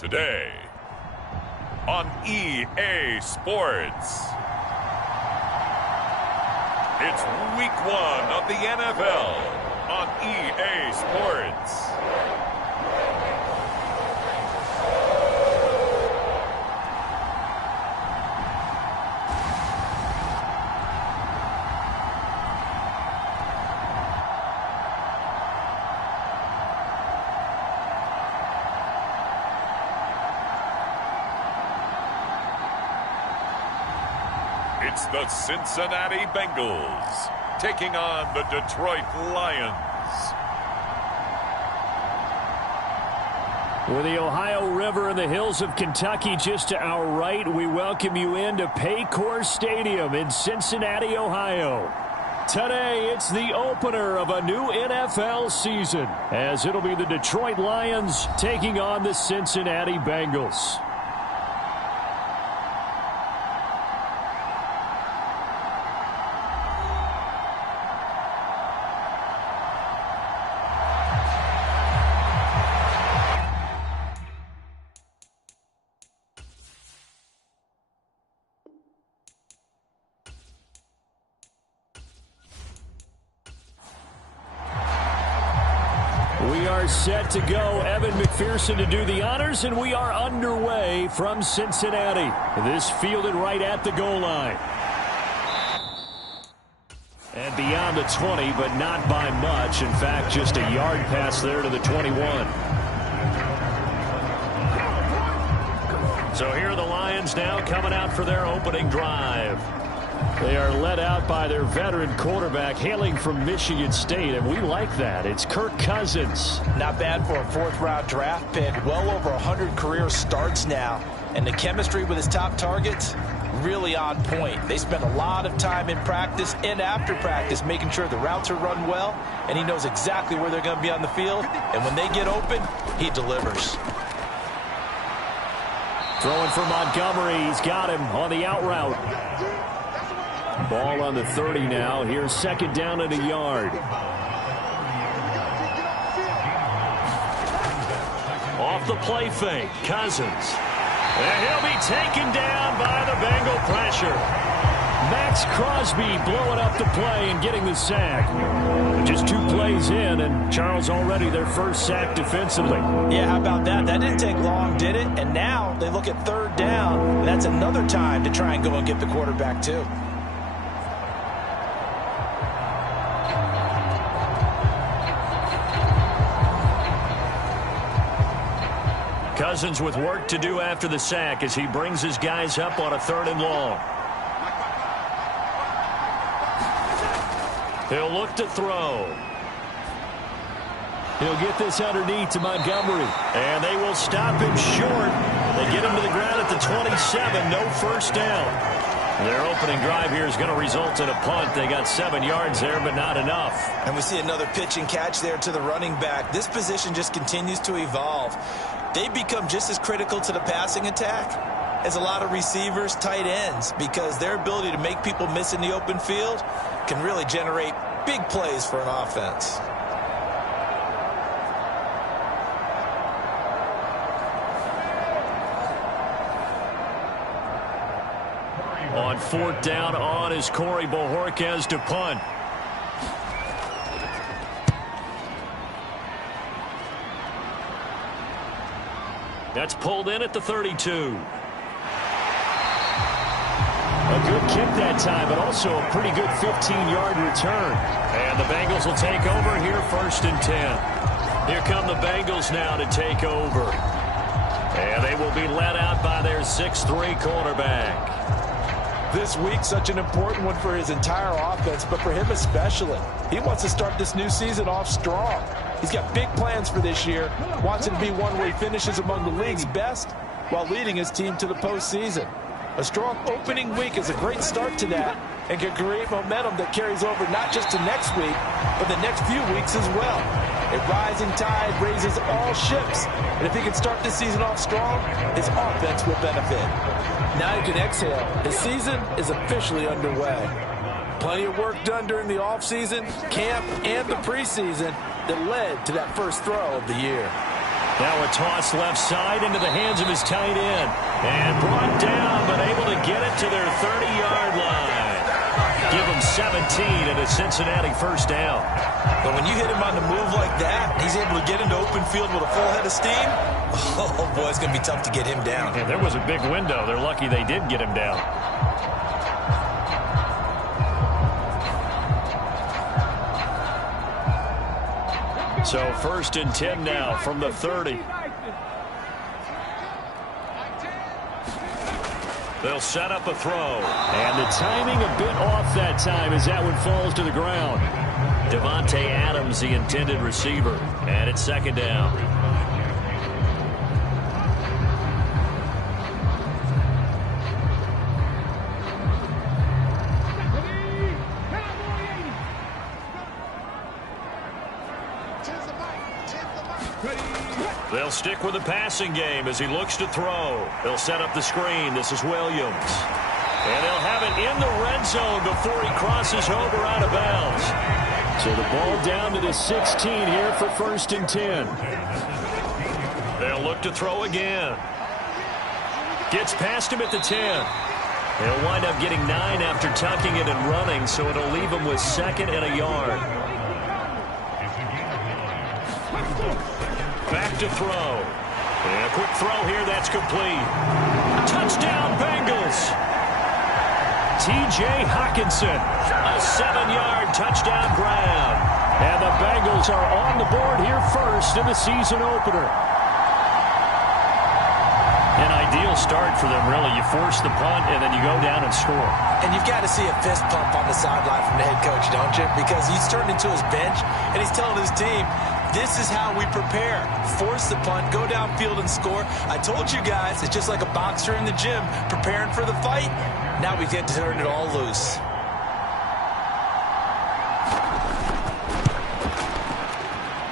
Today on EA Sports. It's week 1 of the NFL on EA Sports. It's the Cincinnati Bengals taking on the Detroit Lions. With the Ohio River and the hills of Kentucky just to our right, we welcome you into Paycor Stadium in Cincinnati, Ohio. Today, it's the opener of a new NFL season, as it'll be the Detroit Lions taking on the Cincinnati Bengals. We are set to go. Evan McPherson to do the honors, and we are underway from Cincinnati. This fielded right at the goal line. And beyond the 20, but not by much. In fact, just a yard pass there to the 21. So here are the Lions now coming out for their opening drive. They are led out by their veteran quarterback hailing from Michigan State, and we like that. It's Kirk Cousins. Not bad for a fourth-round draft pick. Well over 100 career starts now. And the chemistry with his top targets, really on point. They spend a lot of time in practice and after practice making sure the routes are run well, and he knows exactly where they're going to be on the field. And when they get open, he delivers. Throwing for Montgomery. He's got him on the out route. Ball on the 30 now. Here's second down and a yard. Off the play fake, Cousins. And he'll be taken down by the Bengal pressure. Max Crosby blowing up the play and getting the sack. Just 2 plays in, and Charles already their first sack defensively. Yeah, how about that? That didn't take long, did it? And now they look at third down. That's another time to try and go and get the quarterback, too. Cousins with work to do after the sack as he brings his guys up on a 3rd and long. He'll look to throw. He'll get this underneath to Montgomery. And they will stop him short. They get him to the ground at the 27. No first down. Their opening drive here is going to result in a punt. They got 7 yards there, but not enough. And we see another pitch and catch there to the running back. This position just continues to evolve. They become just as critical to the passing attack as a lot of receivers, tight ends, because their ability to make people miss in the open field can really generate big plays for an offense. On 4th down on is Corey Bojorquez to punt. That's pulled in at the 32. A good kick that time, but also a pretty good 15-yard return. And the Bengals will take over here 1st and 10. Here come the Bengals now to take over. And they will be led out by their 6'3" quarterback. This week, such an important one for his entire offense, but for him especially. He wants to start this new season off strong. He's got big plans for this year. Wants it to be one where he finishes among the league's best while leading his team to the postseason. A strong opening week is a great start to that and can create momentum that carries over not just to next week, but the next few weeks as well. A rising tide raises all ships, and if he can start this season off strong, his offense will benefit. Now he can exhale. His season is officially underway. Plenty of work done during the offseason, camp, and the preseason that led to that first throw of the year. Now a toss left side into the hands of his tight end. And brought down, but able to get it to their 30-yard line. Give him 17 and a Cincinnati first down. But when you hit him on the move like that, he's able to get into open field with a full head of steam. Oh, boy, it's going to be tough to get him down. And there was a big window. They're lucky they did get him down. So 1st and 10 now from the 30. They'll set up a throw. And the timing a bit off that time as that one falls to the ground. Devontae Adams, the intended receiver. And it's 2nd down. They'll stick with the passing game as he looks to throw. They'll set up the screen. This is Williams. And they'll have it in the red zone before he crosses over out of bounds. So the ball down to the 16 here for 1st and 10. They'll look to throw again. Gets past him at the 10. He'll wind up getting 9 after tucking it and running, so it'll leave him with 2nd and a yard. Back to throw. And a quick throw here, that's complete. Touchdown, Bengals. T.J. Hockenson, a 7-yard touchdown grab. And the Bengals are on the board here first in the season opener. An ideal start for them, really. You force the punt, and then you go down and score. And you've got to see a fist pump on the sideline from the head coach, don't you? Because he's turned into his bench, and he's telling his team, this is how we prepare. Force the punt, go downfield and score. I told you guys, it's just like a boxer in the gym preparing for the fight. Now we get to turn it all loose.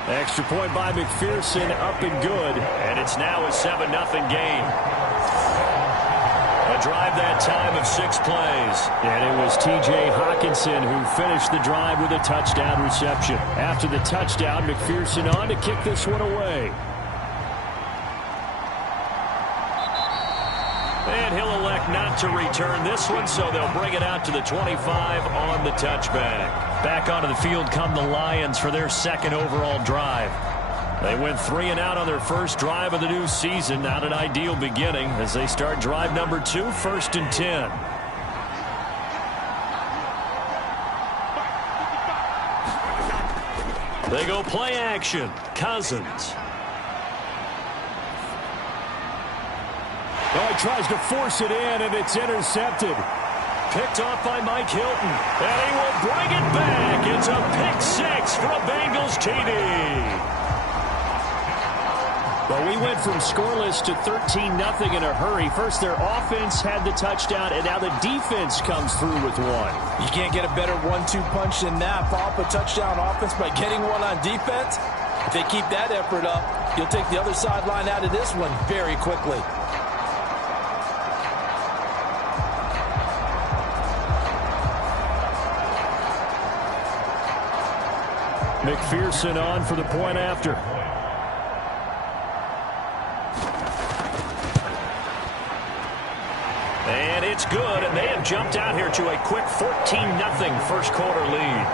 Extra point by McPherson, up and good. And it's now a 7-0 game. A drive that time of 6 plays. And it was T.J. Hockenson who finished the drive with a touchdown reception. After the touchdown, McPherson on to kick this one away. And he'll elect not to return this one, so they'll bring it out to the 25 on the touchback. Back onto the field come the Lions for their 2nd overall drive. They went 3 and out on their first drive of the new season. Not an ideal beginning as they start drive number 2, 1st and 10. They go play action. Cousins. Oh, he tries to force it in, and it's intercepted. Picked off by Mike Hilton. And he will bring it back. It's a pick 6 for a Bengals TD. Well, we went from scoreless to 13-0 in a hurry. First, their offense had the touchdown, and now the defense comes through with one. You can't get a better 1-2 punch than that. Follow up a touchdown offense by getting one on defense. If they keep that effort up, you'll take the other sideline out of this one very quickly. McPherson on for the point after. And it's good, and they have jumped out here to a quick 14-0 first quarter lead.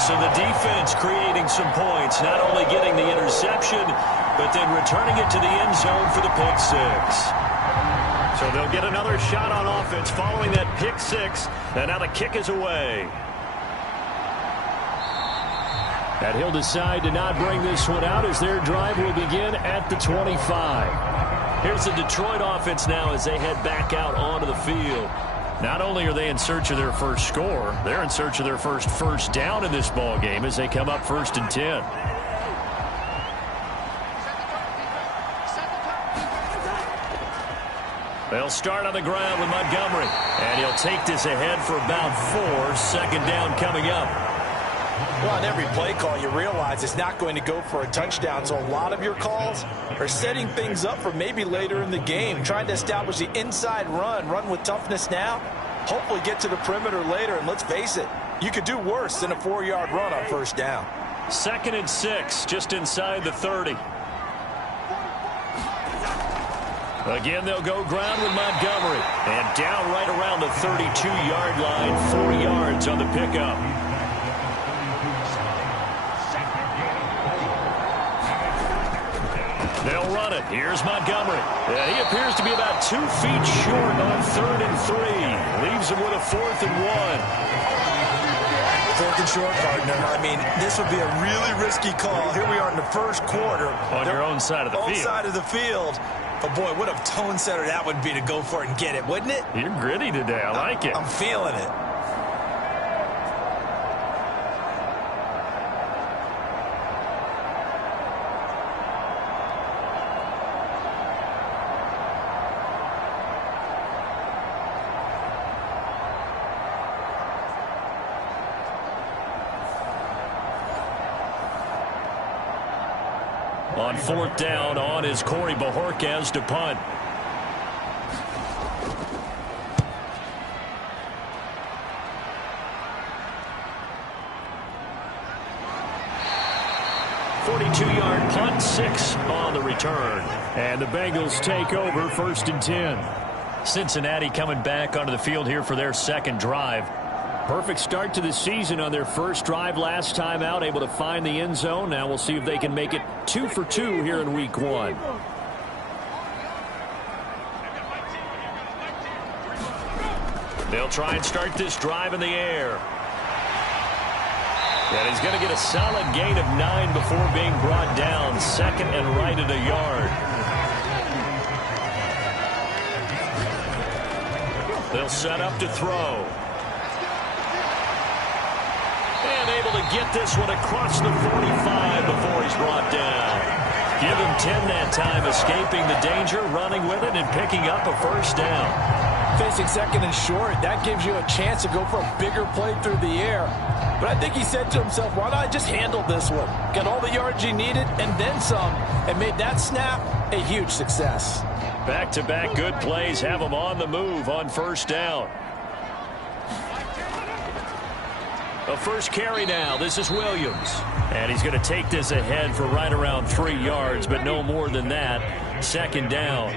So the defense creating some points, not only getting the interception, but then returning it to the end zone for the pick 6. So they'll get another shot on offense following that pick 6, and now the kick is away. And he'll decide to not bring this one out as their drive will begin at the 25. Here's the Detroit offense now as they head back out onto the field. Not only are they in search of their first score, they're in search of their first down in this ball game as they come up 1st and 10. They'll start on the ground with Montgomery. And he'll take this ahead for about 4. 2nd down coming up. Well, on every play call, you realize it's not going to go for a touchdown. So a lot of your calls are setting things up for maybe later in the game, trying to establish the inside run with toughness now, hopefully get to the perimeter later. And let's face it, you could do worse than a 4-yard run on 1st down. 2nd and 6, just inside the 30. Again, they'll go ground with Montgomery. And down right around the 32-yard line, 4 yards on the pickup. They'll run it. Here's Montgomery. He appears to be about 2 feet short on 3rd and 3. Leaves him with a 4th and 1. 4th and short, partner. I mean, this would be a really risky call. Here we are in the first quarter. On your own side of the field. Own side of the field. But, boy, what a tone setter that would be to go for it and get it, wouldn't it? You're gritty today. I like it. I'm feeling it. On 4th down, on is Corey Bojorquez to punt. .42-yard punt, 6 on the return. And the Bengals take over 1st and 10. Cincinnati coming back onto the field here for their second drive. Perfect start to the season on their first drive last time out, able to find the end zone. Now we'll see if they can make it 2 for 2 here in week 1. They'll try and start this drive in the air. And he's going to get a solid gain of 9 before being brought down. 2nd and right at a yard. They'll set up to throw. And able to get this one across the 45 before he's brought down. Give him 10 that time, escaping the danger, running with it, and picking up a 1st down. Facing 2nd and short, that gives you a chance to go for a bigger play through the air. But I think he said to himself, why not just handle this one? Got all the yards you needed and then some, and made that snap a huge success. Back-to-back good plays have him on the move on 1st down. A first carry now. This is Williams. And he's going to take this ahead for right around 3 yards, but no more than that. 2nd down.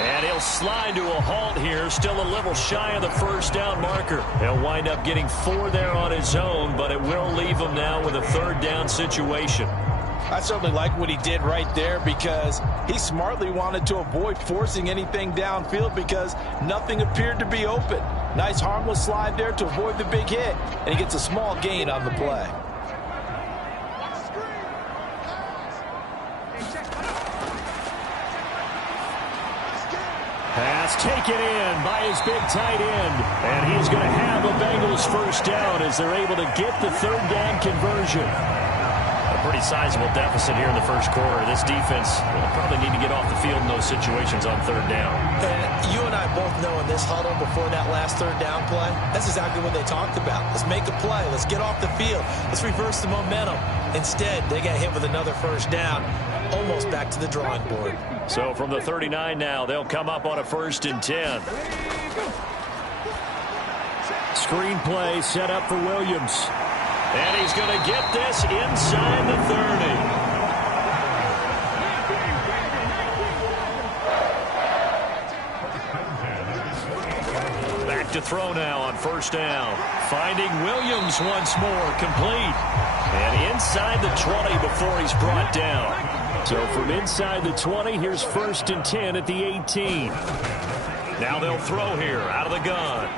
And he'll slide to a halt here. Still a little shy of the 1st down marker. He'll wind up getting 4 there on his own, but it will leave him now with a 3rd down situation. I certainly like what he did right there because he smartly wanted to avoid forcing anything downfield because nothing appeared to be open. Nice harmless slide there to avoid the big hit, and he gets a small gain on the play. Pass taken in by his big tight end. And he's going to have a Bengals 1st down as they're able to get the 3rd down conversion. A pretty sizable deficit here in the first quarter. This defense will probably need to get off the field in those situations on 3rd down. And you and I both know in this huddle before that last 3rd down play, that's exactly what they talked about. Let's make a play. Let's get off the field. Let's reverse the momentum. Instead, they got hit with another 1st down. Almost back to the drawing board. So from the 39 now, they'll come up on a 1st and 10. Screen play set up for Williams. And he's going to get this inside the 30. Back to throw now on 1st down. Finding Williams once more, complete. And inside the 20 before he's brought down. So from inside the 20, here's 1st and 10 at the 18. Now they'll throw here out of the gun.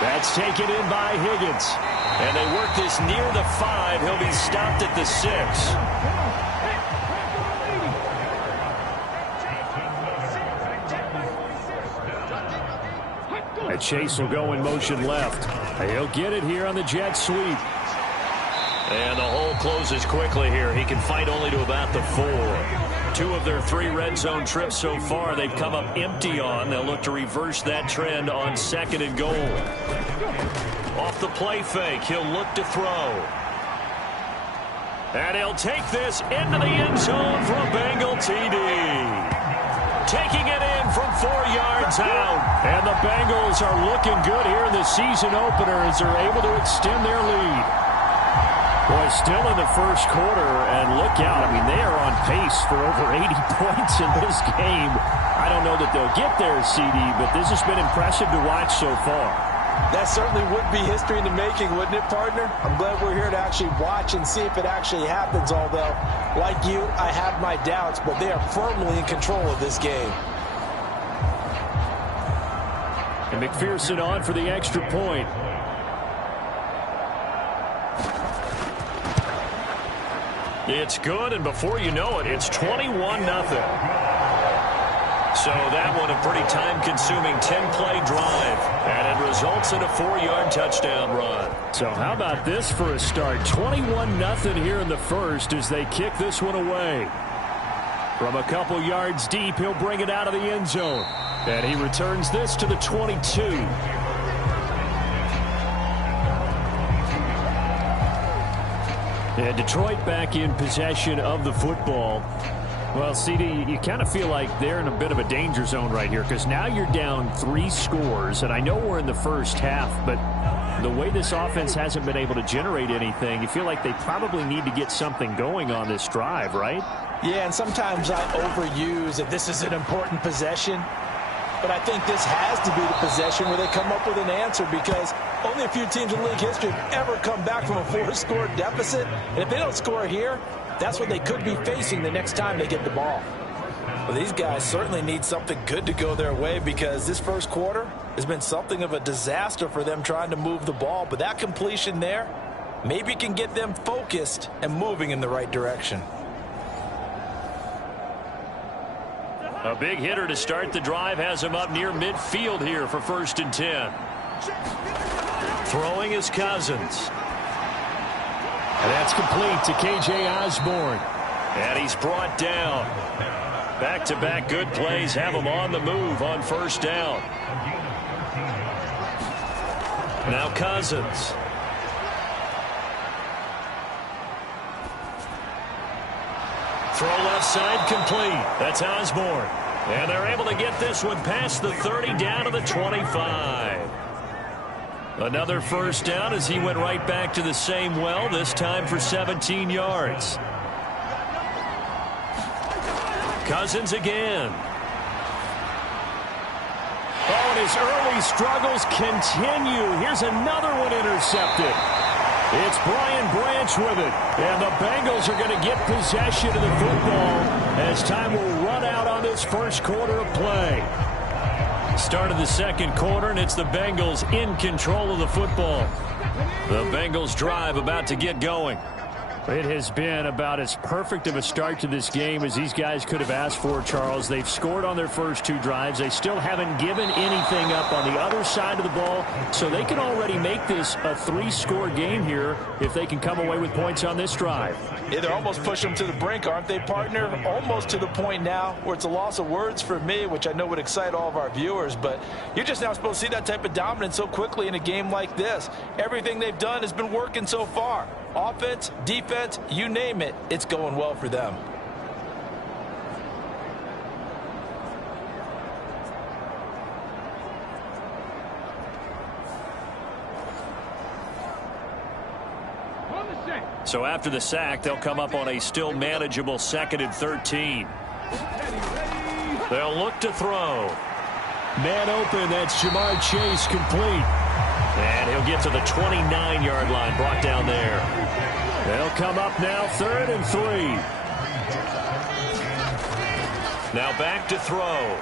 That's taken in by Higgins. And they work this near the 5. He'll be stopped at the 6. And Chase will go in motion left. He'll get it here on the jet sweep. And the hole closes quickly here. He can fight only to about the 4. 2 of their 3 red zone trips so far they've come up empty on. They'll look to reverse that trend on 2nd and goal. Off the play fake, he'll look to throw. And he'll take this into the end zone for a Bengal TD. Taking it in from 4 yards out. And the Bengals are looking good here in the season opener as they're able to extend their lead. Boy, still in the first quarter, and look out. I mean, they are on pace for over 80 points in this game. I don't know that they'll get there, CD, but this has been impressive to watch so far. That certainly would be history in the making, wouldn't it, partner? I'm glad we're here to actually watch and see if it actually happens, although, like you, I have my doubts, but they are firmly in control of this game. And McPherson on for the extra point. It's good, and before you know it, it's 21-0. So that one a pretty time-consuming 10-play drive, and it results in a 4-yard touchdown run. So how about this for a start? 21-0 here in the first as they kick this one away. From a couple yards deep, he'll bring it out of the end zone. And he returns this to the 22. And Detroit back in possession of the football. Well, CD, you kind of feel like they're in a bit of a danger zone right here because now you're down 3 scores, and I know we're in the first half, but the way this offense hasn't been able to generate anything, you feel like they probably need to get something going on this drive, right? Yeah, and sometimes I overuse that this is an important possession, but I think this has to be the possession where they come up with an answer because only a few teams in league history have ever come back from a 4-score deficit, and if they don't score here, that's what they could be facing the next time they get the ball. Well, these guys certainly need something good to go their way because this first quarter has been something of a disaster for them trying to move the ball. But that completion there maybe can get them focused and moving in the right direction. A big hitter to start the drive has him up near midfield here for 1st and 10. Throwing is Cousins. And that's complete to K.J. Osborne. And he's brought down. Back-to-back good plays have him on the move on 1st down. Now Cousins. Throw left side complete. That's Osborne. And they're able to get this one past the 30 down to the 25. Another 1st down as he went right back to the same well, this time for 17 yards. Cousins again. Oh, and his early struggles continue. Here's another one intercepted. It's Brian Branch with it. And the Bengals are going to get possession of the football as time will run out on this first quarter of play. Start of the second quarter, and it's the Bengals in control of the football. The Bengals drive about to get going. It has been about as perfect of a start to this game as these guys could have asked for, Charles. They've scored on their first 2 drives. They still haven't given anything up on the other side of the ball, so they can already make this a 3-score game here if they can come away with points on this drive. Yeah, they're almost pushing them to the brink, aren't they, partner? Almost to the point now where it's a loss of words for me, which I know would excite all of our viewers, but you're just now supposed to see that type of dominance so quickly in a game like this. Everything they've done has been working so far. Offense, defense, you name it, it's going well for them. So after the sack, they'll come up on a still manageable 2nd and 13. They'll look to throw. Man open, that's Jamar Chase complete. And he'll get to the 29-yard line, brought down there. They'll come up now 3rd and 3. Now back to throw.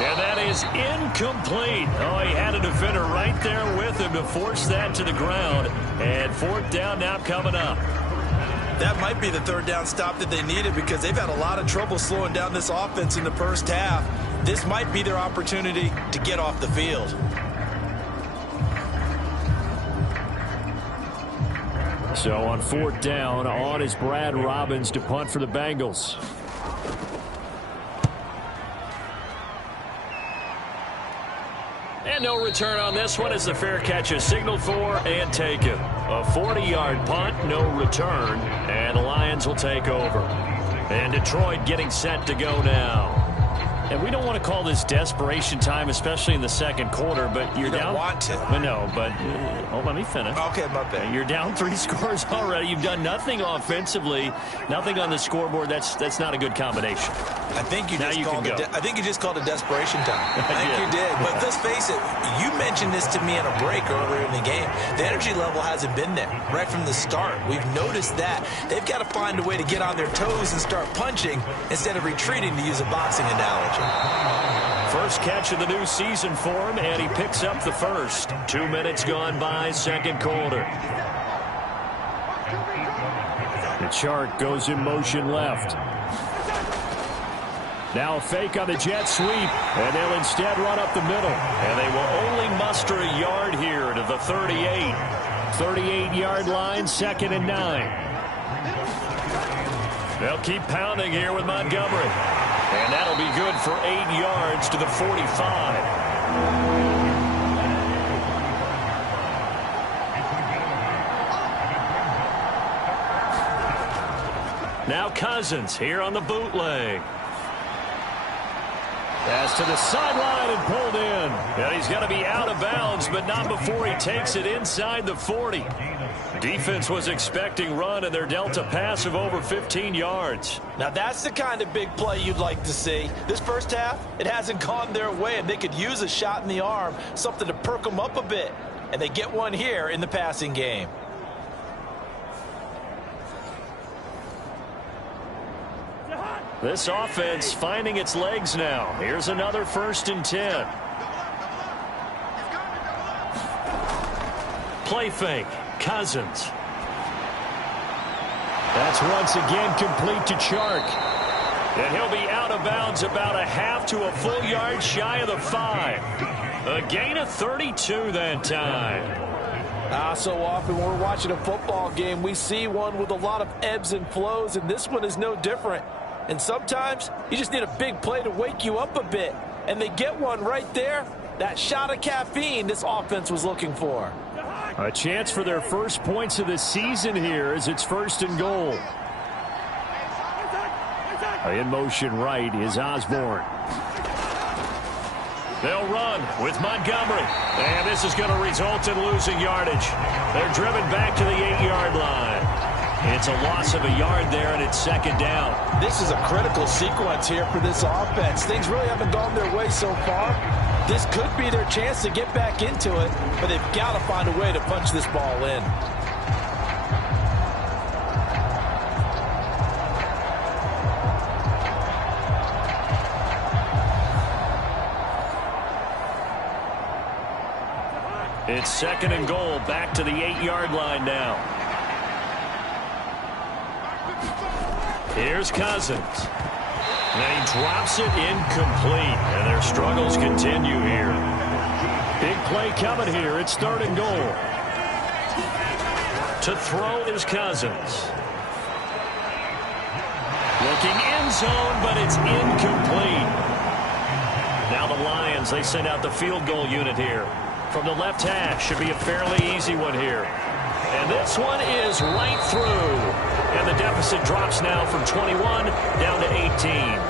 And that is incomplete. Oh, he had a defender right there with him to force that to the ground. And 4th down now coming up. That might be the 3rd down stop that they needed because they've had a lot of trouble slowing down this offense in the first half. This might be their opportunity to get off the field. So on 4th down, on is Brad Robbins to punt for the Bengals. And no return on this one as the fair catch is signaled for and taken. A 40-yard punt, no return, and the Lions will take over. And Detroit getting set to go now. And we don't want to call this desperation time, especially in the second quarter, but you're down. You don't want to. I know, but let me finish. Okay, my bad. You're down 3 scores already. You've done nothing offensively, nothing on the scoreboard. That's not a good combination. I think you just called it desperation time. I think you did. But let's face it, you mentioned this to me in a break earlier in the game. The energy level hasn't been there right from the start. We've noticed that. They've got to find a way to get on their toes and start punching instead of retreating, to use a boxing analogy. First catch of the new season for him, and he picks up the first. 2 minutes gone by, second quarter. The Shark goes in motion left. Now a fake on the jet sweep, and they'll instead run up the middle. And they will only muster a yard here to the 38. 38-yard line, 2nd and 9. They'll keep pounding here with Montgomery. And that'll be good for 8 yards to the 45. Now Cousins here on the bootleg. Pass to the sideline and pulled in. And he's going to be out of bounds, but not before he takes it inside the 40. Defense was expecting run, and they're dealt a pass of over 15 yards. Now that's the kind of big play you'd like to see. This first half, it hasn't gone their way, and they could use a shot in the arm, something to perk them up a bit. And they get one here in the passing game. This offense finding its legs now. Here's another 1st and 10. Play fake. Cousins. That's once again complete to Chark. And he'll be out of bounds about a half to a full yard shy of the 5. A gain of 32 that time. So often when we're watching a football game, we see one with a lot of ebbs and flows, and this one is no different. And sometimes you just need a big play to wake you up a bit. And they get one right there. That shot of caffeine this offense was looking for. A chance for their first points of the season here as it's 1st and goal. In motion right is Osborne. They'll run with Montgomery. And this is going to result in losing yardage. They're driven back to the 8-yard line. It's a loss of a yard there, and it's 2nd down. This is a critical sequence here for this offense. Things really haven't gone their way so far. This could be their chance to get back into it, but they've got to find a way to punch this ball in. It's 2nd and goal, back to the 8-yard line now. Here's Cousins. And he drops it incomplete. And their struggles continue here. Big play coming here. It's 3rd and goal. To throw is Cousins. Looking end zone, but it's incomplete. Now the Lions, they send out the field goal unit here. From the left hash, should be a fairly easy one here. And this one is right through. And the deficit drops now from 21 down to 18.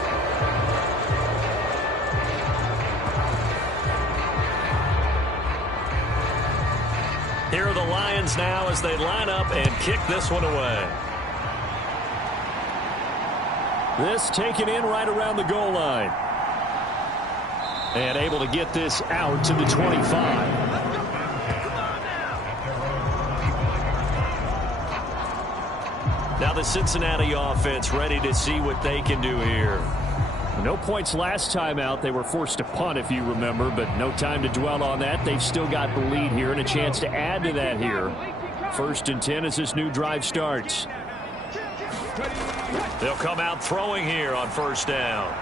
Here are the Lions now as they line up and kick this one away. This taken in right around the goal line. And able to get this out to the 25. Now the Cincinnati offense ready to see what they can do here. No points last time out. They were forced to punt, if you remember, but no time to dwell on that. They've still got the lead here and a chance to add to that here. 1st and 10 as this new drive starts. They'll come out throwing here on 1st down.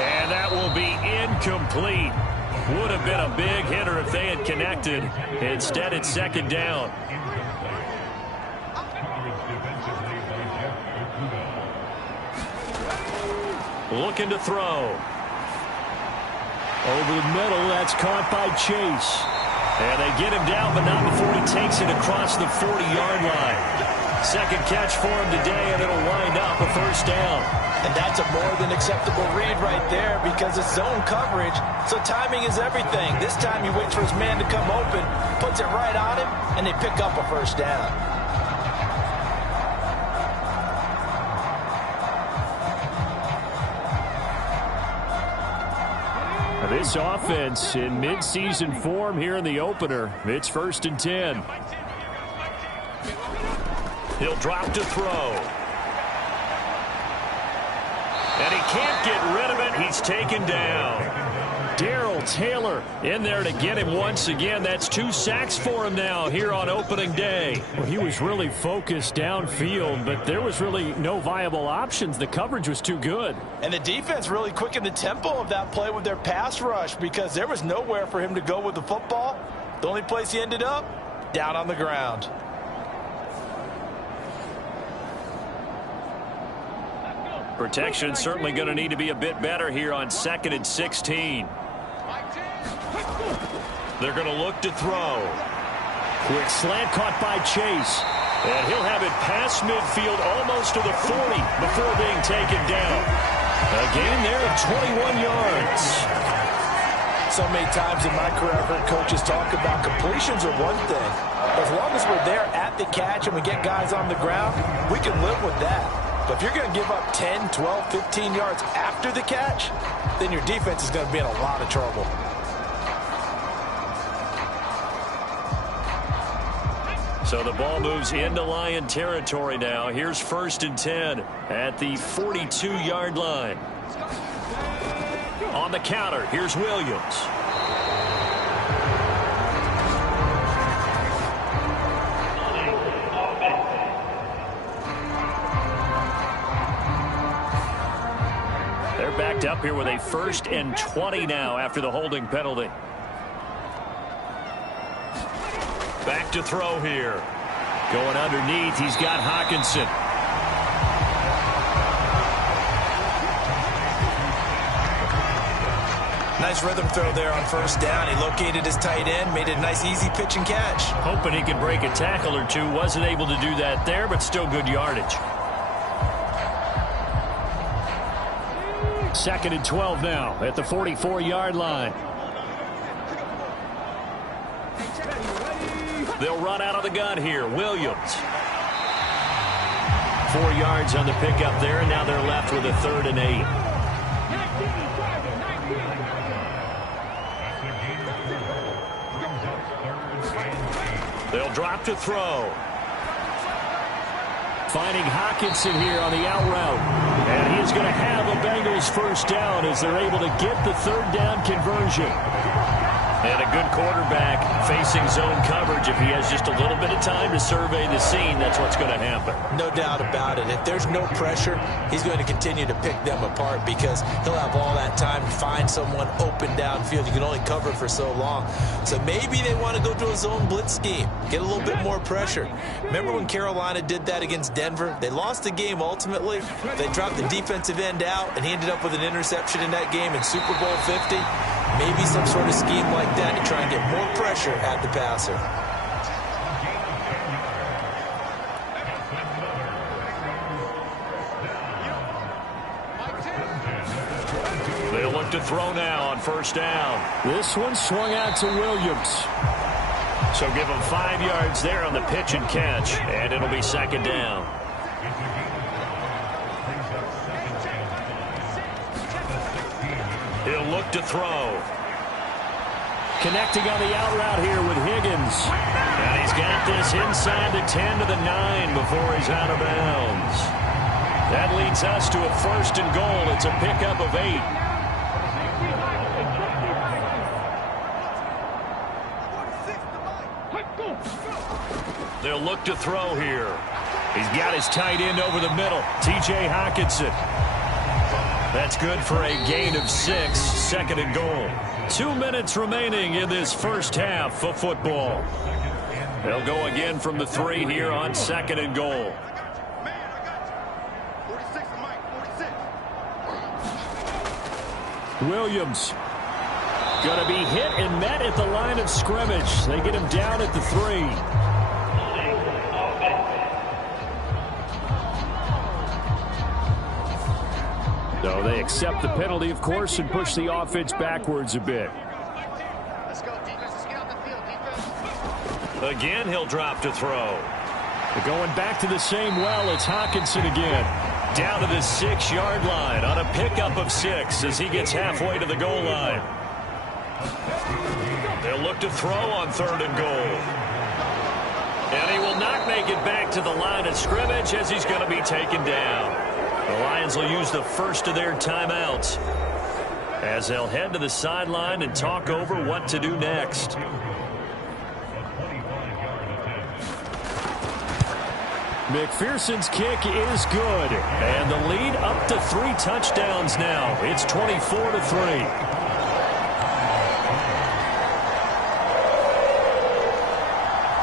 And that will be incomplete. Would have been a big hitter if they had connected. Instead, it's 2nd down. Looking to throw. Over the middle, that's caught by Chase. And they get him down, but not before he takes it across the 40-yard line. 2nd catch for him today, and it'll wind up up a first down. And that's a more than acceptable read right there because it's zone coverage, so timing is everything. This time he waits for his man to come open, puts it right on him, and they pick up a first down. This offense in midseason form here in the opener. It's 1st and 10. He'll drop to throw. And he can't get rid of it. He's taken down. Darrell Taylor in there to get him once again. That's 2 sacks for him now here on opening day. Well, he was really focused downfield, but there was really no viable options. The coverage was too good. And the defense really quickened the tempo of that play with their pass rush because there was nowhere for him to go with the football. The only place he ended up, down on the ground. Protection certainly going to need to be a bit better here on 2nd and 16. They're going to look to throw. Quick slant caught by Chase. And he'll have it past midfield almost to the 40 before being taken down. A gain there of 21 yards. So many times in my career, I've heard coaches talk about completions are one thing. As long as we're there at the catch and we get guys on the ground, we can live with that. But if you're going to give up 10, 12, 15 yards after the catch, then your defense is going to be in a lot of trouble. So the ball moves into Lion territory now. Here's 1st and 10 at the 42-yard line. On the counter, here's Williams. They're backed up here with a 1st and 20 now after the holding penalty. Back to throw here. Going underneath, he's got Hockenson. Nice rhythm throw there on 1st down. He located his tight end, made it a nice easy pitch and catch. Hoping he could break a tackle or two. Wasn't able to do that there, but still good yardage. 2nd and 12 now at the 44-yard line. They'll run out of the gun here. Williams. 4 yards on the pickup there, and now they're left with a 3rd and 8. They'll drop to throw. Finding Hockenson here on the out route. And he's going to have a Bengals 1st down as they're able to get the 3rd down conversion. And a good quarterback facing zone coverage. If he has just a little bit of time to survey the scene, that's what's going to happen. No doubt about it. If there's no pressure, he's going to continue to pick them apart because he'll have all that time to find someone open downfield. You can only cover for so long. So maybe they want to go to a zone blitz scheme, get a little bit more pressure. Remember when Carolina did that against Denver? They lost the game ultimately. They dropped the defensive end out, and he ended up with an interception in that game in Super Bowl 50. Maybe some sort of scheme like that to try and get more pressure at the passer. They'll look to throw now on 1st down. This one swung out to Williams. So give him 5 yards there on the pitch and catch, and it'll be 2nd down. He'll look to throw. Connecting on the out route here with Higgins. And he's got this inside the 10 to the 9 before he's out of bounds. That leads us to a 1st and goal. It's a pickup of 8. They'll look to throw here. He's got his tight end over the middle, T.J. Hockenson. That's good for a gain of 6, 2nd and goal. 2 minutes remaining in this 1st half of football. They'll go again from the 3 here on 2nd and goal. Williams going to be hit and met at the line of scrimmage. They get him down at the 3. So they accept the penalty, of course, and push the offense backwards a bit. Let's go, defense. Let's get out the field, defense. Again, he'll drop to throw. Going back to the same well, it's Hawkinson again. Down to the 6-yard line on a pickup of 6 as he gets halfway to the goal line. They'll look to throw on 3rd and goal. And he will not make it back to the line of scrimmage as he's going to be taken down. The Lions will use the first of their timeouts as they'll head to the sideline and talk over what to do next. McPherson's kick is good. And the lead up to 3 touchdowns now. It's 24-3.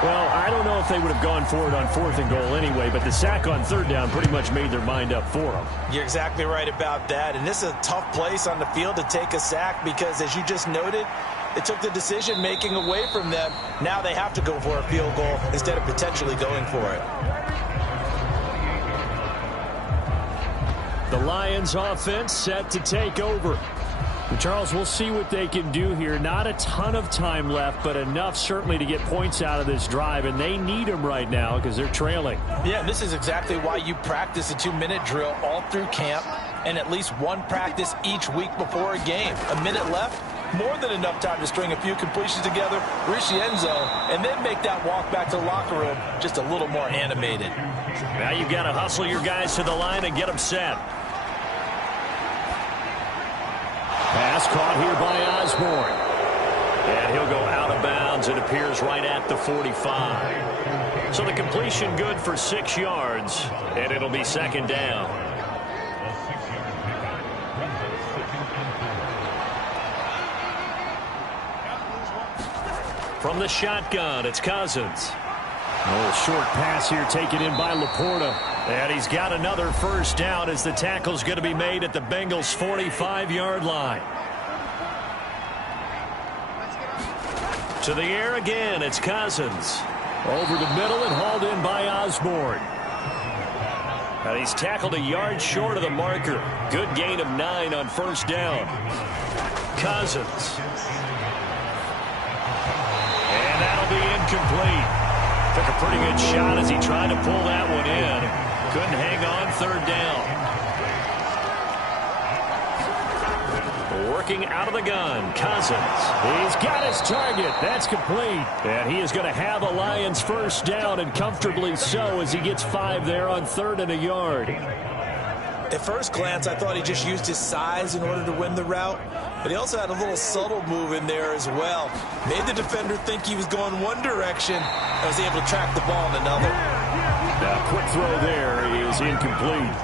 Well, I don't know if they would have gone for it on 4th and goal anyway, but the sack on 3rd down pretty much made their mind up for them. You're exactly right about that. And this is a tough place on the field to take a sack because, as you just noted, it took the decision-making away from them. Now they have to go for a field goal instead of potentially going for it. The Lions offense set to take over. And Charles, we'll see what they can do here. Not a ton of time left, but enough certainly to get points out of this drive, and they need them right now because they're trailing. Yeah, this is exactly why you practice a 2-minute drill all through camp and at least one practice each week before a game. A minute left, more than enough time to string a few completions together, reach the end zone, and then make that walk back to the locker room just a little more animated. Now you've got to hustle your guys to the line and get them set. Pass caught here by Osborne. And he'll go out of bounds. It appears right at the 45. So the completion good for 6 yards, and it'll be 2nd down. From the shotgun, it's Cousins. Oh, short pass here taken in by Laporta. And he's got another 1st down as the tackle's going to be made at the Bengals' 45-yard line. To the air again, it's Cousins. Over the middle and hauled in by Osborne. And he's tackled a yard short of the marker. Good gain of 9 on 1st down. Cousins. And that'll be incomplete. Took a pretty good shot as he tried to pull that one in. Couldn't hang on 3rd down. Working out of the gun, Cousins. He's got his target. That's complete. And he is going to have a Lions 1st down, and comfortably so, as he gets 5 there on 3rd and a yard. At first glance, I thought he just used his size in order to win the route, but he also had a little subtle move in there as well. Made the defender think he was going one direction and was able to track the ball in another. Now, quick throw there is incomplete.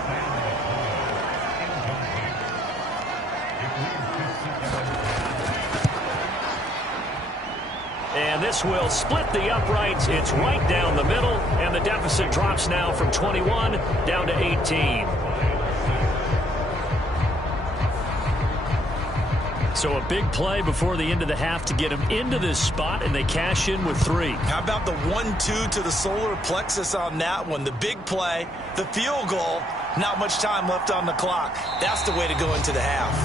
And this will split the uprights. It's right down the middle, and the deficit drops now from 21 down to 18. So a big play before the end of the half to get him into this spot, and they cash in with 3. How about the 1-2 to the solar plexus on that one? The big play, the field goal, not much time left on the clock. That's the way to go into the half.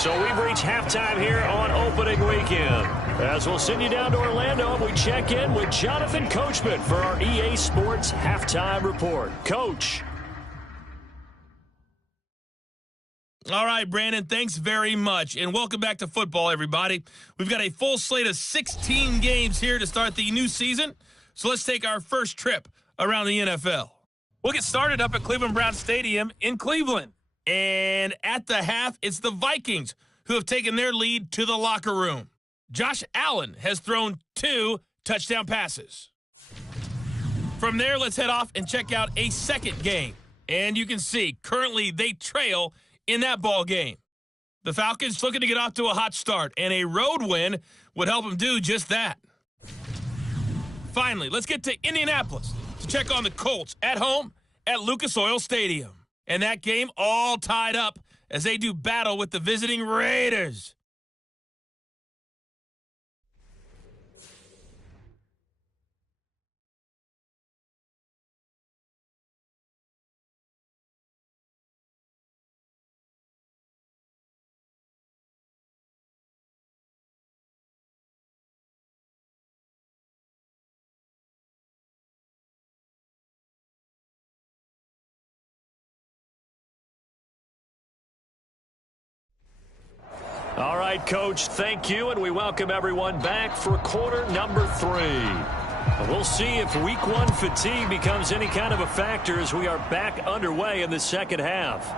So we've reached halftime here on opening weekend. As we'll send you down to Orlando, and we check in with Jonathan Coachman for our EA Sports Halftime Report. Coach. All right, Brandon, thanks very much. And welcome back to football, everybody. We've got a full slate of 16 games here to start the new season. So let's take our first trip around the NFL. We'll get started up at Cleveland Browns Stadium in Cleveland. And at the half, it's the Vikings who have taken their lead to the locker room. Josh Allen has thrown 2 touchdown passes. From there, let's head off and check out a second game. And you can see, currently they trail in that ball game. The Falcons looking to get off to a hot start, and a road win would help them do just that. Finally, let's get to Indianapolis to check on the Colts at home at Lucas Oil Stadium. And that game all tied up as they do battle with the visiting Raiders. right, Coach. Thank you, and we welcome everyone back for quarter number 3. We'll see if week 1 fatigue becomes any kind of a factor as we are back underway in the second half.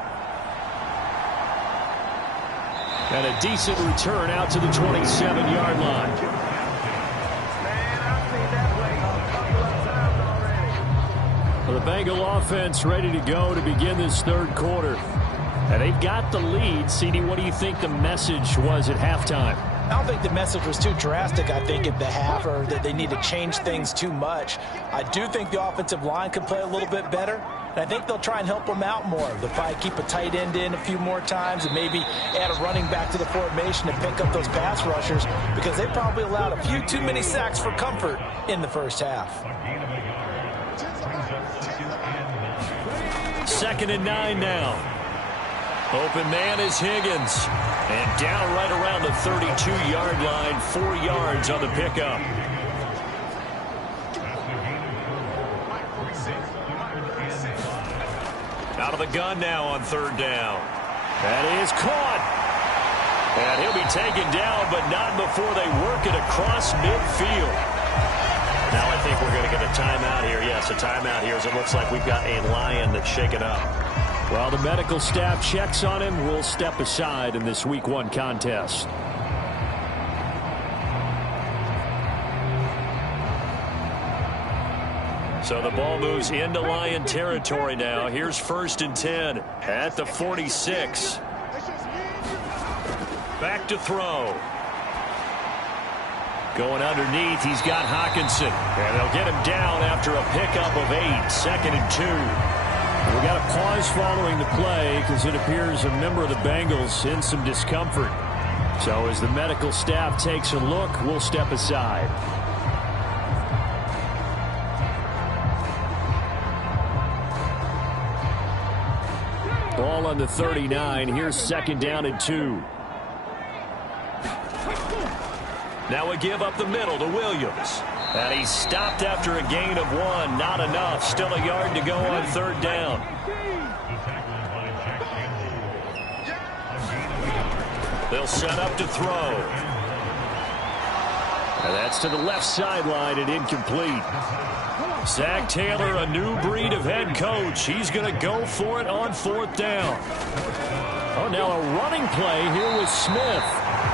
And a decent return out to the 27-yard line. Well, the Bengal offense ready to go to begin this third quarter. And they've got the lead. CD, what do you think the message was at halftime? I don't think the message was too drastic, I think, at the half, or that they need to change things too much. I do think the offensive line could play a little bit better, and I think they'll try and help them out more. They'll probably keep a tight end in a few more times and maybe add a running back to the formation to pick up those pass rushers, because they probably allowed a few too many sacks for comfort in the first half. 2nd and 9 now. Open man is Higgins. And down right around the 32-yard line, 4 yards on the pickup. Out of the gun now on 3rd down. That is caught. And he'll be taken down, but not before they work it across midfield. Now I think we're going to get a timeout here. Yes, a timeout here as it looks like we've got a Lion that's shaken up. Well, the medical staff checks on him. We'll step aside in this week 1 contest. So the ball moves into Lion territory now. Here's 1st and 10 at the 46. Back to throw. Going underneath, he's got Hawkinson. And they'll get him down after a pickup of 8. 2nd and 2. We got a pause following the play because it appears a member of the Bengals in some discomfort. So as the medical staff takes a look, we'll step aside. Ball on the 39. Here's 2nd down and 2. Now we give up the middle to Williams. And he stopped after a gain of 1. Not enough. Still a yard to go on 3rd down. They'll set up to throw. And that's to the left sideline and incomplete. Zach Taylor, a new breed of head coach. He's going to go for it on 4th down. Oh, now a running play here with Smith.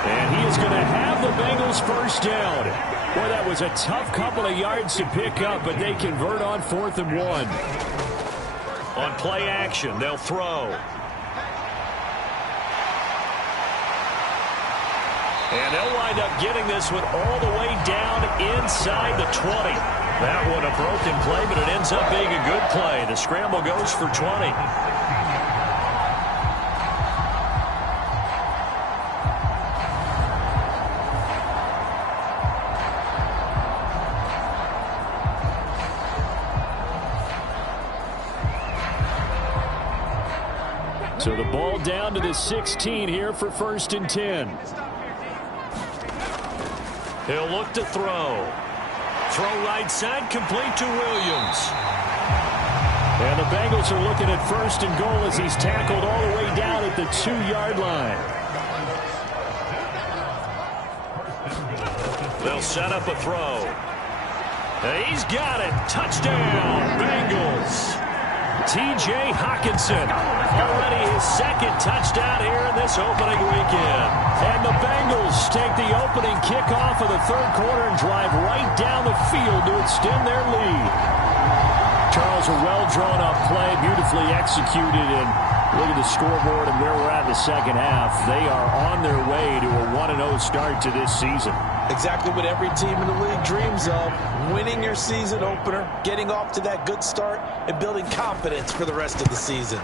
And he is going to have the Bengals 1st down. Boy, that was a tough couple of yards to pick up, but they convert on 4th and 1. On play action, they'll throw. And they'll wind up getting this one all the way down inside the 20. That one a broken play, but it ends up being a good play. The scramble goes for 20. So the ball down to the 16 here for 1st and 10. He'll look to throw. Throw right side, complete to Williams. And the Bengals are looking at 1st and goal as he's tackled all the way down at the 2-yard line. They'll set up a throw. And he's got it. Touchdown, Bengals. T.J. Hawkinson, already his 2nd touchdown here in this opening weekend. And the Bengals take the opening kickoff of the 3rd quarter and drive right down the field to extend their lead. Charles, a well-drawn-up play, beautifully executed, and look at the scoreboard and where we're at in the second half. They are on their way to a 1-0 start to this season. Exactly what every team in the league dreams of, winning your season opener, getting off to that good start, and building confidence for the rest of the season.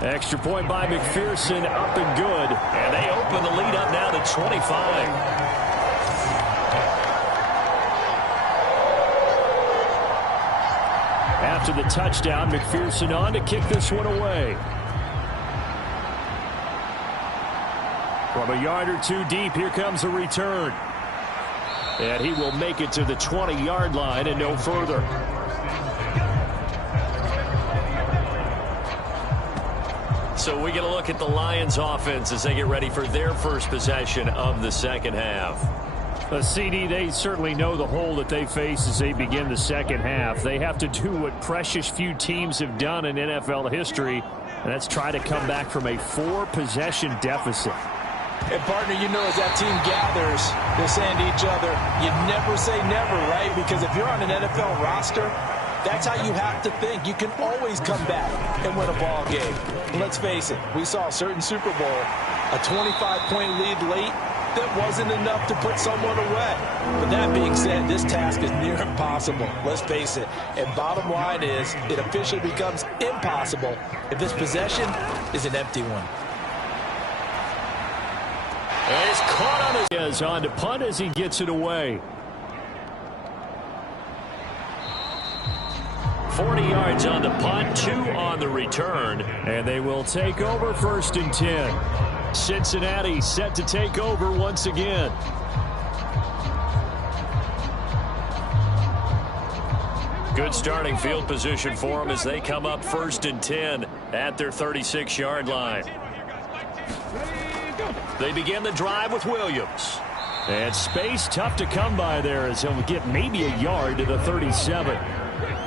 Extra point by McPherson, up and good. And they open the lead up now to 25. After the touchdown, McPherson on to kick this one away. From a yard or 2 deep, here comes a return. And he will make it to the 20-yard line and no further. So we get a look at the Lions offense as they get ready for their first possession of the second half. CD, they certainly know the hole that they face as they begin the second half. They have to do what precious few teams have done in NFL history, and that's try to come back from a 4-possession deficit. And, partner, you know, as that team gathers, they're saying to each other, you never say never, right? Because if you're on an NFL roster, that's how you have to think. You can always come back and win a ball game. And let's face it, we saw a certain Super Bowl, a 25-point lead late, that wasn't enough to put someone away. But that being said, this task is near impossible. Let's face it. And bottom line is, it officially becomes impossible if this possession is an empty one. And he's caught on his on to punt as he gets it away. 40 yards on the punt, 2 on the return. And they will take over 1st and 10. Cincinnati set to take over once again. Good starting field position for them as they come up 1st and 10 at their 36-yard line. They begin the drive with Williams. And space tough to come by there as he'll get maybe a yard to the 37.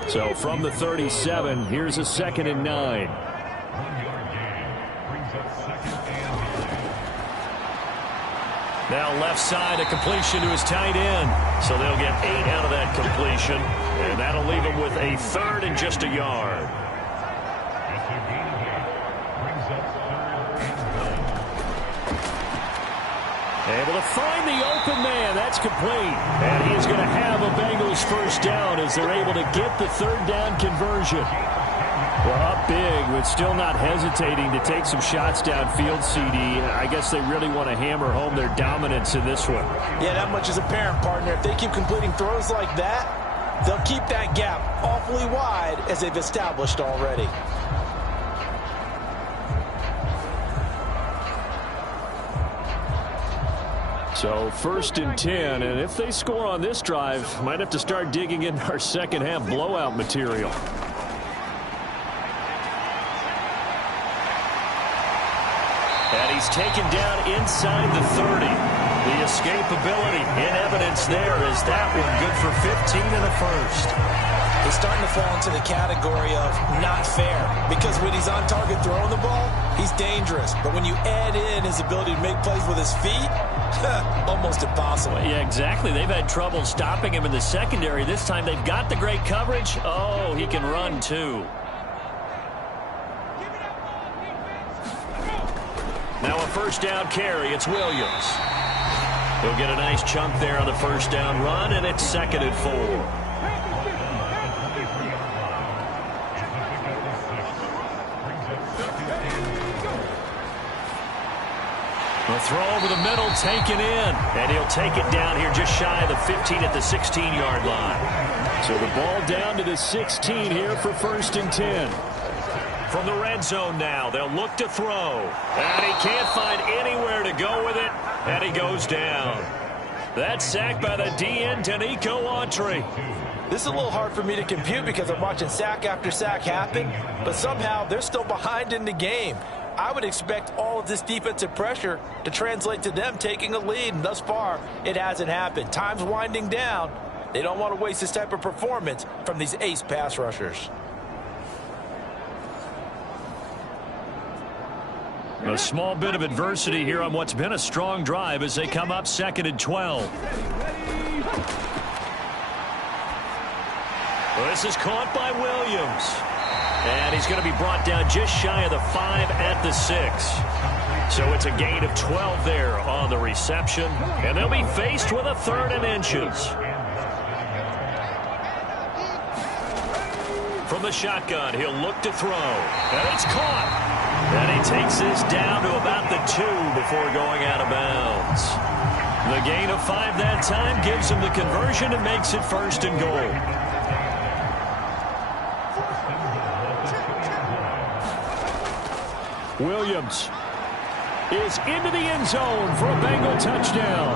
So from the 37, here's a 2nd and 9. Now left side, a completion to his tight end. So they'll get 8 out of that completion. And that'll leave him with a 3rd and just a yard. Able to find the open man. That's complete. And he is going to have a Bengals first down as they're able to get the 3rd down conversion. Well, up big, but still not hesitating to take some shots downfield, CD. I guess they really want to hammer home their dominance in this one. Yeah, that much is apparent, partner. If they keep completing throws like that, they'll keep that gap awfully wide as they've established already. So 1st and 10, and if they score on this drive, might have to start digging in our second half blowout material. And he's taken down inside the 30. The escapability in evidence there is that one good for 15 and a first. He's starting to fall into the category of not fair because when he's on target throwing the ball, he's dangerous. But when you add in his ability to make plays with his feet, almost impossible. Yeah, exactly. They've had trouble stopping him in the secondary. This time they've got the great coverage. Oh, he can run too. Now a 1st down carry. It's Williams. He'll get a nice chunk there on the 1st down run, and it's 2nd and 4. The throw over the middle taken in, and he'll take it down here just shy of the 15 at the 16-yard line. So the ball down to the 16 here for 1st and 10. From the red zone now, they'll look to throw. And he can't find anywhere to go with it, and he goes down. That's sacked by the DN, Danico Autry. This is a little hard for me to compute because I'm watching sack after sack happen, but somehow they're still behind in the game. I would expect all of this defensive pressure to translate to them taking a lead, and thus far, it hasn't happened. Time's winding down. They don't want to waste this type of performance from these ace pass rushers. A small bit of adversity here on what's been a strong drive as they come up 2nd and 12. Well, this is caught by Williams. And he's going to be brought down just shy of the 5 at the 6. So it's a gain of 12 there on the reception. And they'll be faced with a 3rd and inches. From the shotgun, he'll look to throw. And it's caught. And he takes this down to about the 2 before going out of bounds. The gain of 5 that time gives him the conversion and makes it 1st and goal. Williams is into the end zone for a Bengal touchdown.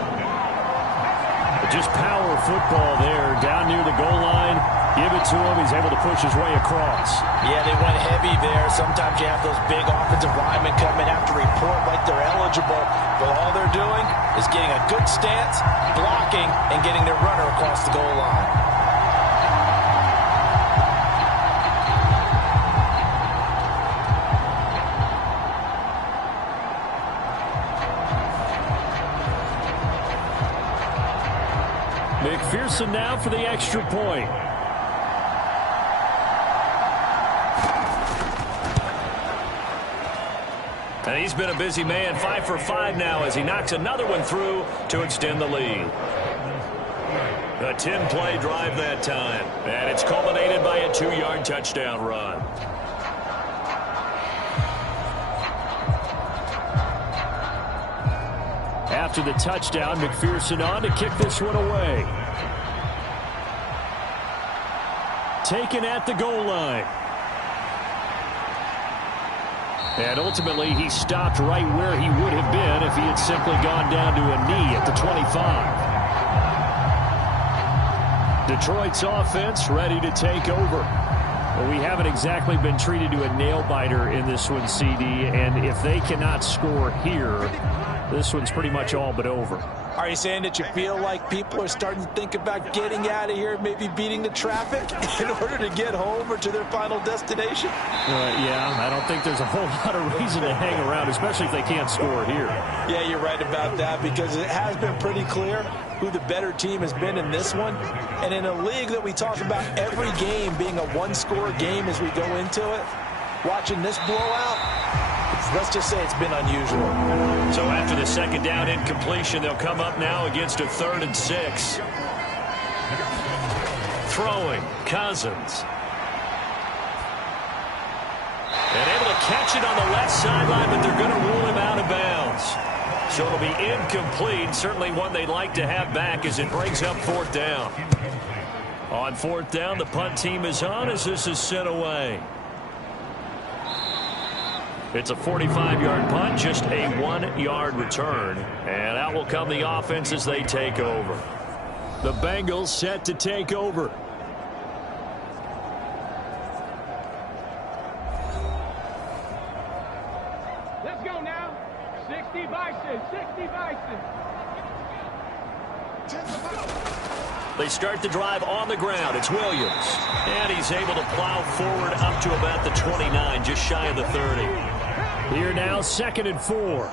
Just power football there down near the goal line. Give it to him. He's able to push his way across. Yeah, they went heavy there. Sometimes you have those big offensive linemen come in, have to report like they're eligible, but all they're doing is getting a good stance, blocking, and getting their runner across the goal line. McPherson now for the extra point. And he's been a busy man, 5 for 5 now as he knocks another one through to extend the lead. A 10-play drive that time, and it's culminated by a 2-yard touchdown run. After the touchdown, McPherson on to kick this one away. Taken at the goal line. And ultimately, he stopped right where he would have been if he had simply gone down to a knee at the 25. Detroit's offense ready to take over. Well, we haven't exactly been treated to a nail-biter in this one, CD, and if they cannot score here, this one's pretty much all but over. Are you saying that you feel like people are starting to think about getting out of here, maybe beating the traffic in order to get home or to their final destination? Yeah, I don't think there's a whole lot of reason to hang around, especially if they can't score here. Yeah, you're right about that because it has been pretty clear who the better team has been in this one. And in a league that we talk about every game being a one-score game as we go into it, watching this blowout, let's just say it's been unusual. So after the second down incompletion, they'll come up now against a 3rd and 6. Throwing, Cousins. And able to catch it on the left sideline, but they're going to rule him out of bounds. So it'll be incomplete. Certainly one they'd like to have back as it brings up 4th down. On 4th down, the punt team is on as this is sent away. It's a 45-yard punt, just a 1-yard return. And out will come the offense as they take over. The Bengals set to take over. Let's go now. 60 Bison, 60 Bison. They start the drive on the ground. It's Williams. And he's able to plow forward up to about the 29, just shy of the 30. Here now, 2nd and 4.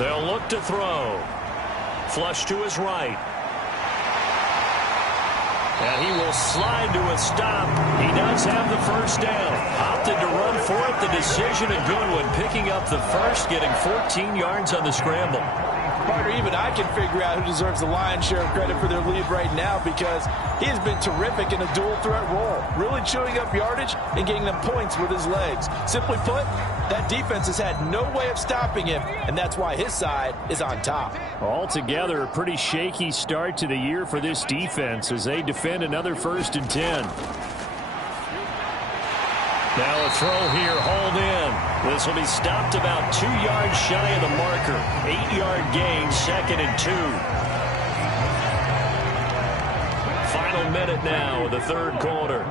They'll look to throw. Flush to his right. And he will slide to a stop. He does have the first down. Opted to run for it. The decision a good one. Picking up the first, getting 14 yards on the scramble. Partner, even I can figure out who deserves the lion's share of credit for their lead right now because he has been terrific in a dual threat role, really chewing up yardage and getting them points with his legs. Simply put, that defense has had no way of stopping him, and that's why his side is on top. Altogether, a pretty shaky start to the year for this defense as they defend another 1st and 10. Now a throw here, hauled in. This will be stopped about 2 yards shy of the marker. 8-yard gain, 2nd and 2. Final minute now of the 3rd quarter.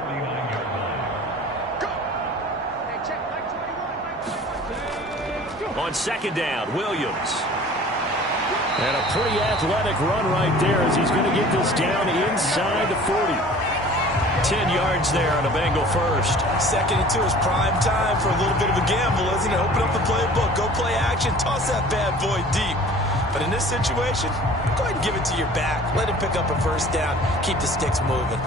On 2nd down, Williams. And a pretty athletic run right there as he's going to get this down inside the 40. 10 yards there on a Bengal first. 2nd and 2 is prime time for a little bit of a gamble, isn't it? Open up the playbook, go play action, toss that bad boy deep. But in this situation, go ahead and give it to your back. Let him pick up a first down. Keep the sticks moving.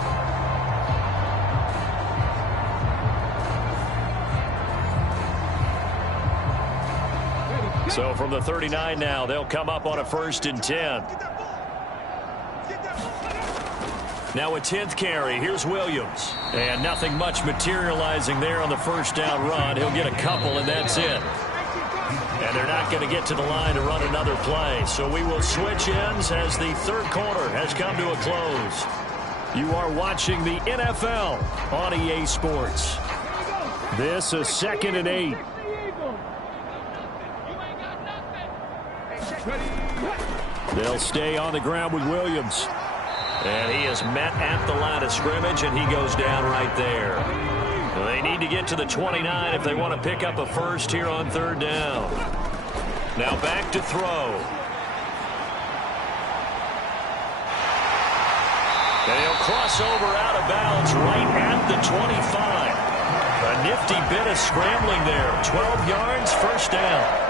So from the 39 now, they'll come up on a 1st and 10. Now a 10th carry. Here's Williams. And nothing much materializing there on the first down run. He'll get a couple, and that's it. And they're not going to get to the line to run another play. So we will switch ends as the 3rd quarter has come to a close. You are watching the NFL on EA Sports. This is 2nd and 8. They'll stay on the ground with Williams. And he is met at the line of scrimmage, and he goes down right there. They need to get to the 29 if they want to pick up a first here on third down. Now back to throw. And he'll cross over out of bounds right at the 25. A nifty bit of scrambling there. 12 yards, first down.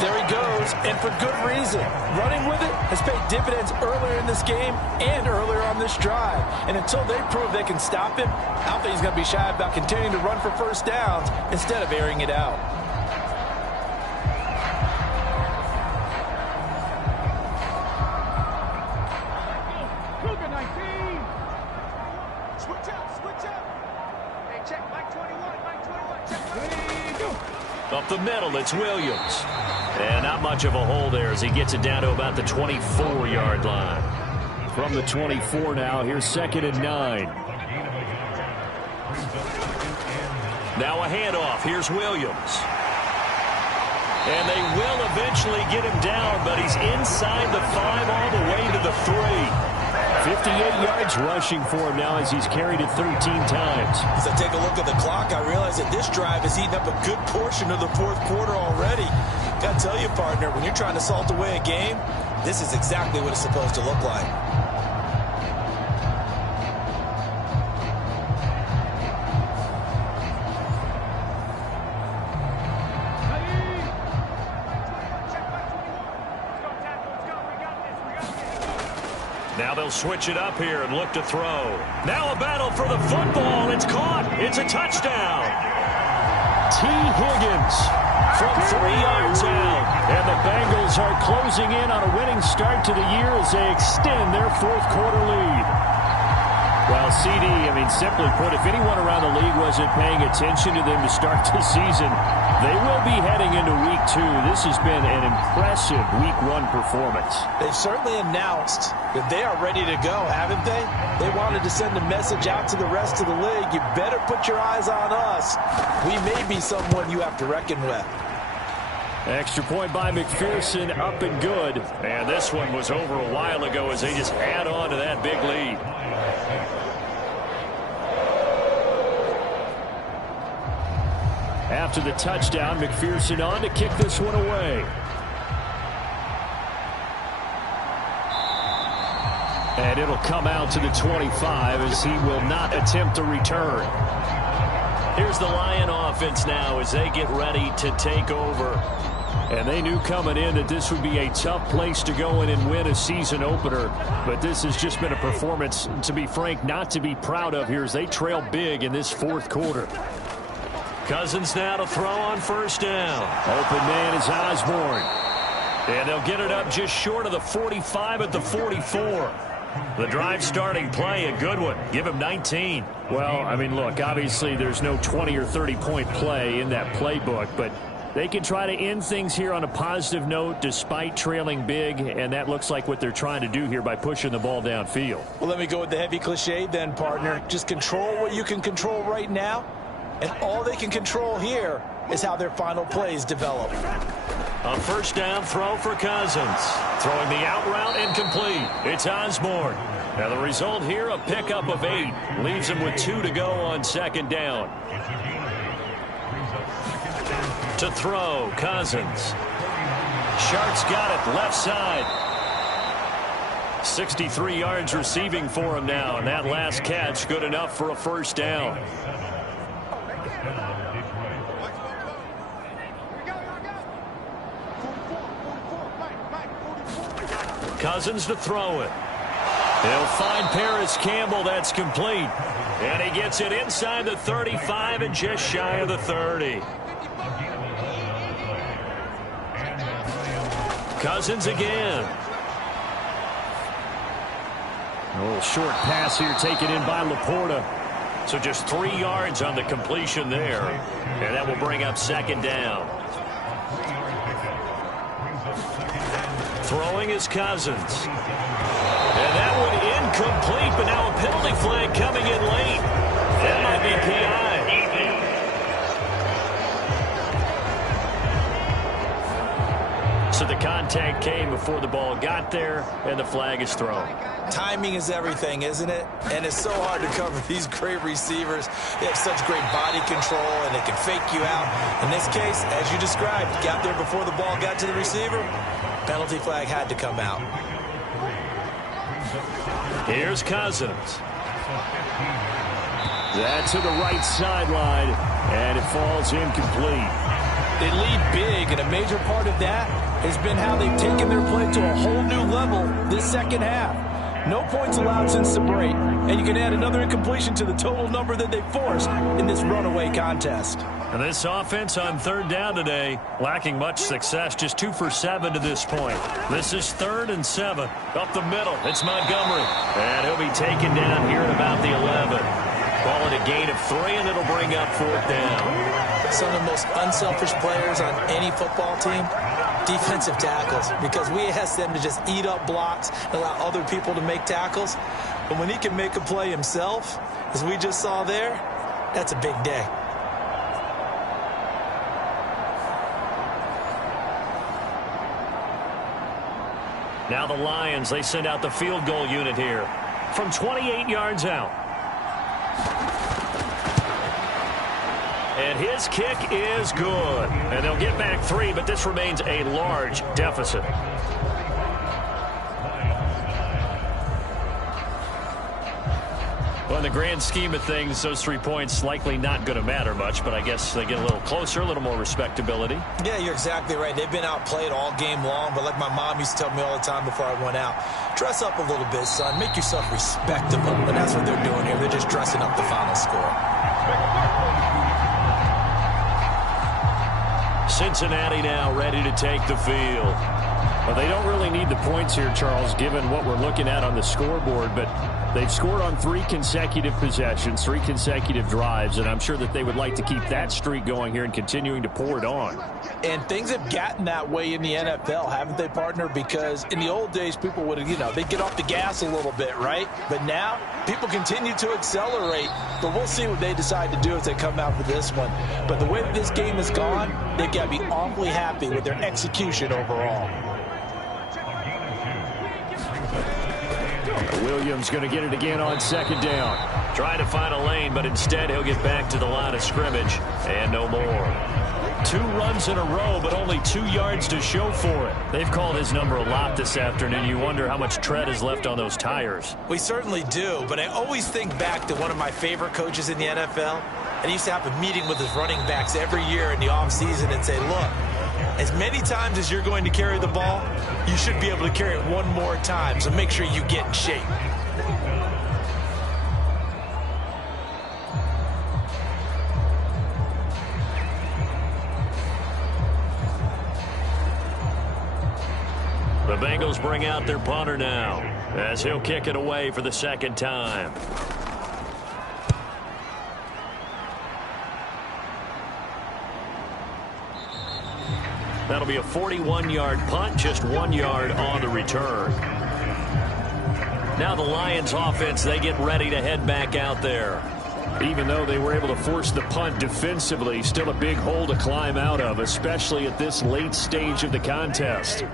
There he goes, and for good reason. Running with it has paid dividends earlier in this game and earlier on this drive. And until they prove they can stop him, I don't think he's going to be shy about continuing to run for first downs instead of airing it out. Up the middle, it's Williams. And not much of a hole there as he gets it down to about the 24-yard line. From the 24 now, here's 2nd and 9. Now a handoff. Here's Williams. And they will eventually get him down, but he's inside the 5 all the way to the 3. 58 yards rushing for him now as he's carried it 13 times. As I take a look at the clock, I realize that this drive has eaten up a good portion of the fourth quarter already. Got to tell you, partner, when you're trying to salt away a game, this is exactly what it's supposed to look like. Now they'll switch it up here and look to throw. Now a battle for the football. It's caught. It's a touchdown. T. Higgins from 3 yards out. And the Bengals are closing in on a winning start to the year as they extend their fourth quarter lead. Well, CD, simply put, if anyone around the league wasn't paying attention to them to start the season, they will be heading into Week 2. This has been an impressive Week 1 performance. They've certainly announced that they are ready to go, haven't they? They wanted to send a message out to the rest of the league. You better put your eyes on us. We may be someone you have to reckon with. Extra point by McPherson, up and good. And this one was over a while ago as they just add on to that big lead. After the touchdown, McPherson on to kick this one away. And it'll come out to the 25 as he will not attempt a return. Here's the Lion offense now as they get ready to take over. And they knew coming in that this would be a tough place to go in and win a season opener. But this has just been a performance, to be frank, not to be proud of here as they trail big in this fourth quarter. Cousins now to throw on first down. Open man is Osborne. And they'll get it up just short of the 45 at the 44. The drive starting play, a good one. Give him 19. Well, look, obviously there's no 20 or 30-point play in that playbook, but they can try to end things here on a positive note despite trailing big, and that looks like what they're trying to do here by pushing the ball downfield. Well, let me go with the heavy cliche then, partner. Just control what you can control right now, and all they can control here is how their final plays develop. A first down throw for Cousins. Throwing the out route incomplete. It's Osborne. Now the result here, a pickup of 8. Leaves him with 2 to go on second down. To throw, Cousins. Sharp's got it, left side. 63 yards receiving for him now, and that last catch good enough for a first down. Cousins to throw it. He'll find Paris Campbell. That's complete. And he gets it inside the 35 and just shy of the 30. Cousins again. A little short pass here taken in by Laporta. So just 3 yards on the completion there. And that will bring up second down. Throwing is Cousins. And that one incomplete, but now a penalty flag coming in late. That might be PI. So the contest contact came before the ball got there, and the flag is thrown. Timing is everything, isn't it? And it's so hard to cover these great receivers. They have such great body control, and they can fake you out. In this case, as you described, got there before the ball got to the receiver. Penalty flag had to come out. Here's Cousins. That's to the right sideline, and it falls incomplete. They lead big, and a major part of that has been how they've taken their play to a whole new level this second half. No points allowed since the break, and you can add another incompletion to the total number that they forced in this runaway contest. And this offense on third down today, lacking much success, just 2 for 7 to this point. This is 3rd and 7. Up the middle, it's Montgomery. And he'll be taken down here at about the 11. Ball at a gain of 3, and it'll bring up 4th down. Some of the most unselfish players on any football team, defensive tackles, because we ask them to just eat up blocks and allow other people to make tackles. But when he can make a play himself, as we just saw there, that's a big day. Now the Lions, they send out the field goal unit here from 28 yards out. And his kick is good. And they'll get back 3, but this remains a large deficit. Well, in the grand scheme of things, those 3 points likely not going to matter much, but I guess they get a little closer, a little more respectability. Yeah, you're exactly right. They've been outplayed all game long, but like my mom used to tell me all the time before I went out, dress up a little bit, son. Make yourself respectable. And that's what they're doing here. They're just dressing up the final score. Cincinnati now ready to take the field. Well, they don't really need the points here, Charles, given what we're looking at on the scoreboard, but they've scored on 3 consecutive possessions, 3 consecutive drives, and I'm sure that they would like to keep that streak going here and continuing to pour it on. And things have gotten that way in the NFL, haven't they, partner? Because in the old days, people would, they'd get off the gas a little bit, right? But now, people continue to accelerate, but we'll see what they decide to do as they come out for this one. But the way that this game has gone, they've got to be awfully happy with their execution overall. Williams going to get it again on 2nd down. Trying to find a lane, but instead he'll get back to the line of scrimmage and no more. 2 runs in a row, but only 2 yards to show for it. They've called his number a lot this afternoon. You wonder how much tread is left on those tires. We certainly do, but I always think back to one of my favorite coaches in the NFL. And he used to have a meeting with his running backs every year in the offseason and say, look, as many times as you're going to carry the ball, you should be able to carry it 1 more time, so make sure you get in shape. The Bengals bring out their punter now, as he'll kick it away for the 2nd time. That'll be a 41-yard punt, just 1 yard on the return. Now the Lions offense, they get ready to head back out there. Even though they were able to force the punt defensively, still a big hole to climb out of, especially at this late stage of the contest.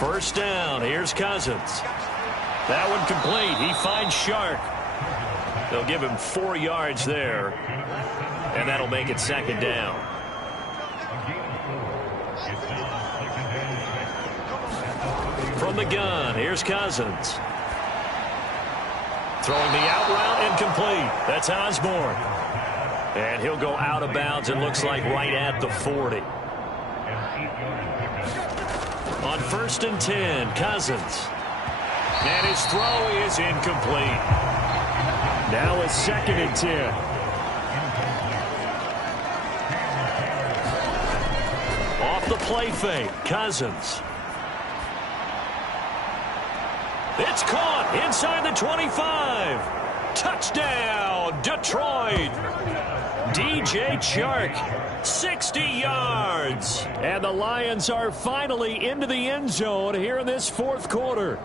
First down, here's Cousins. That one complete. He finds Shark. They'll give him 4 yards there. And that'll make it 2nd down. From the gun, here's Cousins. Throwing the out route incomplete. That's Osborne. And he'll go out of bounds, it looks like right at the 40. On 1st and 10, Cousins. And his throw is incomplete. Now it's 2nd and 10. Off the play fake, Cousins. It's caught inside the 25. Touchdown, Detroit. DJ Chark, 60 yards. And the Lions are finally into the end zone here in this 4th quarter.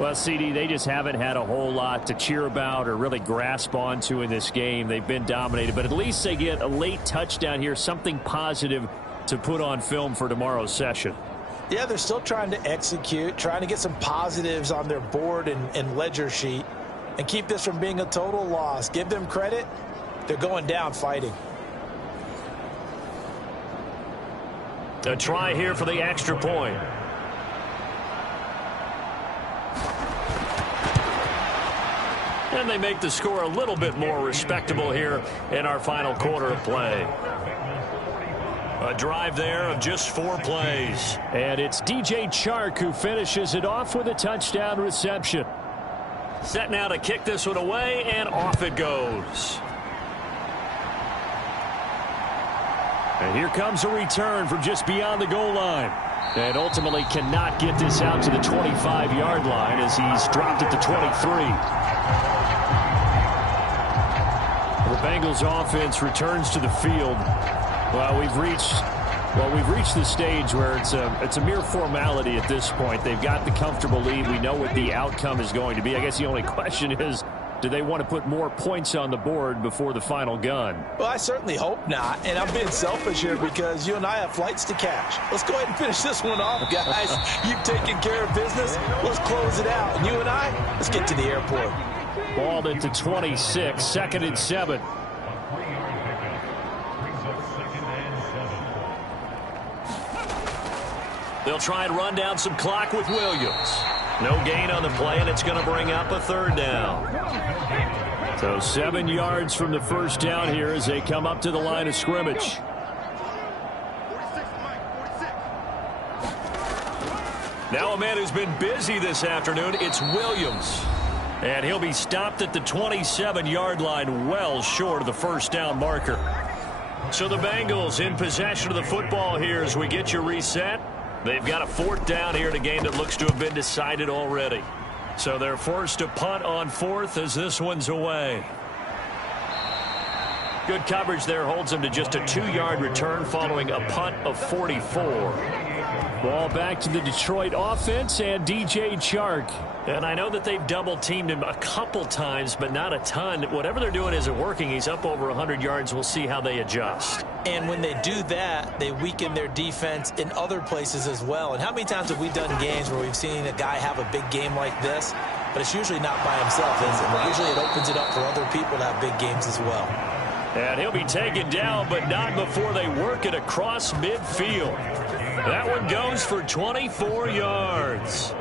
Well, CD, they just haven't had a whole lot to cheer about or really grasp onto in this game. They've been dominated, but at least they get a late touchdown here, something positive to put on film for tomorrow's session. Yeah, they're still trying to execute, trying to get some positives on their board and ledger sheet and keep this from being a total loss. Give them credit. They're going down fighting. A try here for the extra point. And they make the score a little bit more respectable here in our final quarter of play. A drive there of just 4 plays. And it's DJ Chark who finishes it off with a touchdown reception. Set now to kick this one away, and off it goes. And here comes a return from just beyond the goal line. And ultimately cannot get this out to the 25-yard line as he's dropped at the 23. The Bengals offense returns to the field. Well, we've reached the stage where it's a mere formality at this point. They've got the comfortable lead. We know what the outcome is going to be. I guess the only question is, do they want to put more points on the board before the final gun? Well, I certainly hope not. And I'm being selfish here because you and I have flights to catch. Let's go ahead and finish this one off, guys. You've taken care of business. Let's close it out. And you and I, let's get to the airport. Balled at the 26, 2nd and 7. They'll try and run down some clock with Williams. No gain on the play, and it's going to bring up a 3rd down. So 7 yards from the first down here as they come up to the line of scrimmage. Now a man who's been busy this afternoon, it's Williams. And he'll be stopped at the 27-yard line, well short of the first down marker. So the Bengals in possession of the football here as we get you reset. They've got a 4th down here in a game that looks to have been decided already. So they're forced to punt on 4th as this one's away. Good coverage there holds them to just a 2-yard return following a punt of 44. Ball back to the Detroit offense and DJ Chark. And I know that they've double-teamed him a couple times, but not a ton. Whatever they're doing isn't working. He's up over 100 yards. We'll see how they adjust. And when they do that, they weaken their defense in other places as well. And how many times have we done games where we've seen a guy have a big game like this, but it's usually not by himself, is it? Usually it opens it up for other people to have big games as well. And he'll be taken down, but not before they work it across midfield. That one goes for 24 yards.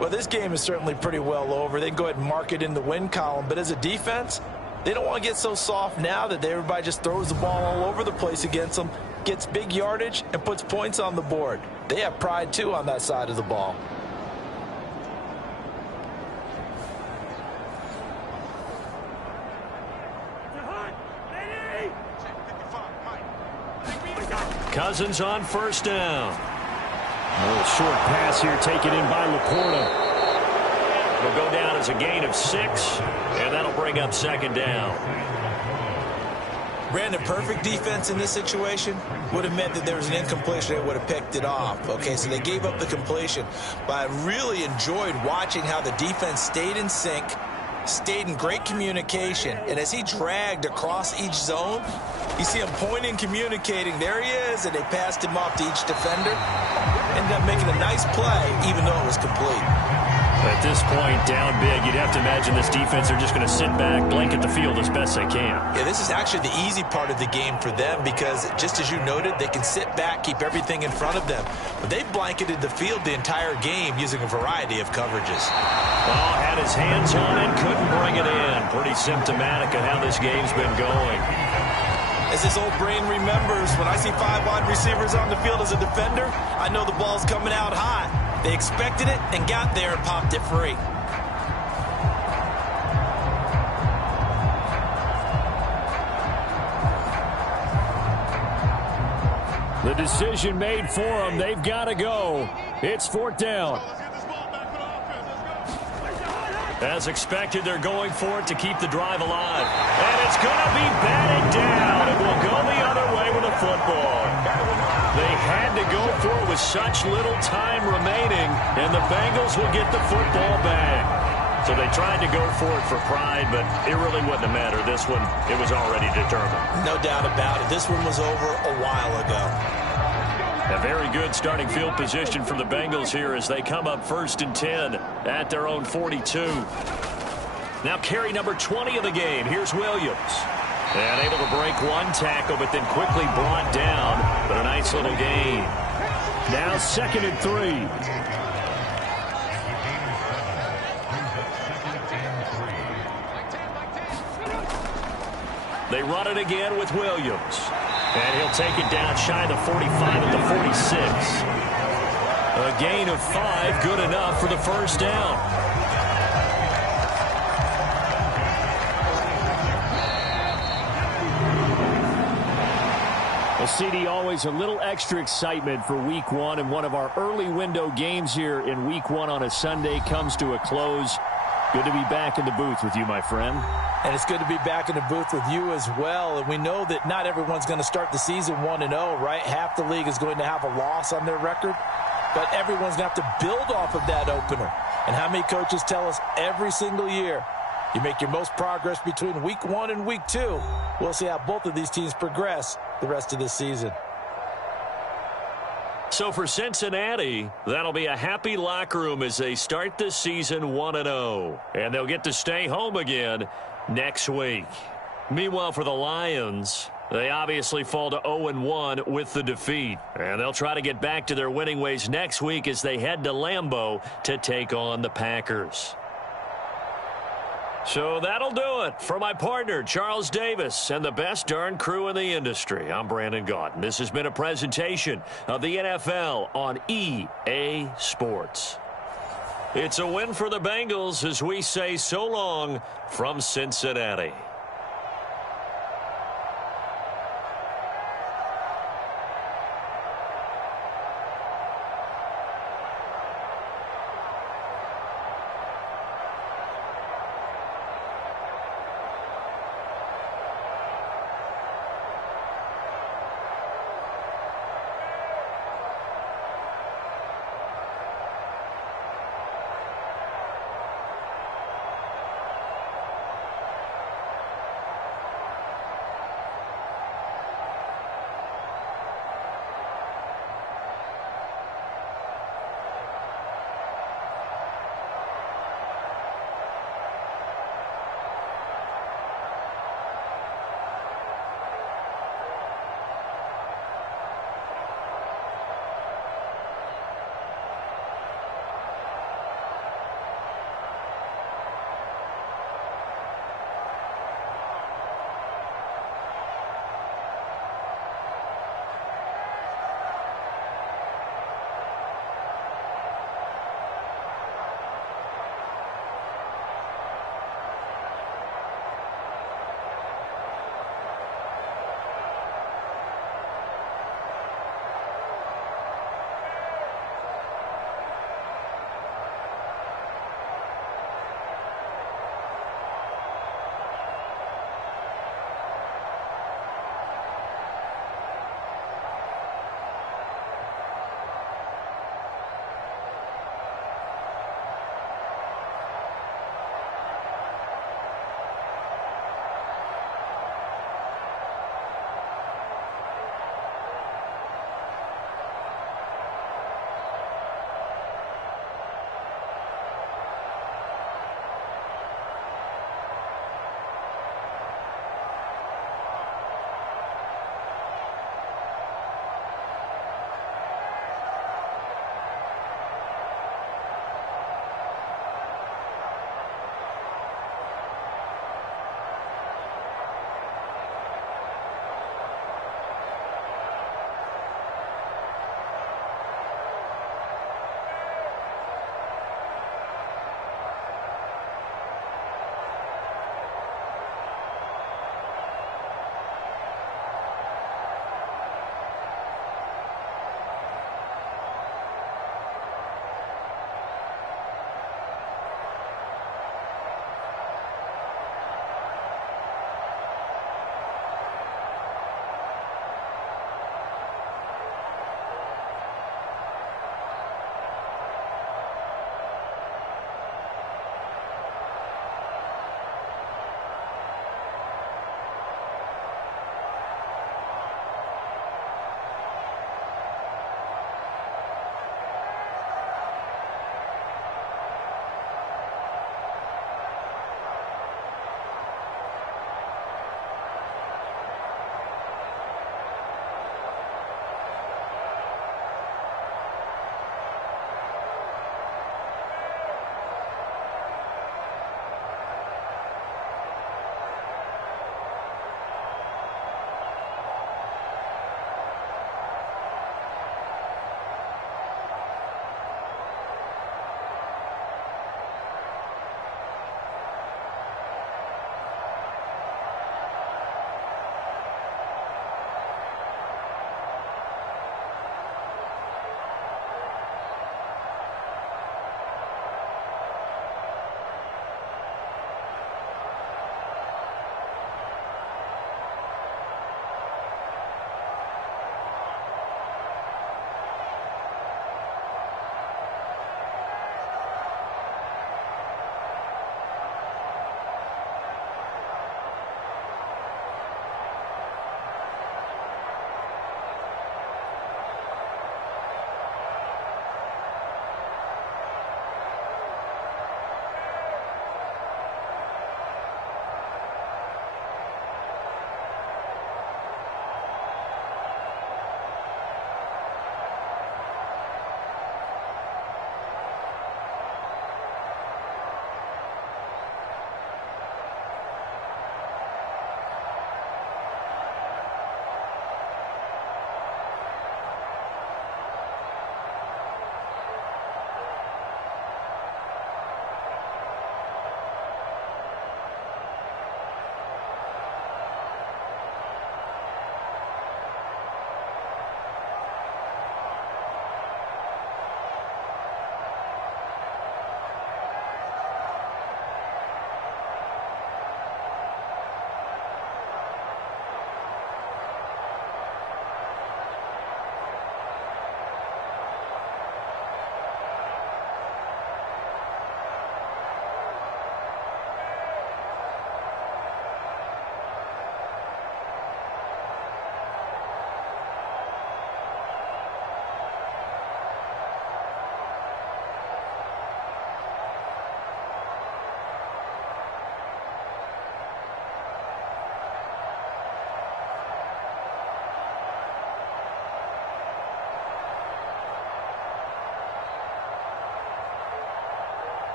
Well, this game is certainly pretty well over. They can go ahead and mark it in the win column. But as a defense, they don't want to get so soft now that everybody just throws the ball all over the place against them, gets big yardage, and puts points on the board. They have pride, too, on that side of the ball. Cousins on 1st down. A little short pass here taken in by Laporta. It'll go down as a gain of 6, and that'll bring up 2nd down. Brandon, perfect defense in this situation would have meant that there was an incompletion. They would have picked it off. Okay, so they gave up the completion. But I really enjoyed watching how the defense stayed in sync, stayed in great communication. And as he dragged across each zone, you see him pointing, communicating. There he is, and they passed him off to each defender. Ended up making a nice play, even though it was complete. At this point, down big, you'd have to imagine this defense are just going to sit back, blanket the field as best they can. Yeah, this is actually the easy part of the game for them because, just as you noted, they can sit back, keep everything in front of them. But they blanketed the field the entire game using a variety of coverages. Ball had his hands on it, couldn't bring it in. Pretty symptomatic of how this game's been going. As his old brain remembers, when I see 5 wide receivers on the field as a defender, I know the ball's coming out high. They expected it and got there and popped it free. The decision made for them. They've got to go. It's 4th down. As expected, they're going for it to keep the drive alive. And it's going to be batted down. It will go the other way with the football. They had to go for it with such little time remaining, and the Bengals will get the football back. So they tried to go for it for pride, but it really wouldn't have mattered. This one, it was already determined. No doubt about it. This one was over a while ago. A very good starting field position for the Bengals here as they come up 1st and 10 at their own 42. Now carry number 20 of the game. Here's Williams. And able to break one tackle, but then quickly brought down. But a nice little gain. Now 2nd and 3. They run it again with Williams. And he'll take it down shy of the 45 at the 46. A gain of 5, good enough for the first down. Well, CD, always a little extra excitement for Week 1, and one of our early window games here in Week 1 on a Sunday comes to a close. Good to be back in the booth with you, my friend. And it's good to be back in the booth with you as well. And we know that not everyone's going to start the season 1-0, right? Half the league is going to have a loss on their record. But everyone's going to have to build off of that opener. And how many coaches tell us every single year, you make your most progress between Week 1 and Week 2. We'll see how both of these teams progress the rest of this season. So for Cincinnati, that'll be a happy locker room as they start this season 1-0. And they'll get to stay home again next week. Meanwhile, for the Lions, they obviously fall to 0-1 with the defeat. And they'll try to get back to their winning ways next week as they head to Lambeau to take on the Packers. So that'll do it for my partner, Charles Davis, and the best darn crew in the industry. I'm Brandon Gaudin. This has been a presentation of the NFL on EA Sports. It's a win for the Bengals as we say so long from Cincinnati.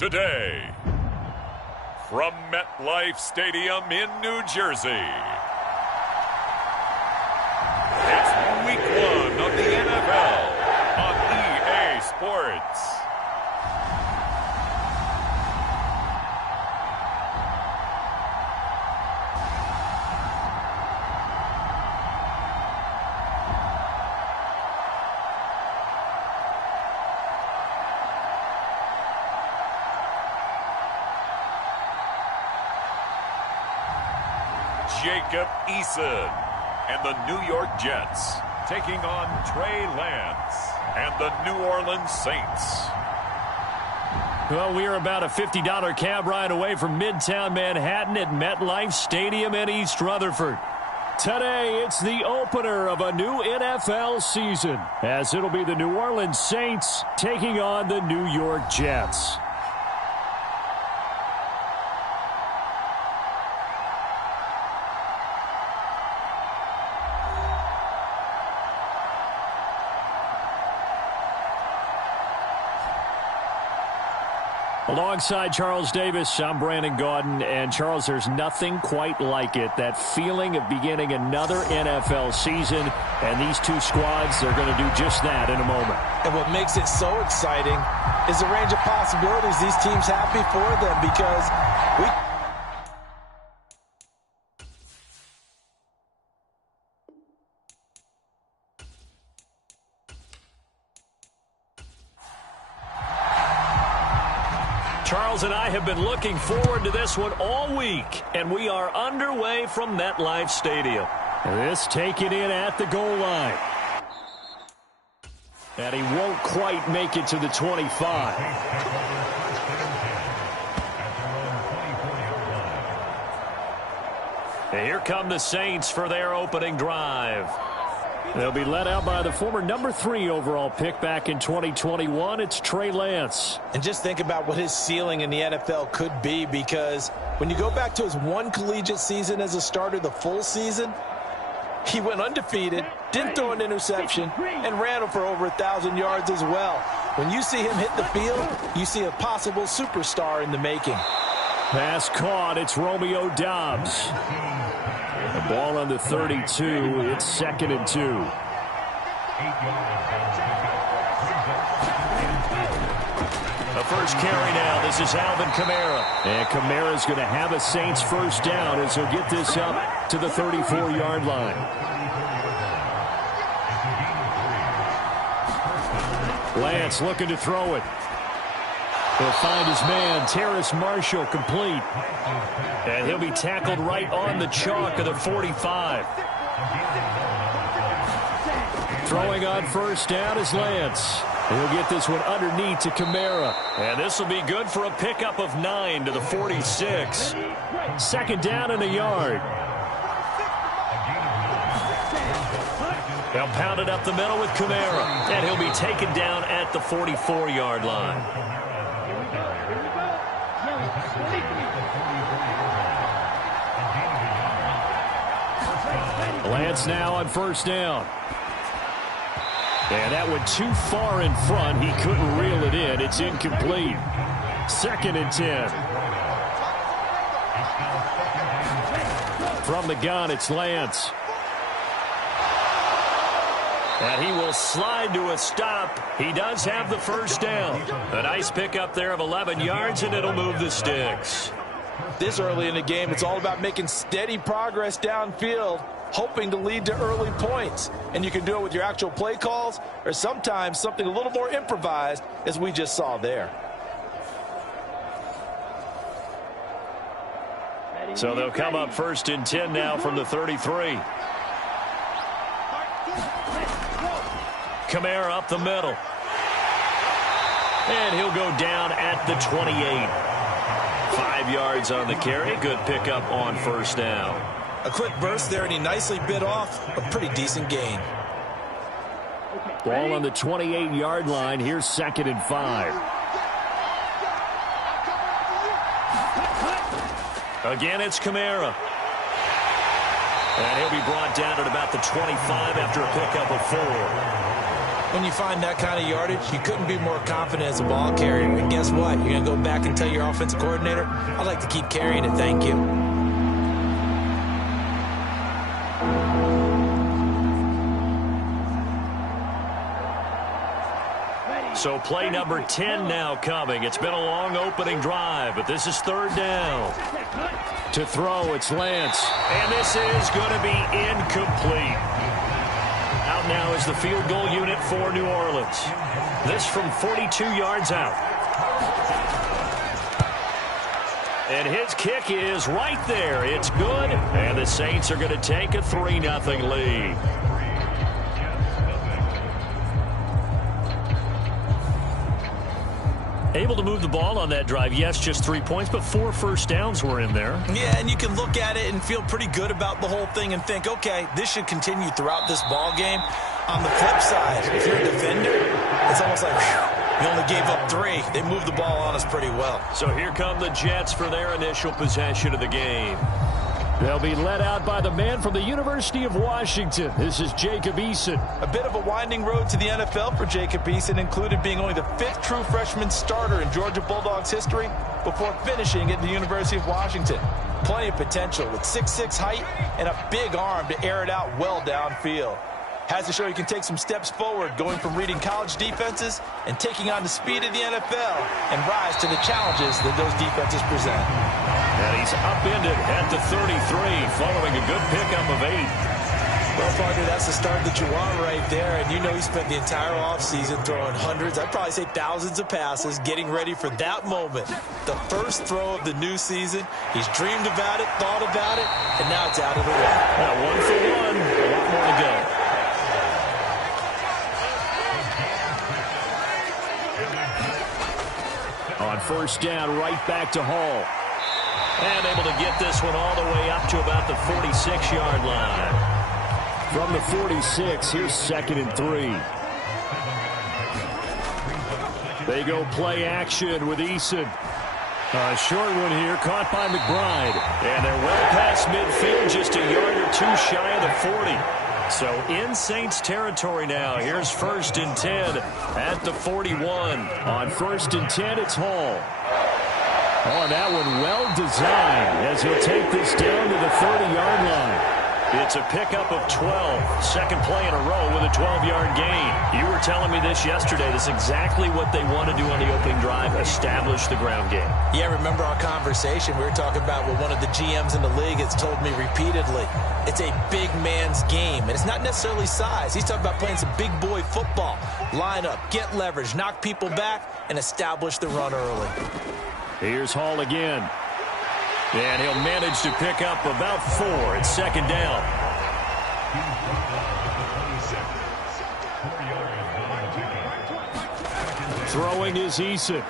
today. From MetLife Stadium in New Jersey, it's Week 1 of the NFL on EA Sports. Jacob Eason and the New York Jets taking on Trey Lance and the New Orleans Saints. Well, we are about a $50 cab ride away from Midtown Manhattan at MetLife Stadium in East Rutherford. Today, it's the opener of a new NFL season, as it'll be the New Orleans Saints taking on the New York Jets. Alongside Charles Davis, I'm Brandon Gaudin. And, Charles, there's nothing quite like it. That feeling of beginning another NFL season. And these two squads, they're going to do just that in a moment. And what makes it so exciting is the range of possibilities these teams have before them, because Charles and I have been looking forward to this one all week, and we are underway from MetLife Stadium. This taken in at the goal line. And he won't quite make it to the 25. And here come the Saints for their opening drive. They'll be led out by the former number 3 overall pick back in 2021. It's Trey Lance. And just think about what his ceiling in the NFL could be, because when you go back to his one collegiate season as a starter, the full season, he went undefeated, didn't throw an interception, and ran for over 1,000 yards as well. When you see him hit the field, you see a possible superstar in the making. Pass caught. It's Romeo Doubs. The ball on the 32. It's 2nd and 2. The first carry now. This is Alvin Kamara. And Kamara's going to have a Saints first down as he'll get this up to the 34-yard line. Lance looking to throw it. He'll find his man, Terrace Marshall, complete. And he'll be tackled right on the chalk of the 45. Throwing on first down is Lance. He'll get this one underneath to Kamara. And this will be good for a pickup of 9 to the 46. 2nd down and a yard. They'll pound it up the middle with Kamara. And he'll be taken down at the 44-yard line. Lance now on first down. And that went too far in front. He couldn't reel it in. It's incomplete. 2nd and 10. From the gun, it's Lance. And he will slide to a stop. He does have the first down. A nice pickup there of 11 yards, and it'll move the sticks. This early in the game, it's all about making steady progress downfield, hoping to lead to early points. And you can do it with your actual play calls, or sometimes something a little more improvised, as we just saw there. So they'll come up 1st and 10 now from the 33. Kamara up the middle. And he'll go down at the 28. 5 yards on the carry. Good pickup on first down. A quick burst there, and he nicely bit off a pretty decent gain. Ball on the 28-yard line. Here's 2nd and 5. Again, it's Kamara. And he'll be brought down at about the 25 after a pickup of 4. When you find that kind of yardage, you couldn't be more confident as a ball carrier. And guess what? You're going to go back and tell your offensive coordinator, I'd like to keep carrying it, thank you. So play number 10 now coming. It's been a long opening drive, but this is third down. To throw, it's Lance. And this is going to be incomplete. Out now is the field goal unit for New Orleans. This from 42 yards out. And his kick is right there. It's good. And the Saints are going to take a 3-0 lead. Able to move the ball on that drive. Yes, just 3 points, but 4 first downs were in there. Yeah, and you can look at it and feel pretty good about the whole thing and think, okay, this should continue throughout this ball game. On the flip side, if you're a defender, it's almost like, whew, you only gave up 3. They moved the ball on us pretty well. So here come the Jets for their initial possession of the game. They'll be led out by the man from the University of Washington. This is Jacob Eason. A bit of a winding road to the NFL for Jacob Eason, included being only the 5th true freshman starter in Georgia Bulldogs history before finishing at the University of Washington. Plenty of potential with 6'6" height and a big arm to air it out well downfield. Has to show he can take some steps forward, going from reading college defenses and taking on the speed of the NFL and rise to the challenges that those defenses present. And he's upended at the 33 following a good pickup of 8. Well, partner, that's the start that you want right there. And you know he spent the entire offseason throwing hundreds, I'd probably say thousands of passes, getting ready for that moment. The first throw of the new season. He's dreamed about it, thought about it, and now it's out of the way. Now 1 for 1, a lot more to go. On first down, right back to Hall. And able to get this one all the way up to about the 46-yard line. From the 46, here's 2nd and 3. They go play action with Eason. A short one here, caught by McBride. And they're well past midfield, just a yard or 2 shy of the 40. So in Saints territory now. Here's 1st and 10 at the 41. On 1st and 10, it's Hall. Oh, and that one well designed as he'll take this down to the 30-yard line. It's a pickup of 12. Second play in a row with a 12-yard gain. You were telling me this yesterday. This is exactly what they want to do on the opening drive, establish the ground game. Yeah, remember our conversation. We were talking about what one of the GMs in the league has told me repeatedly. It's a big man's game, and it's not necessarily size. He's talking about playing some big boy football. Line up, get leverage, knock people back, and establish the run early. Here's Hall again. And he'll manage to pick up about 4. It's 2nd down. Throwing is Eason.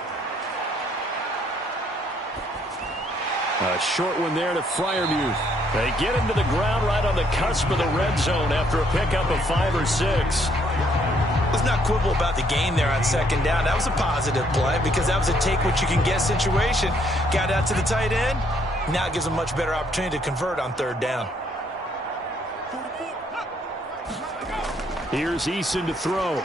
A short one there to Freiermuth. They get him to the ground right on the cusp of the red zone after a pickup of 5 or 6. Let's not quibble about the gain there on 2nd down. That was a positive play because that was a take-what-you-can-get situation. Got out to the tight end. Now it gives them a much better opportunity to convert on 3rd down. Here's Eason to throw.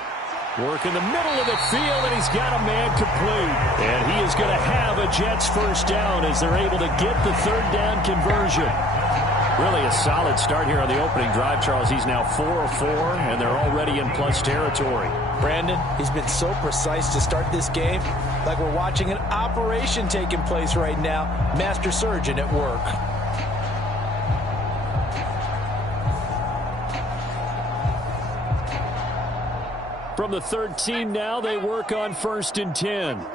Work in the middle of the field, and he's got a man complete. And he is going to have a Jets 1st down as they're able to get the 3rd down conversion. Really a solid start here on the opening drive, Charles. He's now 4 of 4, and they're already in plus territory. Brandon, he's been so precise to start this game, like we're watching an operation taking place right now. Master surgeon at work. From the 13 now, they work on 1st and 10.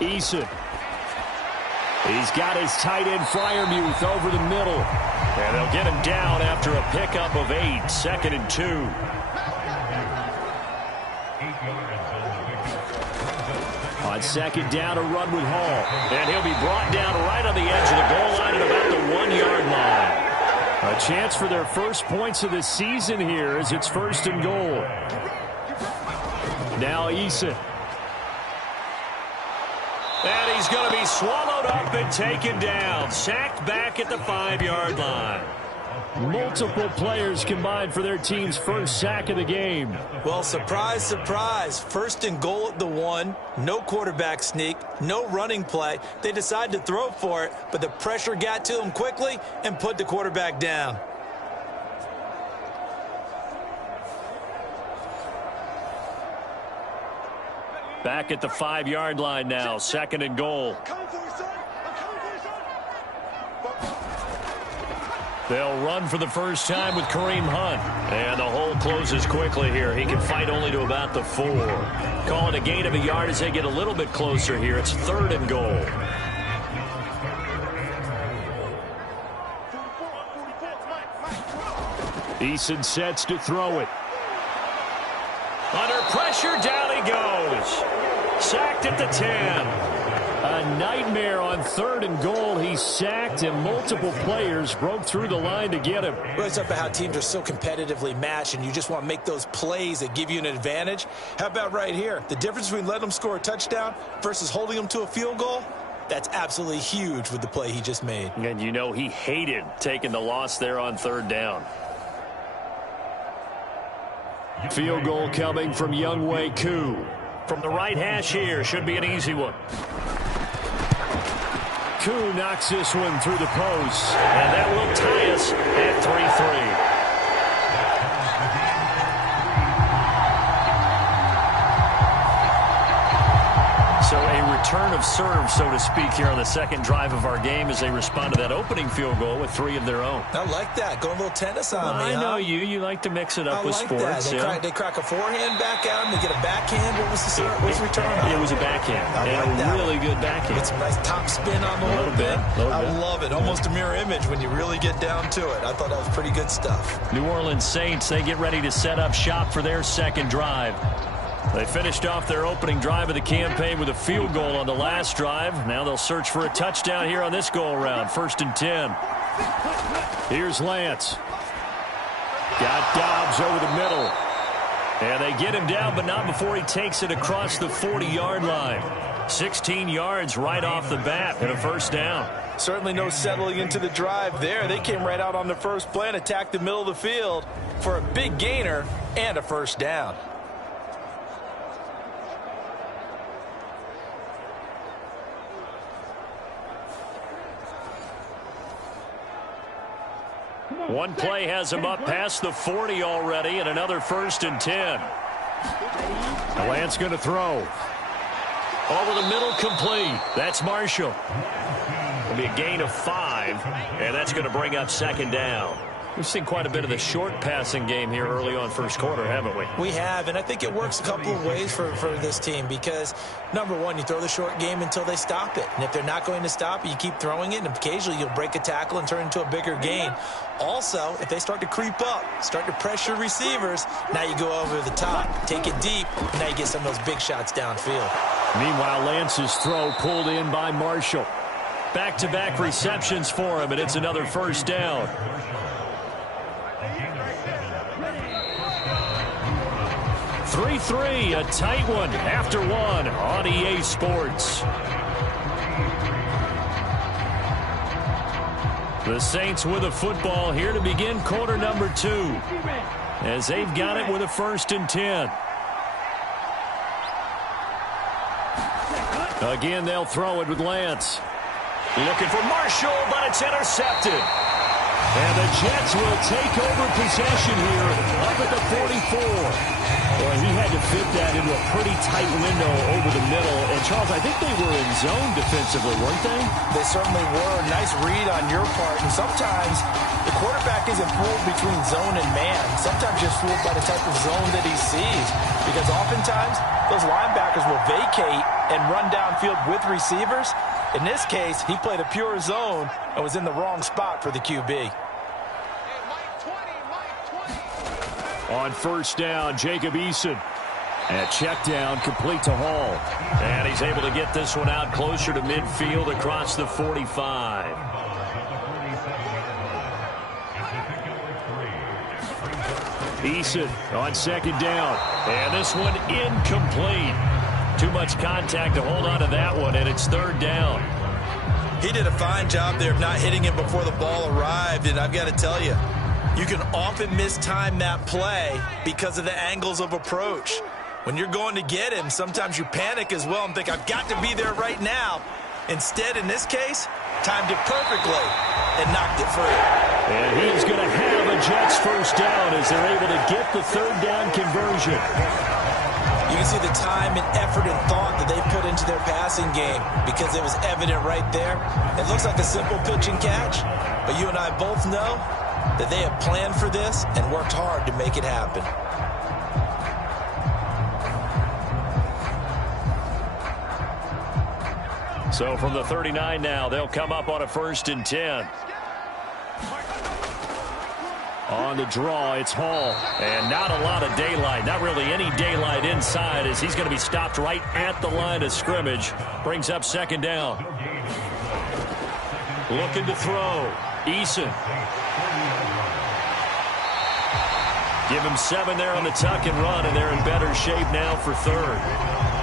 Eason. He's got his tight end Freiermuth over the middle. And they'll get him down after a pickup of 8. 2nd and 2. On 2nd down, a run with Hall. And he'll be brought down right on the edge of the goal line at about the 1-yard line. A chance for their first points of the season here as it's 1st and goal. Now Eason. And he's going to be swallowed up and taken down. Sacked back at the 5-yard line. Multiple players combined for their team's first sack of the game. Well, surprise, surprise. First and goal at the 1. No quarterback sneak. No running play. They decided to throw for it, but the pressure got to them quickly and put the quarterback down. Back at the 5-yard line now. Second and goal. They'll run for the first time with Kareem Hunt. And the hole closes quickly here. He can fight only to about the 4. Call it a gain of a yard as they get a little bit closer here. It's third and goal. Eason sets to throw it. Under pressure, down he goes. Sacked at the 10. A nightmare on third and goal. He's sacked, and multiple players broke through the line to get him. Well, it's about how teams are so competitively matched, and you just want to make those plays that give you an advantage. How about right here? The difference between letting them score a touchdown versus holding them to a field goal? That's absolutely huge with the play he just made. And you know he hated taking the loss there on third down. Field goal coming from Younghoe Koo. From the right hash here, should be an easy one. Koo knocks this one through the post. And that will tie us at 3-3. So a return of serve, so to speak, here on the second drive of our game as they respond to that opening field goal with 3 of their own. I like that. Going a little tennis on me, I know you. You like to mix it up with sports. They crack a forehand back at him. They get a backhand. What was the return on? It was a backhand. A really good backhand. With some nice top spin on the little bit. I love it. Almost a mirror image when you really get down to it. I thought that was pretty good stuff. New Orleans Saints, they get ready to set up shop for their second drive. They finished off their opening drive of the campaign with a field goal on the last drive. Now they'll search for a touchdown here on this go-around. 1st and 10. Here's Lance. Got Dobbs over the middle. And they get him down, but not before he takes it across the 40-yard line. 16 yards right off the bat and a first down. Certainly no settling into the drive there. They came right out on the first play and attacked the middle of the field for a big gainer and a first down. One play has him up past the 40 already, and another 1st and 10. Lance going to throw. Over the middle, complete. That's Marshall. It'll be a gain of 5, and that's going to bring up second down. We've seen quite a bit of the short passing game here early on first quarter, haven't we? We have, and I think it works a couple of ways for this team because, number one, you throw the short game until they stop it. And if they're not going to stop it, you keep throwing it, and occasionally you'll break a tackle and turn it into a bigger gain. Also, if they start to creep up, start to pressure receivers, now you go over the top, take it deep, and now you get some of those big shots downfield. Meanwhile, Lance's throw pulled in by Marshall. Back-to-back receptions for him, and it's another first down. 3-3, a tight one after one on EA Sports. The Saints with a football here to begin quarter number 2 as they've got it with a 1st and 10. Again, they'll throw it with Lance. Looking for Marshall, but it's intercepted. And the Jets will take over possession here up at the 44. Well, he had to fit that into a pretty tight window over the middle. And, Charles, I think they were in zone defensively, weren't they? They certainly were. Nice read on your part. And sometimes the quarterback isn't fooled between zone and man. Sometimes just fooled by the type of zone that he sees. Because oftentimes those linebackers will vacate and run downfield with receivers. In this case, he played a pure zone and was in the wrong spot for the QB. On first down, Jacob Eason. And check down, complete to Hall. And he's able to get this one out closer to midfield across the 45. Eason on second down. And this one incomplete. Too much contact to hold on to that one, and it's third down. He did a fine job there of not hitting him before the ball arrived, and I've got to tell you, you can often mistime that play because of the angles of approach. When you're going to get him, sometimes you panic as well and think, I've got to be there right now. Instead, in this case, timed it perfectly and knocked it free. And he's going to have a Jets first down as they're able to get the third down conversion. You can see the time and effort and thought that they put into their passing game because it was evident right there. It looks like a simple pitch and catch, but you and I both know that they have planned for this and worked hard to make it happen. So from the 39 now, they'll come up on a 1st and 10. On the draw, it's Hall. And not a lot of daylight. Not really any daylight inside as he's going to be stopped right at the line of scrimmage. Brings up 2nd down. Looking to throw. Eason. Give him 7 there on the tuck and run, and they're in better shape now for 3rd.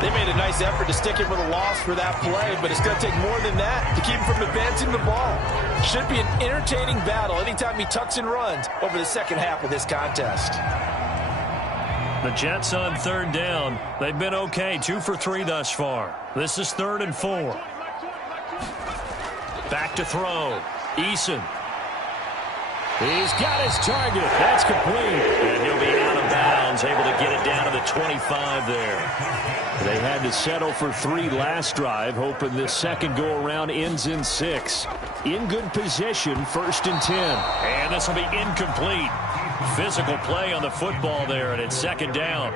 They made a nice effort to stick him with a loss for that play, but it's going to take more than that to keep him from advancing the ball. Should be an entertaining battle anytime he tucks and runs over the second half of this contest. The Jets on 3rd down. They've been okay, 2 for 3 thus far. This is 3rd and 4. Back to throw. Eason. He's got his target. That's complete. And he'll be out of bounds, able to get it down to the 25 there. They had to settle for 3 last drive, hoping this second go-around ends in 6. In good position, 1st and 10. And this will be incomplete. Physical play on the football there, and it's 2nd down.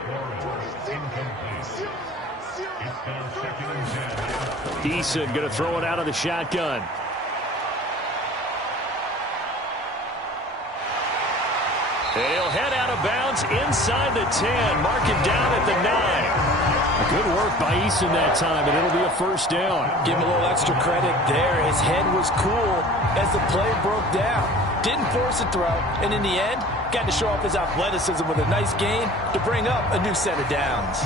Eason going to throw it out of the shotgun. He'll head out of bounds inside the 10. Mark him down at the 9. Good work by Eason that time, and it'll be a 1st down. Give him a little extra credit there. His head was cool as the play broke down. Didn't force a throw, and in the end, got to show off his athleticism with a nice gain to bring up a new set of downs.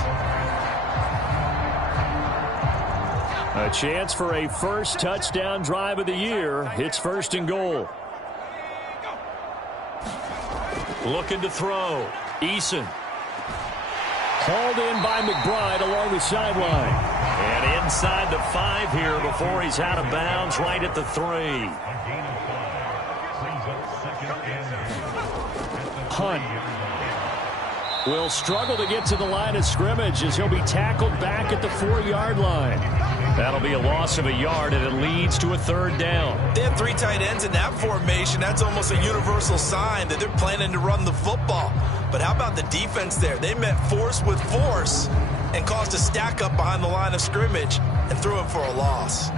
A chance for a first touchdown drive of the year. It's 1st and goal. Looking to throw. Eason. Hauled in by McBride along the sideline. And inside the 5 here before he's out of bounds right at the 3. Hunt will struggle to get to the line of scrimmage as he'll be tackled back at the 4-yard line. That'll be a loss of a yard, and it leads to a 3rd down. They have 3 tight ends in that formation. That's almost a universal sign that they're planning to run the football. But how about the defense there? They met force with force and caused a stack up behind the line of scrimmage and threw him for a loss.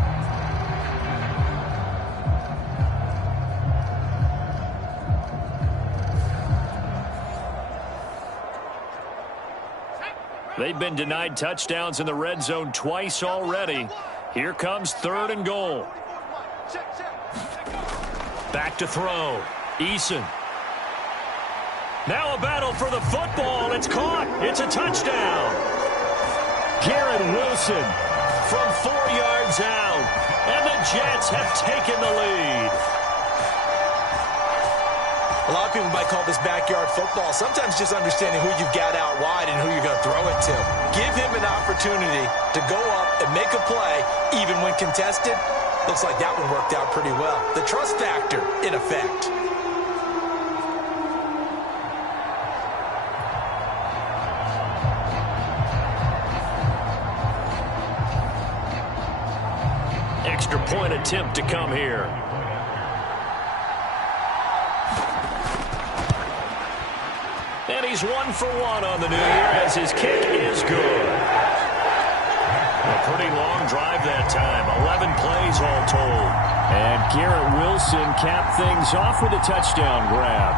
They've been denied touchdowns in the red zone twice already. Here comes 3rd and goal. Back to throw. Eason. Now a battle for the football. It's caught. It's a touchdown. Garrett Wilson from 4 yards out. And the Jets have taken the lead. A lot of people might call this backyard football. Sometimes just understanding who you've got out wide and who you're going to throw it to. Give him an opportunity to go up and make a play, even when contested. Looks like that one worked out pretty well. The trust factor in effect. Extra point attempt to come here. And he's 1 for 1 on the new year as his kick is good. A pretty long drive that time. 11 plays all told. And Garrett Wilson capped things off with a touchdown grab.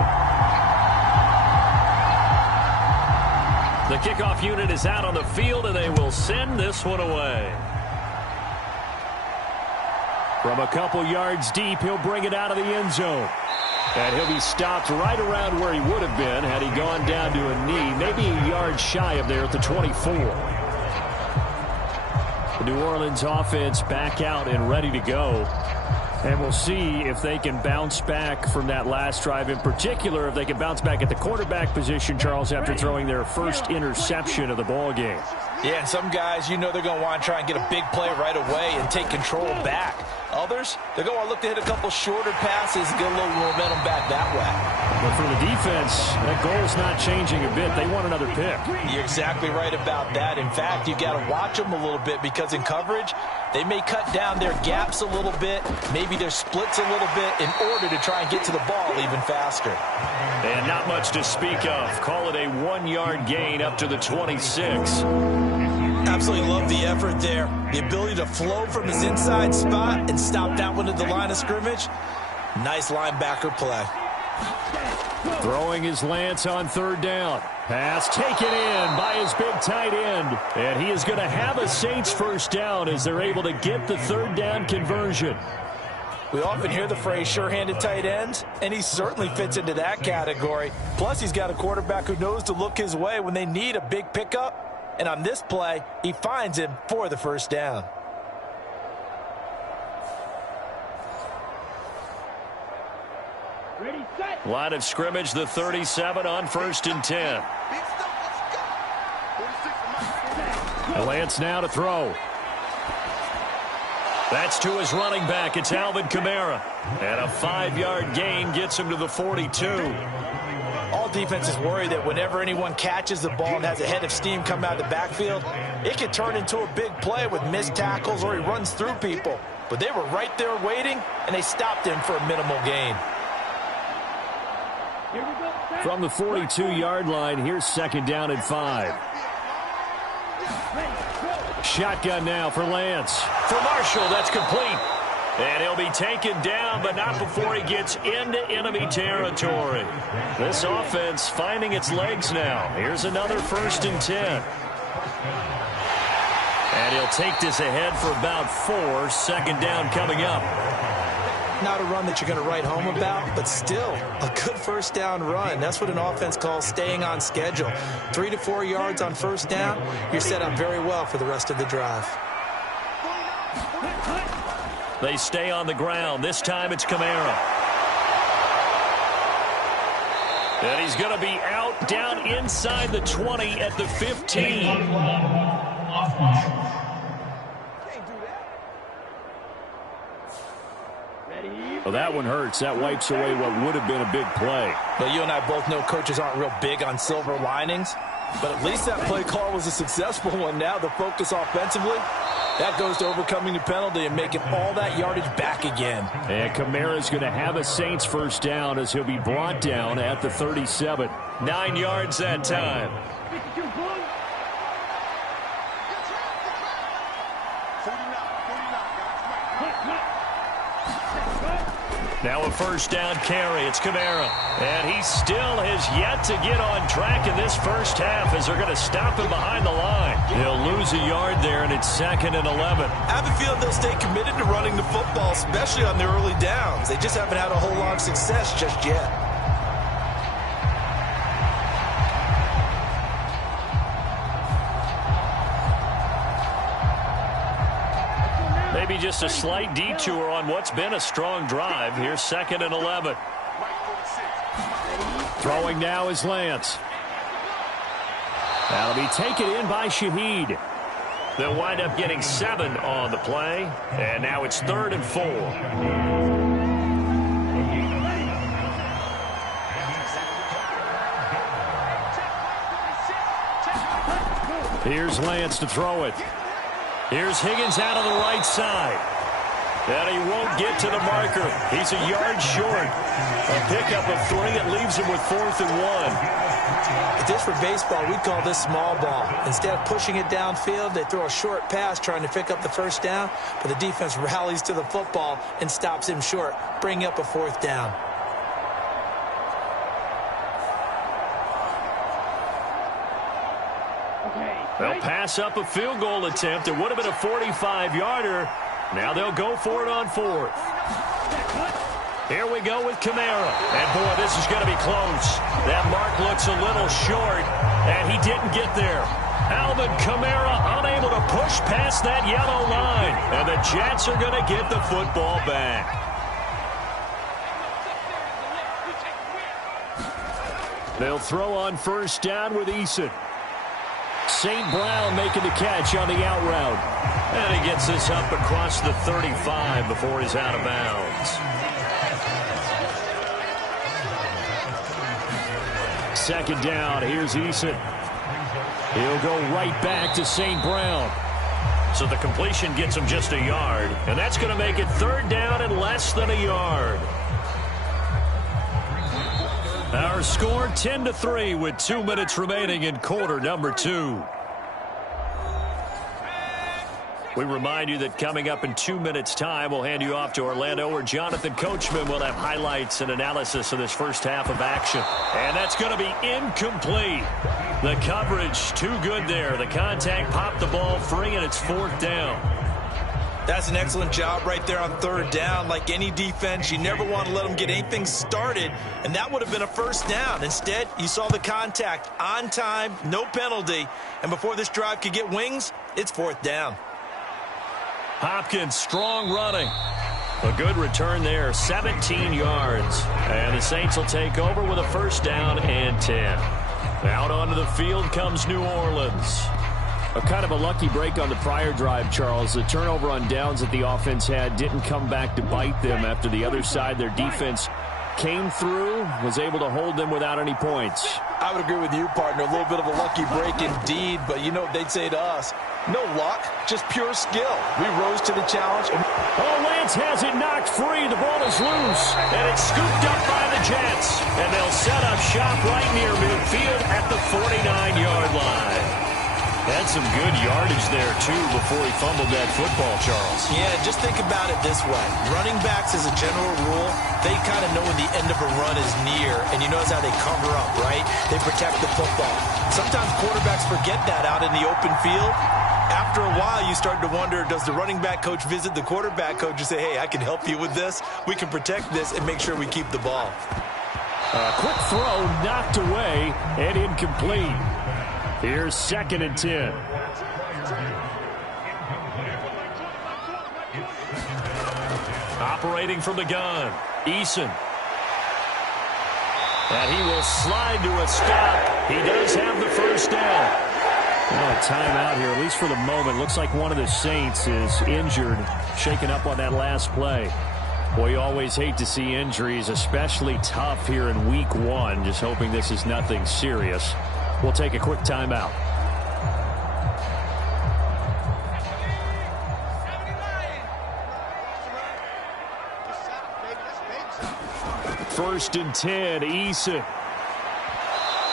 The kickoff unit is out on the field, and they will send this one away. From a couple yards deep, he'll bring it out of the end zone. And he'll be stopped right around where he would have been had he gone down to a knee, maybe a yard shy of there at the 24. The New Orleans offense back out and ready to go. And we'll see if they can bounce back from that last drive. In particular, if they can bounce back at the quarterback position, Charles, after throwing their first interception of the ball game. Yeah, and some guys, you know they're going to want to try and get a big play right away and take control back. Others, they're going to look to hit a couple shorter passes and get a little momentum back that way. But for the defense, that goal's not changing a bit. They want another pick. You're exactly right about that. In fact, you got to watch them a little bit because in coverage, they may cut down their gaps a little bit, maybe their splits a little bit in order to try and get to the ball even faster. And not much to speak of. Call it a 1-yard gain up to the 26. Absolutely love the effort there. The ability to flow from his inside spot and stop that one at the line of scrimmage. Nice linebacker play. Throwing his Lance on third down. Pass taken in by his big tight end. And he is going to have a Saints first down as they're able to get the third down conversion. We often hear the phrase sure-handed tight ends, and he certainly fits into that category. Plus, he's got a quarterback who knows to look his way when they need a big pickup. And on this play, he finds him for the first down. Ready, set. Line of scrimmage, the 37 on 1st and 10. Lance now to throw. That's to his running back. It's Alvin Kamara. And a 5-yard gain gets him to the 42. All defenses worry that whenever anyone catches the ball and has a head of steam come out of the backfield, it could turn into a big play with missed tackles or he runs through people. But they were right there waiting, and they stopped him for a minimal gain. Here we go. Set. From the 42-yard line, here's 2nd down and 5. Shotgun now for Lance. For Marshall, that's complete. And he'll be taken down, but not before he gets into enemy territory. This offense finding its legs now. Here's another 1st and 10. And he'll take this ahead for about 4. 2nd down coming up. Not a run that you're going to write home about, but still a good first down run. That's what an offense calls staying on schedule. 3 to 4 yards on first down, you're set up very well for the rest of the drive. They stay on the ground. This time it's Kamara. And he's going to be out down inside the 20 at the 15. Well, that one hurts. That wipes away what would have been a big play. But you and I both know coaches aren't real big on silver linings. But at least that play call was a successful one. Now the focus offensively, that goes to overcoming the penalty and making all that yardage back again. And Kamara's going to have a Saints first down as he'll be brought down at the 37. 9 yards that time. 52 points. Now a first down carry. It's Kamara. And he still has yet to get on track in this first half as they're going to stop him behind the line. He'll lose a yard there, and it's 2nd and 11. I have a feeling they'll stay committed to running the football, especially on their early downs. They just haven't had a whole lot of success just yet. Maybe just a slight detour on what's been a strong drive. Here's 2nd and 11. Throwing now is Lance. That'll be taken in by Shaheed. They'll wind up getting 7 on the play. And now it's 3rd and 4. Here's Lance to throw it. Here's Higgins out of the right side. And he won't get to the marker. He's a yard short. A pickup of 3. It leaves him with 4th and 1. If this were baseball, we'd call this small ball. Instead of pushing it downfield, they throw a short pass trying to pick up the first down, but the defense rallies to the football and stops him short, bringing up a 4th down. They'll pass up a field goal attempt. It would have been a 45-yarder. Now they'll go for it on 4th. Here we go with Kamara. And, boy, this is going to be close. That mark looks a little short, and he didn't get there. Alvin Kamara unable to push past that yellow line. And the Jets are going to get the football back. They'll throw on first down with Eason. St. Brown making the catch on the out route. And he gets this up across the 35 before he's out of bounds. Second down, here's Eason. He'll go right back to St. Brown. So the completion gets him just a yard. And that's going to make it third down and less than a yard. Our score 10-3 with 2 minutes remaining in quarter number 2. We remind you that coming up in 2 minutes' time, we'll hand you off to Orlando, where Jonathan Coachman will have highlights and analysis of this first half of action. And that's going to be incomplete. The coverage too good there. The contact popped the ball free, and it's fourth down. That's an excellent job right there on third down. Like any defense, you never want to let them get anything started, and that would have been a first down. Instead, you saw the contact on time, no penalty, and before this drive could get wings, it's fourth down. Hopkins, strong running. A good return there, 17 yards. And the Saints will take over with a first down and 10. Out onto the field comes New Orleans. A kind of a lucky break on the prior drive, Charles. The turnover on downs that the offense had didn't come back to bite them after the other side. Their defense came through, was able to hold them without any points. I would agree with you, partner. A little bit of a lucky break indeed, but you know what they'd say to us? No luck, just pure skill. We rose to the challenge. Oh, Lance has it knocked free. The ball is loose. And it's scooped up by the Jets. And they'll set up shop right near midfield at the 49-yard line. Had some good yardage there, too, before he fumbled that football, Charles. Yeah, just think about it this way. Running backs, as a general rule, they kind of know when the end of a run is near, and you notice how they cover up, right? They protect the football. Sometimes quarterbacks forget that out in the open field. After a while, you start to wonder, does the running back coach visit the quarterback coach and say, hey, I can help you with this. We can protect this and make sure we keep the ball. Quick throw knocked away and incomplete. Here's second and 10. Operating from the gun, Eason. And he will slide to a stop. He does have the first down. Well, a timeout here, at least for the moment. Looks like one of the Saints is injured, shaken up on that last play. Boy, you always hate to see injuries, especially tough here in week 1. Just hoping this is nothing serious. We'll take a quick timeout. First and 10, Eason.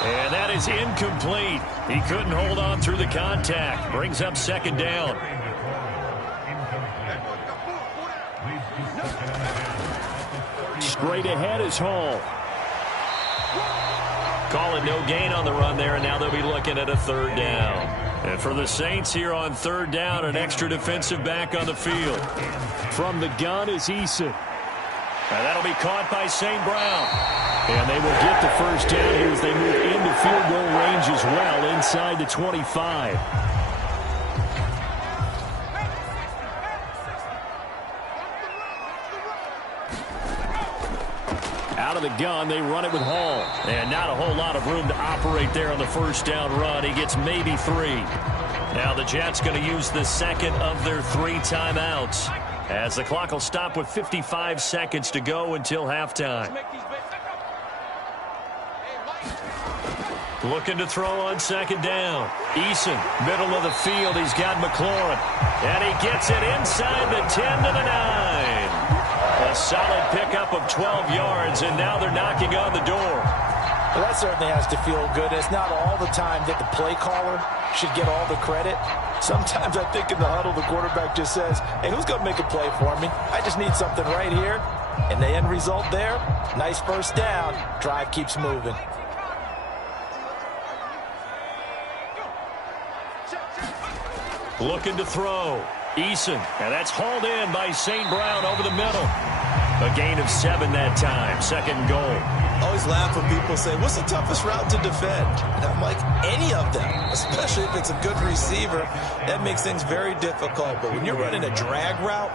And that is incomplete. He couldn't hold on through the contact. Brings up second down. Straight ahead is Hall. Call it no gain on the run there, and now they'll be looking at a third down. And for the Saints here on third down, an extra defensive back on the field. From the gun is Eason. And that'll be caught by St. Brown. And they will get the first down here as they move into field goal range as well, inside the 25. Out of the gun, they run it with Hall. And not a whole lot of room to operate there on the first down run. He gets maybe 3. Now the Jets going to use the second of their 3 timeouts, as the clock will stop with 55 seconds to go until halftime. Looking to throw on second down. Eason, middle of the field. He's got McLaurin. And he gets it inside the 10 to the 9. A solid pickup of 12 yards, and now they're knocking on the door. Well, that certainly has to feel good. It's not all the time that the play caller should get all the credit. Sometimes I think in the huddle, the quarterback just says, hey, who's going to make a play for me? I just need something right here. And the end result there, nice first down. Drive keeps moving. Looking to throw. Eason, and that's hauled in by St. Brown over the middle. A gain of 7 that time, second goal. I always laugh when people say, what's the toughest route to defend? And I'm like, any of them, especially if it's a good receiver. That makes things very difficult. But when you're running a drag route,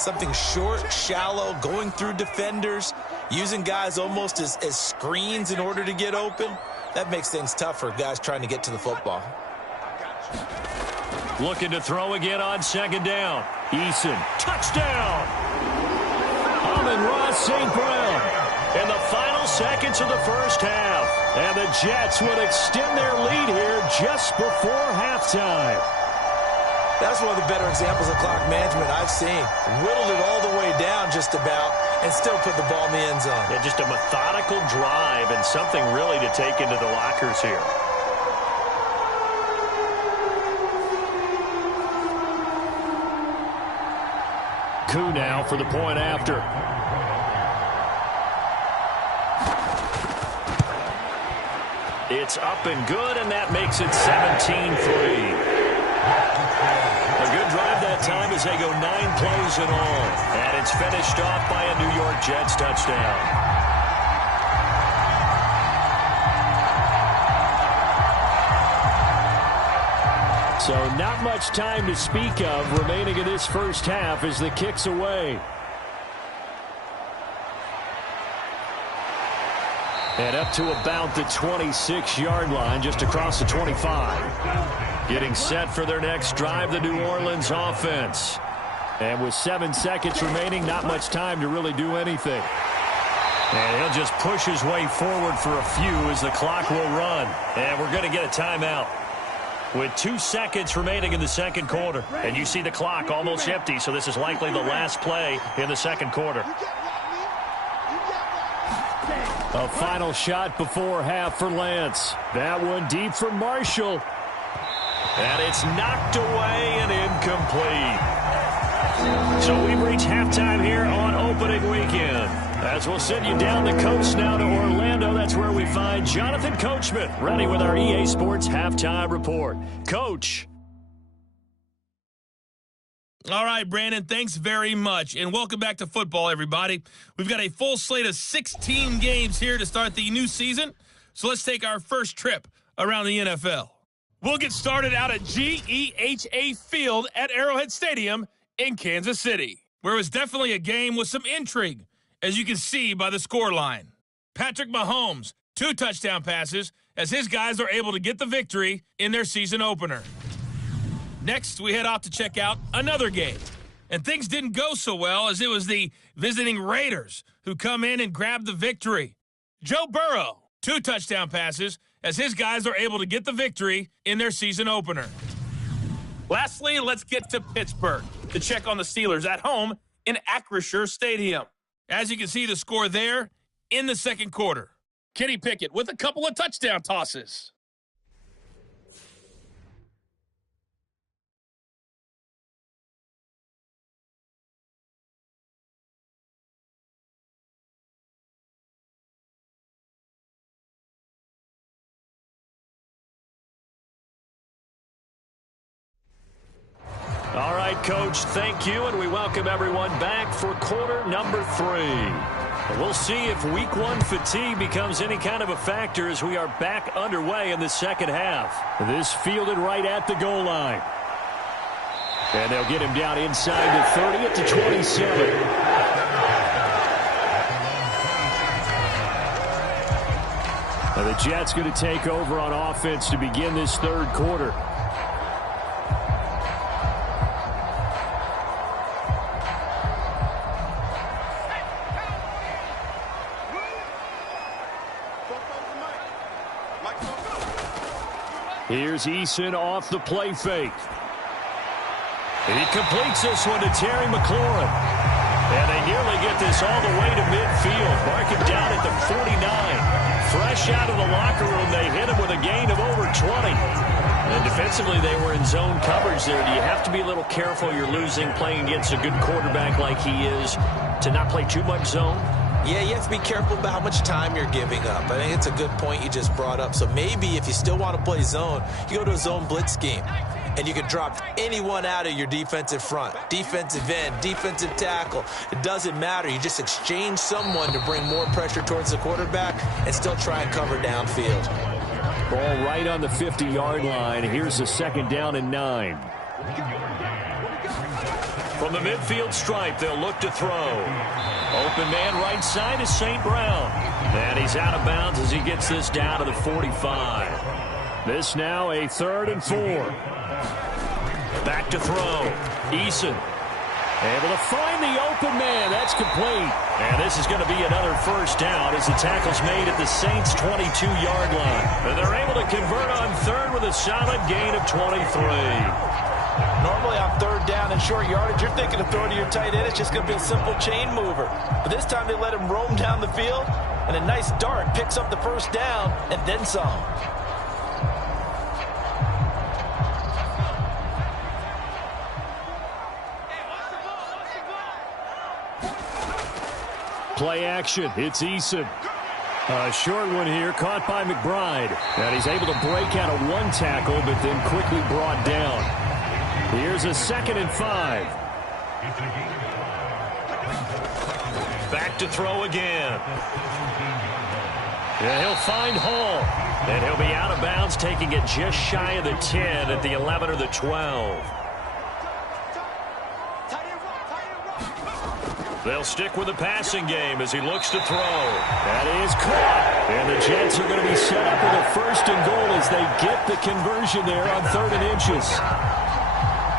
something short, shallow, going through defenders, using guys almost as screens in order to get open, that makes things tough for guys trying to get to the football. Looking to throw again on second down. Eason, touchdown! Amon-Ra St. Brown in the final seconds of the first half. And the Jets would extend their lead here just before halftime. That's one of the better examples of clock management I've seen. Whittled it all the way down just about and still put the ball in the end zone. Yeah, just a methodical drive and something really to take into the lockers here. Koo now for the point after. It's up and good, and that makes it 17-3. A good drive that time as they go 9 plays in all. And it's finished off by a New York Jets touchdown. So not much time to speak of remaining in this first half as the kick's away. And up to about the 26-yard line, just across the 25. Getting set for their next drive, the New Orleans offense. And with 7 seconds remaining, not much time to really do anything. And he'll just push his way forward for a few as the clock will run. And we're going to get a timeout with 2 seconds remaining in the second quarter. And you see the clock almost empty, so this is likely the last play in the second quarter. A final shot before half for Lance. That one deep for Marshall. And it's knocked away and incomplete. So we've reached halftime here on opening weekend. As we'll send you down the coast now to Orlando, that's where we find Jonathan Coachman, ready with our EA Sports Halftime Report. Coach. All right, Brandon, thanks very much. And welcome back to football, everybody. We've got a full slate of 16 games here to start the new season. So let's take our first trip around the NFL. We'll get started out at GEHA Field at Arrowhead Stadium in Kansas City, where it was definitely a game with some intrigue, as you can see by the scoreline. Patrick Mahomes, 2 touchdown passes, as his guys are able to get the victory in their season opener. Next, we head off to check out another game. And things didn't go so well, as it was the visiting Raiders who come in and grab the victory. Joe Burrow, 2 touchdown passes, as his guys are able to get the victory in their season opener. Lastly, let's get to Pittsburgh to check on the Steelers at home in Acrisure Stadium. As you can see the score there in the second quarter. Kenny Pickett with a couple of touchdown tosses. All right, Coach, thank you, and we welcome everyone back for quarter number 3. And we'll see if week 1 fatigue becomes any kind of a factor as we are back underway in the second half. This fielded right at the goal line. And they'll get him down inside the 30 at the 27. And the Jets going to take over on offense to begin this third quarter. Here's Eason off the play fake. And he completes this one to Terry McLaurin. And they nearly get this all the way to midfield. Mark him down at the 49. Fresh out of the locker room, they hit him with a gain of over 20. And defensively, they were in zone coverage there. Do you have to be a little careful? You're losing, playing against a good quarterback like he is, to not play too much zone? Yeah, you have to be careful about how much time you're giving up. I think it's a good point you just brought up. So maybe if you still want to play zone, you go to a zone blitz scheme. and you can drop anyone out of your defensive front. Defensive end, defensive tackle. It doesn't matter. You just exchange someone to bring more pressure towards the quarterback and still try and cover downfield. Ball right on the 50-yard line. Here's a second down and 9. From the midfield stripe, they'll look to throw. Open man right side is St. Brown. And he's out of bounds as he gets this down to the 45. This now a 3rd and 4. Back to throw. Eason. Able to find the open man. That's complete. And this is going to be another first down as the tackle's made at the Saints' 22-yard line. And they're able to convert on 3rd with a solid gain of 23. Normally on 3rd down and short yardage, you're thinking of throwing to your tight end. It's just going to be a simple chain mover. But this time they let him roam down the field, and a nice dart picks up the first down and then some. Play action. It's Eason. A short one here, caught by McBride. And he's able to break out of one tackle, but then quickly brought down. Here's a 2nd and 5. Back to throw again. And he'll find Hall. And he'll be out of bounds, taking it just shy of the 10 at the 11 or the 12. They'll stick with the passing game as he looks to throw. That is caught. And the Jets are going to be set up with a 1st and goal as they get the conversion there on 3rd and inches.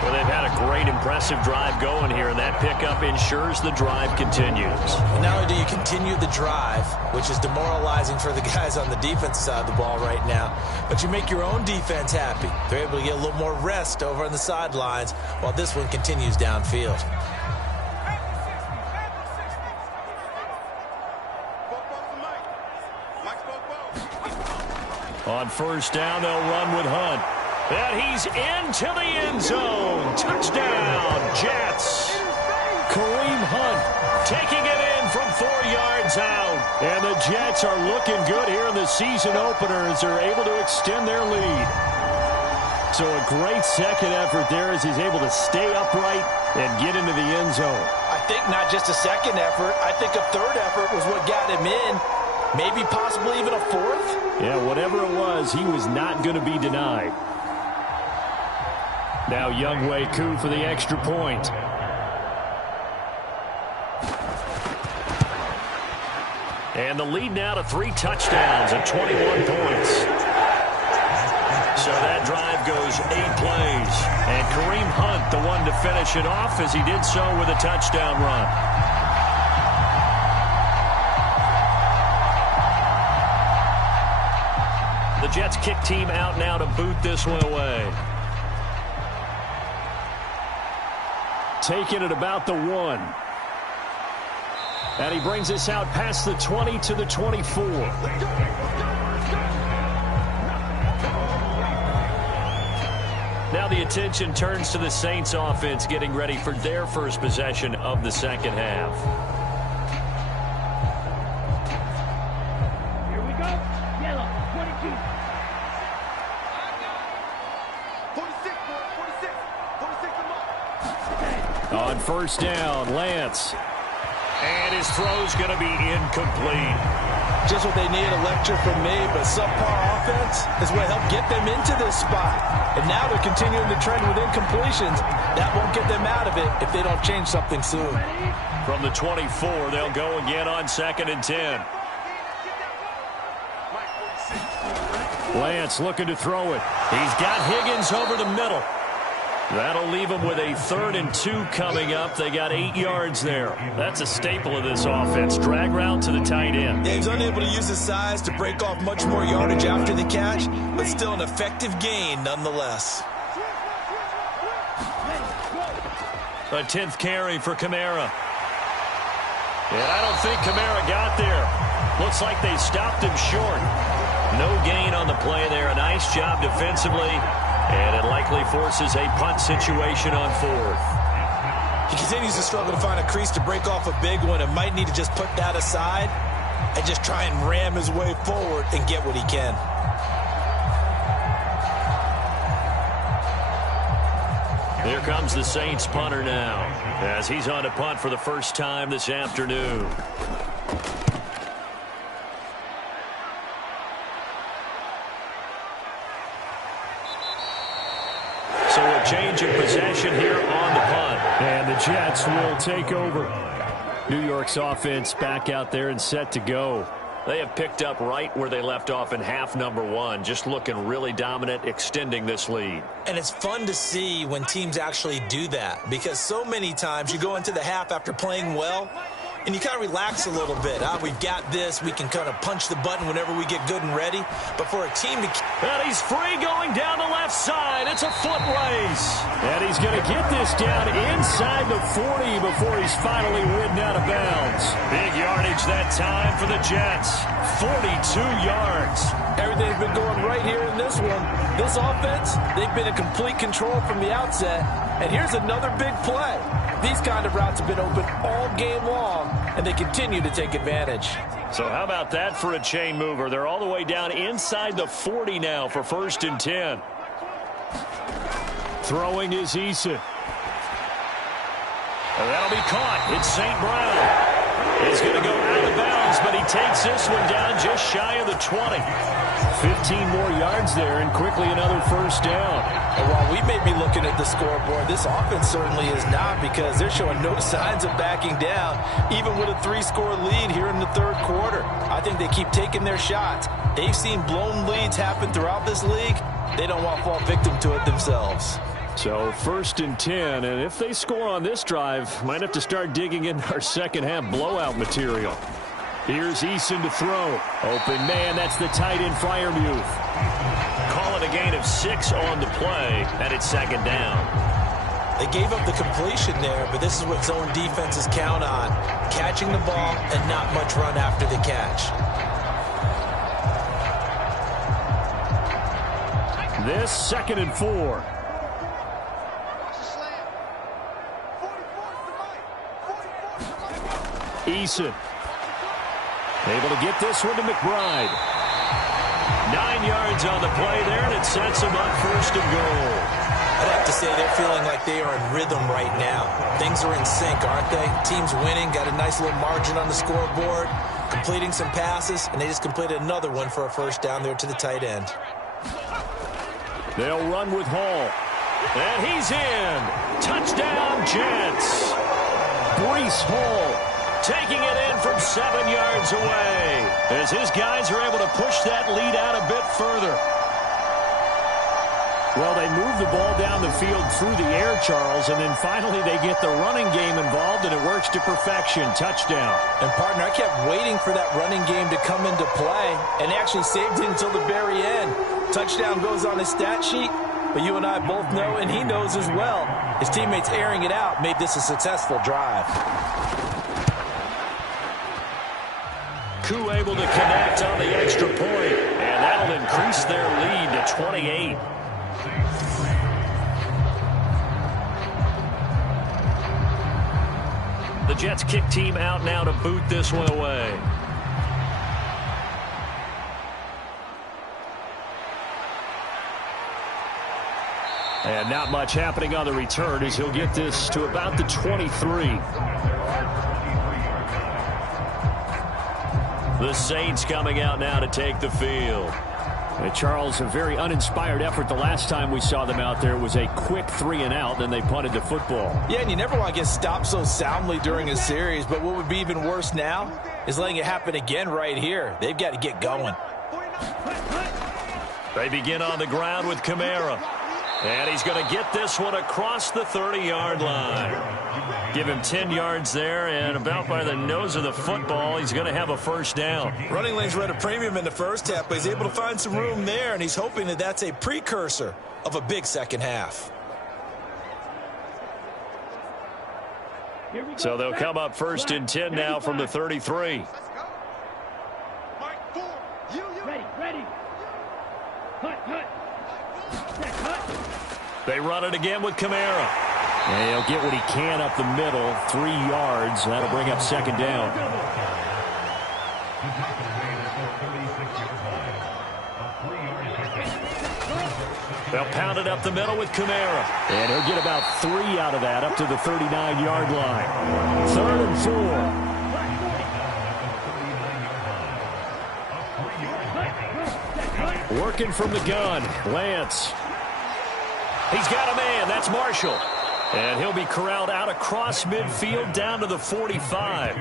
Well, they've had a great, impressive drive going here, and that pickup ensures the drive continues. And not only do you continue the drive, which is demoralizing for the guys on the defense side of the ball right now, but you make your own defense happy. They're able to get a little more rest over on the sidelines while this one continues downfield. On 1st down, they'll run with Hunt. And he's into the end zone. Touchdown, Jets. Kareem Hunt taking it in from 4 yards out. And the Jets are looking good here in the season opener as they're able to extend their lead. So a great second effort there as he's able to stay upright and get into the end zone. I think not just a second effort. I think a 3rd effort was what got him in. Maybe possibly even a 4th. Yeah, whatever it was, he was not going to be denied. Now Younghoe Koo for the extra point. And the lead now to 3 touchdowns and 21 points. So that drive goes 8 plays. And Kareem Hunt, the one to finish it off as he did so with a touchdown run. The Jets kick team out now to boot this one away. Taking it about the 1. And he brings us out past the 20 to the 24. Now the attention turns to the Saints offense getting ready for their first possession of the second half. Here we go. Yellow, 22. 46 On 1st down, Lance. And his throw's going to be incomplete. Just what they need, a lecture from me, but subpar offense is what helped get them into this spot. And now they're continuing the trend with incompletions. That won't get them out of it if they don't change something soon. From the 24, they'll go again on 2nd and 10. Lance looking to throw it. He's got Higgins over the middle. That'll leave them with a 3rd and 2 coming up. They got 8 yards there. That's a staple of this offense. Drag route to the tight end. Yeah, he's unable to use his size to break off much more yardage after the catch, but still an effective gain nonetheless. A 10th carry for Kamara. And I don't think Kamara got there. Looks like they stopped him short. No gain on the play there. A nice job defensively. And it likely forces a punt situation on 4th. He continues to struggle to find a crease to break off a big one and might need to just put that aside and just try and ram his way forward and get what he can. Here comes the Saints punter now, as he's on to punt for the first time this afternoon. So a change of possession here on the punt. And the Jets will take over. New York's offense back out there and set to go. They have picked up right where they left off in half number one, just looking really dominant, extending this lead. And it's fun to see when teams actually do that, because so many times you go into the half after playing well, and you kind of relax a little bit. We've got this. We can kind of punch the button whenever we get good and ready. But for a team to... And he's free going down the left side. It's a foot race. And he's going to get this down inside the 40 before he's finally ridden out of bounds. Big yardage that time for the Jets. 42 yards. Everything's been going right here in this one. This offense, they've been in complete control from the outset. And here's another big play. These kind of routes have been open all game long, and they continue to take advantage. So how about that for a chain mover? They're all the way down inside the 40 now for 1st and 10. Throwing is Eason. And that'll be caught. It's St. Brown. He's going to go out of bounds, but he takes this one down just shy of the 20. 15 more yards there, and quickly another first down. And while we may be looking at the scoreboard, this offense certainly is not, because they're showing no signs of backing down, even with a 3-score lead here in the third quarter. I think they keep taking their shots. They've seen blown leads happen throughout this league. They don't want to fall victim to it themselves. So 1st and 10, and if they score on this drive, might have to start digging in our second half blowout material. Here's Eason to throw. Open man, that's the tight end Freiermuth. Call it a gain of 6 on the play, and it's 2nd down. They gave up the completion there, but this is what zone defenses count on. Catching the ball and not much run after the catch. This 2nd and 4. Eason. Able to get this one to McBride. 9 yards on the play there, and it sets them up 1st and goal. I'd have to say they're feeling like they are in rhythm right now. Things are in sync, aren't they? Team's winning, got a nice little margin on the scoreboard, completing some passes, and they just completed another one for a first down there to the tight end. They'll run with Hall. And he's in. Touchdown, Jets. Breece Hall taking it in from 7 yards away, as his guys are able to push that lead out a bit further. Well, they move the ball down the field through the air, Charles, and then finally they get the running game involved, and it works to perfection. Touchdown. And, partner, I kept waiting for that running game to come into play, and actually saved it until the very end. Touchdown goes on his stat sheet, but you and I both know, and he knows as well, his teammates airing it out made this a successful drive. Koo able to connect on the extra point, and that'll increase their lead to 28. The Jets kick team out now to boot this one away. And not much happening on the return as he'll get this to about the 23. The Saints coming out now to take the field. And Charles, a very uninspired effort the last time we saw them out there. It was a quick 3 and out, then they punted the football. Yeah, and you never want to get stopped so soundly during a series, but what would be even worse now is letting it happen again right here. They've got to get going. They begin on the ground with Kamara. And he's going to get this one across the 30-yard line. Give him 10 yards there, and about by the nose of the football, he's going to have a first down. Running lanes were at a premium in the first half, but he's able to find some room there, and he's hoping that that's a precursor of a big second half. So they'll come up 1st and 10 now from the 33. Ready. Hut. They run it again with Kamara. And he'll get what he can up the middle, 3 yards. That'll bring up 2nd down. They'll pound it up the middle with Kamara. And he'll get about 3 out of that, up to the 39-yard line. 3rd and 4. Working from the gun, Lance. He's got a man. That's Marshall. And he'll be corralled out across midfield down to the 45.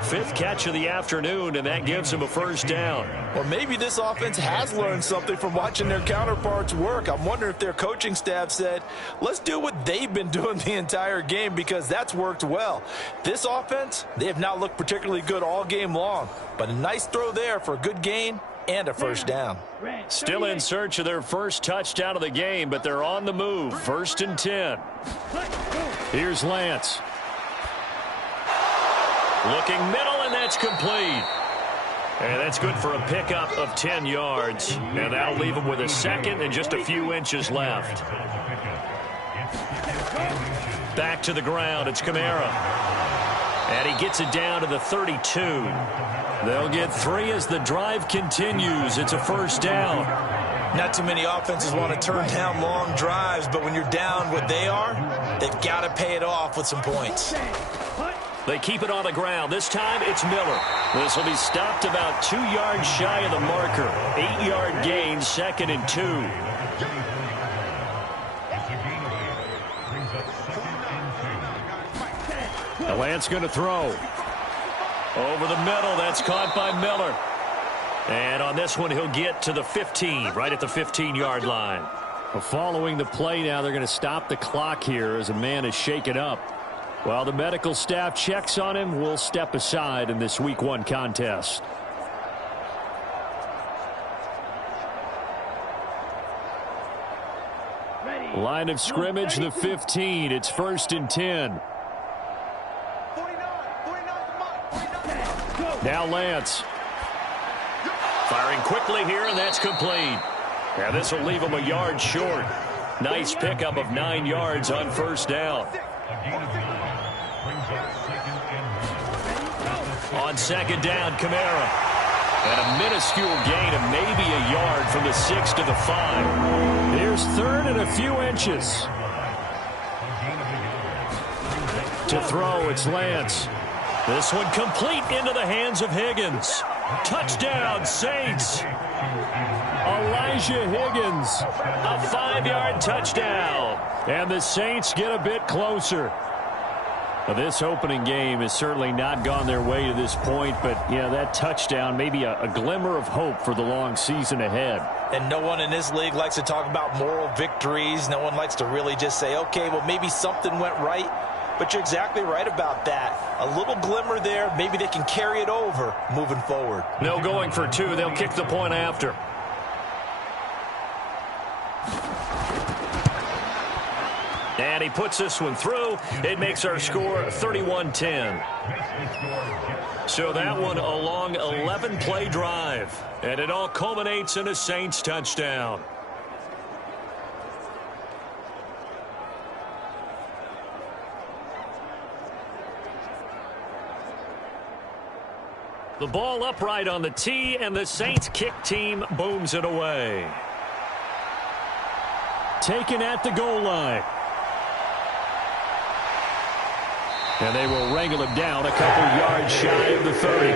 5th catch of the afternoon, and that gives him a first down. Or maybe this offense has learned something from watching their counterparts work. I'm wondering if their coaching staff said, let's do what they've been doing the entire game, because that's worked well. This offense, they have not looked particularly good all game long. But a nice throw there for a good gain and a first down. Still in search of their first touchdown of the game, but they're on the move. 1st and 10. Here's Lance. Looking middle, and that's complete. And that's good for a pickup of 10 yards. And that'll leave him with a second and just a few inches left. Back to the ground. It's Kamara. And he gets it down to the 32. They'll get 3 as the drive continues. It's a first down. Not too many offenses want to turn down long drives, but when you're down what they are, they've got to pay it off with some points. They keep it on the ground. This time it's Miller. This will be stopped about 2 yards shy of the marker. 8-yard gain, 2nd and 2. Lance going to throw. Over the middle. That's caught by Miller. And on this one, he'll get to the 15, right at the 15-yard line. Well, following the play now, they're going to stop the clock here as a man is shaken up. While the medical staff checks on him, we'll step aside in this Week 1 contest. Line of scrimmage, the 15. It's 1st and 10. Now Lance. Firing quickly here, and that's complete. Now this will leave him a yard short. Nice pickup of 9 yards on first down. On second down, Kamara. And a minuscule gain of maybe a yard from the 6 to the 5. Here's 3rd and a few inches. To throw, it's Lance. This one complete into the hands of Higgins. Touchdown, Saints. Elijah Higgins. A 5-yard touchdown. And the Saints get a bit closer. Well, this opening game has certainly not gone their way to this point, but, yeah, that touchdown, maybe a glimmer of hope for the long season ahead. And no one in this league likes to talk about moral victories. No one likes to really just say, okay, well, maybe something went right. But you're exactly right about that. A little glimmer there. Maybe they can carry it over moving forward. No going for 2. They'll kick the point after. And he puts this one through. It makes our score 31-10. So that one a long 11-play drive. And it all culminates in a Saints touchdown. The ball upright on the tee, and the Saints kick team booms it away. Taken at the goal line. And they will wrangle him down a couple yards shy of the 30.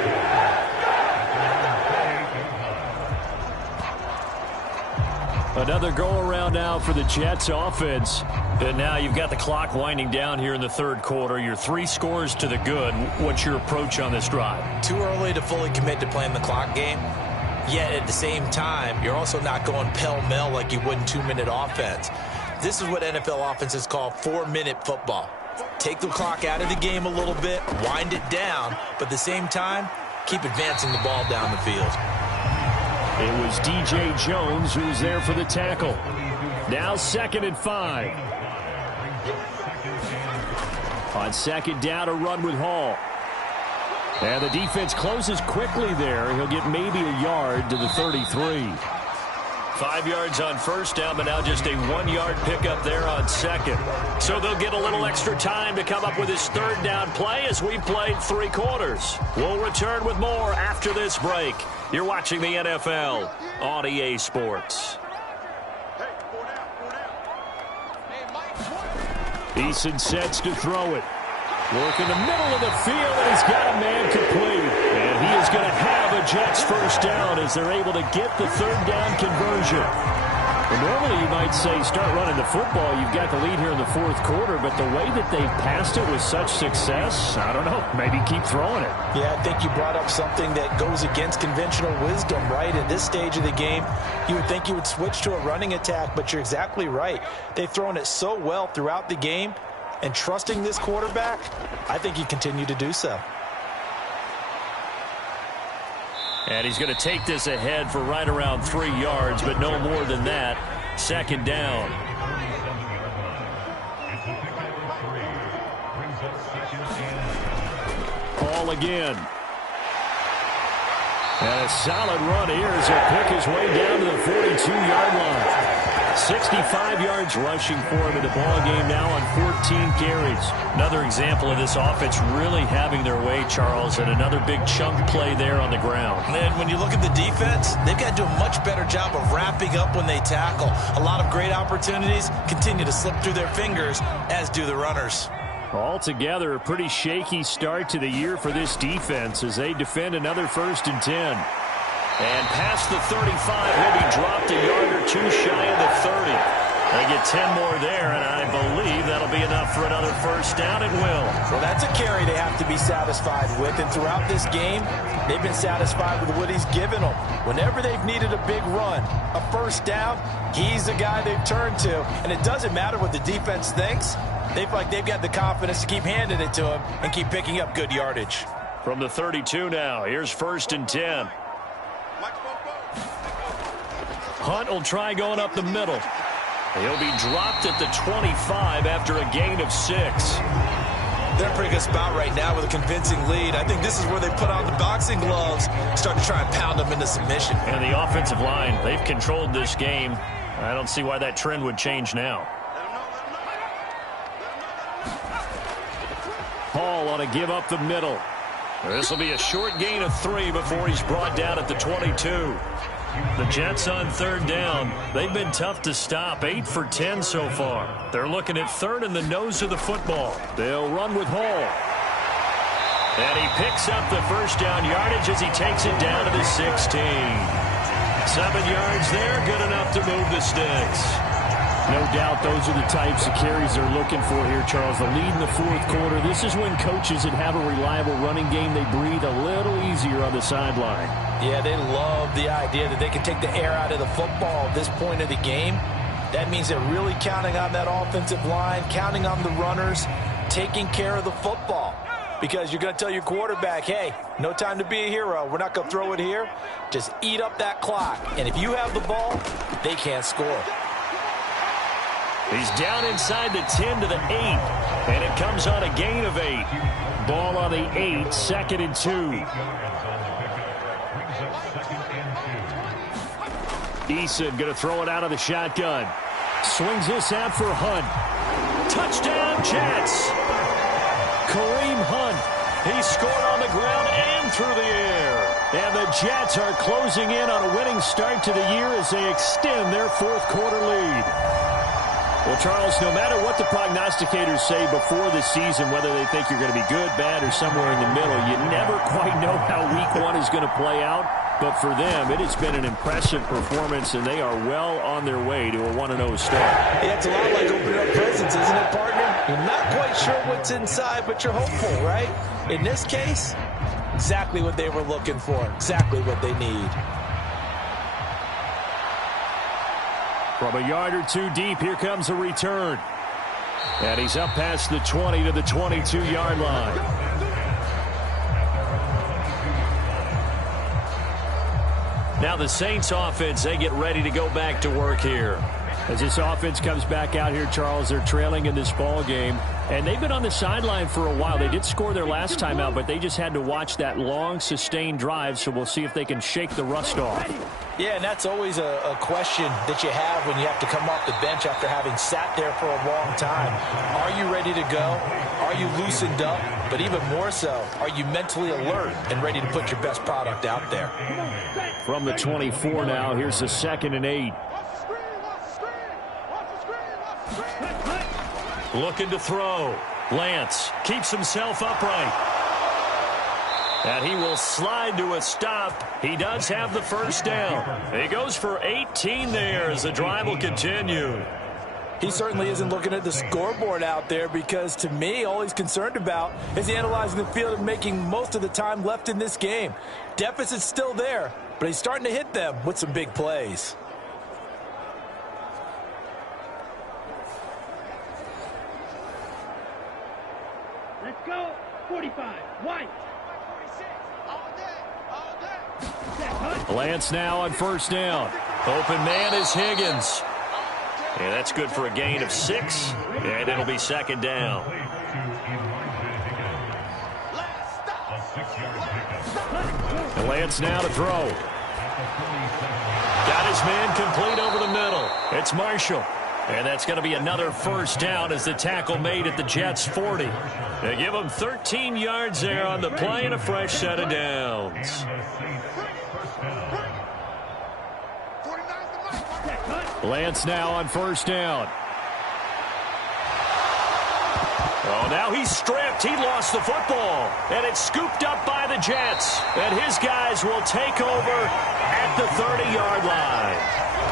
Another go-around now for the Jets offense. And now you've got the clock winding down here in the 3rd quarter. You're 3 scores to the good. What's your approach on this drive? Too early to fully commit to playing the clock game. Yet at the same time, you're also not going pell-mell like you would in 2-minute offense. This is what NFL offenses call 4-minute football. Take the clock out of the game a little bit, wind it down, but at the same time, keep advancing the ball down the field. It was DJ Jones who was there for the tackle. Now 2nd and 5. On second down, a run with Hall. And the defense closes quickly there. He'll get maybe a yard to the 33. 5 yards on first down, but now just a 1-yard pickup there on second. So they'll get a little extra time to come up with his 3rd down play as we played 3 quarters. We'll return with more after this break. You're watching the NFL on EA Sports. Eason sets to throw it. Work in the middle of the field, and he's got a man complete. And he is going to have a Jets first down as they're able to get the third down conversion. Well, normally you might say start running the football. You've got the lead here in the fourth quarter, but the way that they've passed it with such success, I don't know, maybe keep throwing it. Yeah, I think you brought up something that goes against conventional wisdom, right? At this stage of the game, you would think you would switch to a running attack, but you're exactly right. They've thrown it so well throughout the game, and trusting this quarterback, I think you continue to do so. And he's going to take this ahead for right around 3 yards, but no more than that. Second down. Ball again. And a solid run here as he'll pick his way down to the 42-yard line. 65 yards rushing for him in the ball game now on 14 carries. Another example of this offense really having their way, Charles, and another big chunk play there on the ground. And when you look at the defense, they've got to do a much better job of wrapping up when they tackle. A lot of great opportunities continue to slip through their fingers, as do the runners. Altogether, a pretty shaky start to the year for this defense as they defend another 1st and 10. And past the 35, he'll be dropped a yard or two shy of the 30. They get 10 more there, and I believe that'll be enough for another first down. It will. Well, that's a carry they have to be satisfied with, and throughout this game, they've been satisfied with what he's given them. Whenever they've needed a big run, a first down, he's the guy they've turned to, and it doesn't matter what the defense thinks. They feel like they've got the confidence to keep handing it to him and keep picking up good yardage. From the 32 now, here's 1st and 10. Hunt will try going up the middle. He'll be dropped at the 25 after a gain of 6. They're in a pretty good spot right now with a convincing lead. I think this is where they put on the boxing gloves, start to try and pound them into submission. And the offensive line, they've controlled this game. I don't see why that trend would change now. Hall ought to give up the middle. This will be a short gain of 3 before he's brought down at the 22. The Jets on 3rd down. They've been tough to stop. 8 for 10 so far. They're looking at 3rd in the nose of the football. They'll run with Hall. And he picks up the first down yardage as he takes it down to the 16. 7 yards there, good enough to move the sticks. No doubt those are the types of carries they're looking for here, Charles. The lead in the fourth quarter. This is when coaches that have a reliable running game, they breathe a little easier on the sideline. Yeah, they love the idea that they can take the air out of the football at this point of the game. That means they're really counting on that offensive line, counting on the runners, taking care of the football. Because you're going to tell your quarterback, hey, no time to be a hero. We're not going to throw it here. Just eat up that clock. And if you have the ball, they can't score. He's down inside the 10 to the 8, and it comes on a gain of 8. Ball on the 8, 2nd and 2. Eason going to throw it out of the shotgun. Swings this out for Hunt. Touchdown, Jets. Kareem Hunt. He scored on the ground and through the air. And the Jets are closing in on a winning start to the year as they extend their fourth quarter lead. Well, Charles, no matter what the prognosticators say before the season, whether they think you're going to be good, bad, or somewhere in the middle, you never quite know how week 1 is going to play out. But for them, it has been an impressive performance, and they are well on their way to a 1-0 start. Yeah, it's a lot like opening up presents, isn't it, partner? You're not quite sure what's inside, but you're hopeful, right? In this case, exactly what they were looking for, exactly what they need. From a yard or 2 deep, here comes a return. And he's up past the 20 to the 22-yard line. Now the Saints offense, they get ready to go back to work here. As this offense comes back out here, Charles, they're trailing in this ball game. And they've been on the sideline for a while. They did score their last time out, but they just had to watch that long, sustained drive, so we'll see if they can shake the rust off. Yeah, and that's always a question that you have when you have to come off the bench after having sat there for a long time. Are you ready to go? Are you loosened up? but even more so, are you mentally alert and ready to put your best product out there? From the 24 now, here's the 2nd and 8. Looking to throw. Lance keeps himself upright. And he will slide to a stop. He does have the first down. He goes for 18 there as the drive will continue. He certainly isn't looking at the scoreboard out there because, to me, all he's concerned about is analyzing the field and making most of the time left in this game. Deficit's still there, but he's starting to hit them with some big plays. Let's go. 45. White. Lance now on first down. Open man is Higgins. Yeah, that's good for a gain of 6, and it'll be 2nd down. And Lance now to throw. Got his man complete over the middle. It's Marshall. And that's going to be another first down as the tackle made at the Jets' 40. They give him 13 yards there on the play and a fresh set of downs. Lance now on first down. Oh, now he's stripped. He lost the football. And it's scooped up by the Jets. And his guys will take over at the 30-yard line.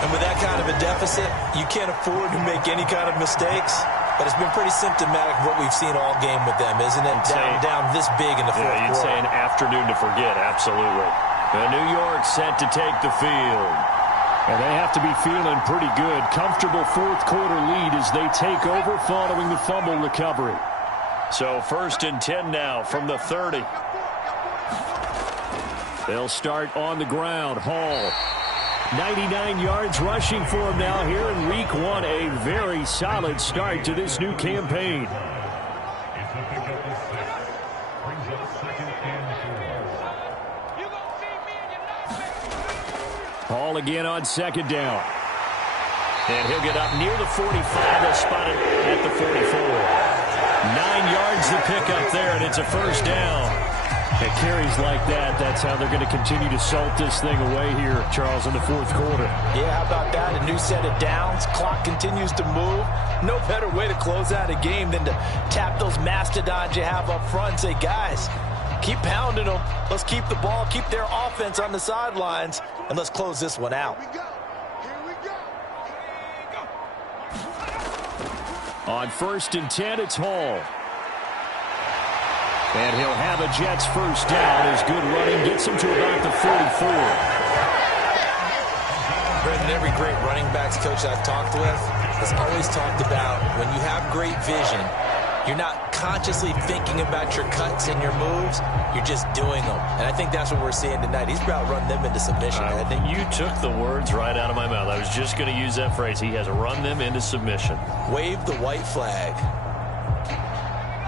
And with that kind of a deficit, you can't afford to make any kind of mistakes. But it's been pretty symptomatic of what we've seen all game with them, isn't it? Down this big in the fourth quarter. You'd say an afternoon to forget, absolutely. And New York set to take the field. And they have to be feeling pretty good. Comfortable fourth quarter lead as they take over following the fumble recovery. So 1st and 10 now from the 30. They'll start on the ground. Hall. 99 yards rushing for him now here in week 1. A very solid start to this new campaign. Hall again on 2nd down. And he'll get up near the 45. They'll spot it at the 44. 9 yards to pick up there, and it's a first down. At carries like that, that's how they're going to continue to salt this thing away here, Charles, in the fourth quarter. Yeah, how about that? A new set of downs. Clock continues to move. No better way to close out a game than to tap those mastodons you have up front and say, guys, keep pounding them. Let's keep the ball, keep their offense on the sidelines, and let's close this one out. On 1st and 10, it's Hall. And he'll have a Jets first down as good running gets him to about the 44. Brendan, every great running backs coach I've talked with has always talked about when you have great vision, you're not consciously thinking about your cuts and your moves. You're just doing them. And I think that's what we're seeing tonight. He's about to run them into submission. I think you took the words right out of my mouth. I was just going to use that phrase. He has run them into submission. Wave the white flag.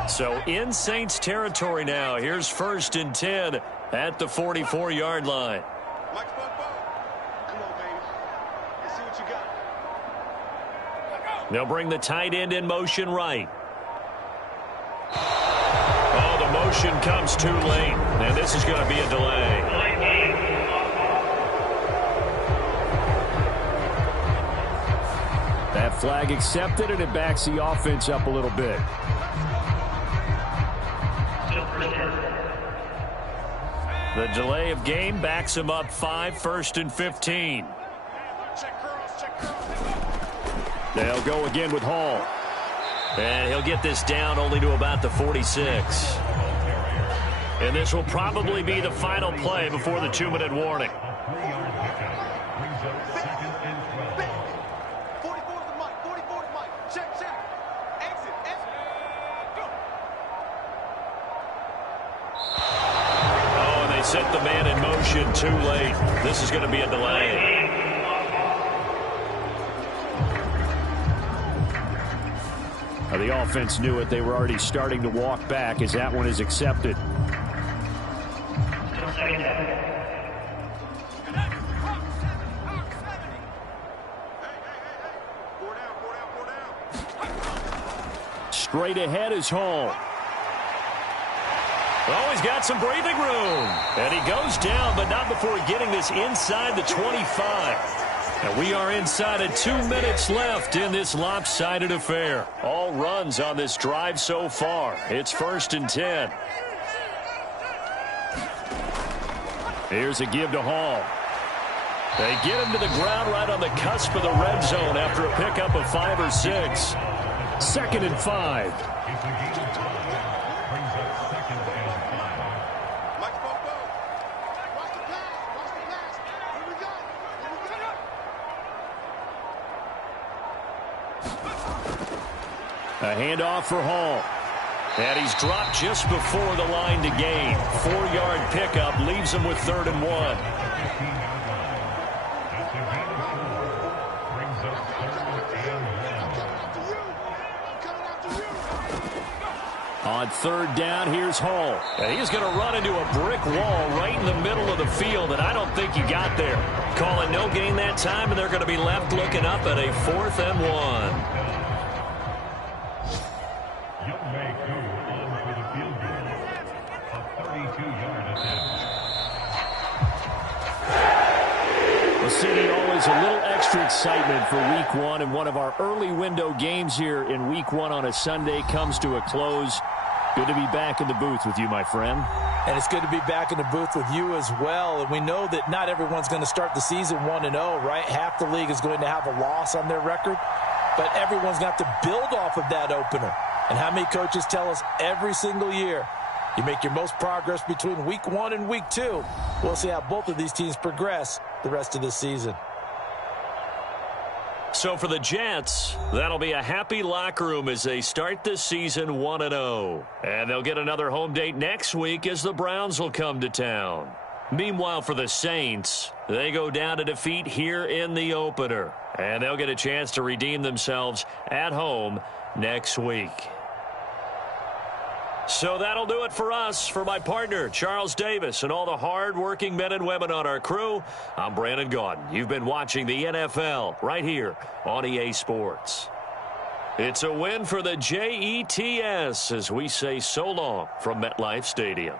So in Saints territory now. Here's 1st and 10 at the 44-yard line. Come on, baby. Let's see what you got. They'll bring the tight end in motion right. Oh, the motion comes too late. And this is going to be a delay. That flag accepted, and it backs the offense up a little bit. The delay of game backs him up 5, 1st and 15. They'll go again with Hall. And he'll get this down only to about the 46. And this will probably be the final play before the 2-minute warning. Set the man in motion too late. This is going to be a delay. Now the offense knew it. They were already starting to walk back as that one is accepted. Straight ahead is Hall. Oh, he's got some breathing room. And he goes down, but not before getting this inside the 25. And we are inside of 2 minutes left in this lopsided affair. All runs on this drive so far. It's 1st and 10. Here's a give to Hall. They get him to the ground right on the cusp of the red zone after a pickup of 5 or 6. 2nd and 5. A handoff for Hall. And he's dropped just before the line to gain. 4-yard pickup leaves him with 3rd and 1. On 3rd down, here's Hall. And he's going to run into a brick wall right in the middle of the field, and I don't think he got there. Calling no gain that time, and they're going to be left looking up at a 4th and 1. Well, City, always a little extra excitement for Week 1, and one of our early window games here in Week 1 on a Sunday comes to a close. Good to be back in the booth with you, my friend. And it's good to be back in the booth with you as well. And we know that not everyone's going to start the season 1-0, right? Half the league is going to have a loss on their record. But everyone's going to have to build off of that opener. And how many coaches tell us every single year, you make your most progress between Week 1 and Week 2. We'll see how both of these teams progress the rest of this season. So for the Jets, that'll be a happy locker room as they start this season 1-0. And they'll get another home date next week as the Browns will come to town. Meanwhile, for the Saints, they go down to defeat here in the opener. And they'll get a chance to redeem themselves at home next week. So that'll do it for us. For my partner, Charles Davis, and all the hard-working men and women on our crew, I'm Brandon Gaudin. You've been watching the NFL right here on EA Sports. It's a win for the Jets as we say so long from MetLife Stadium.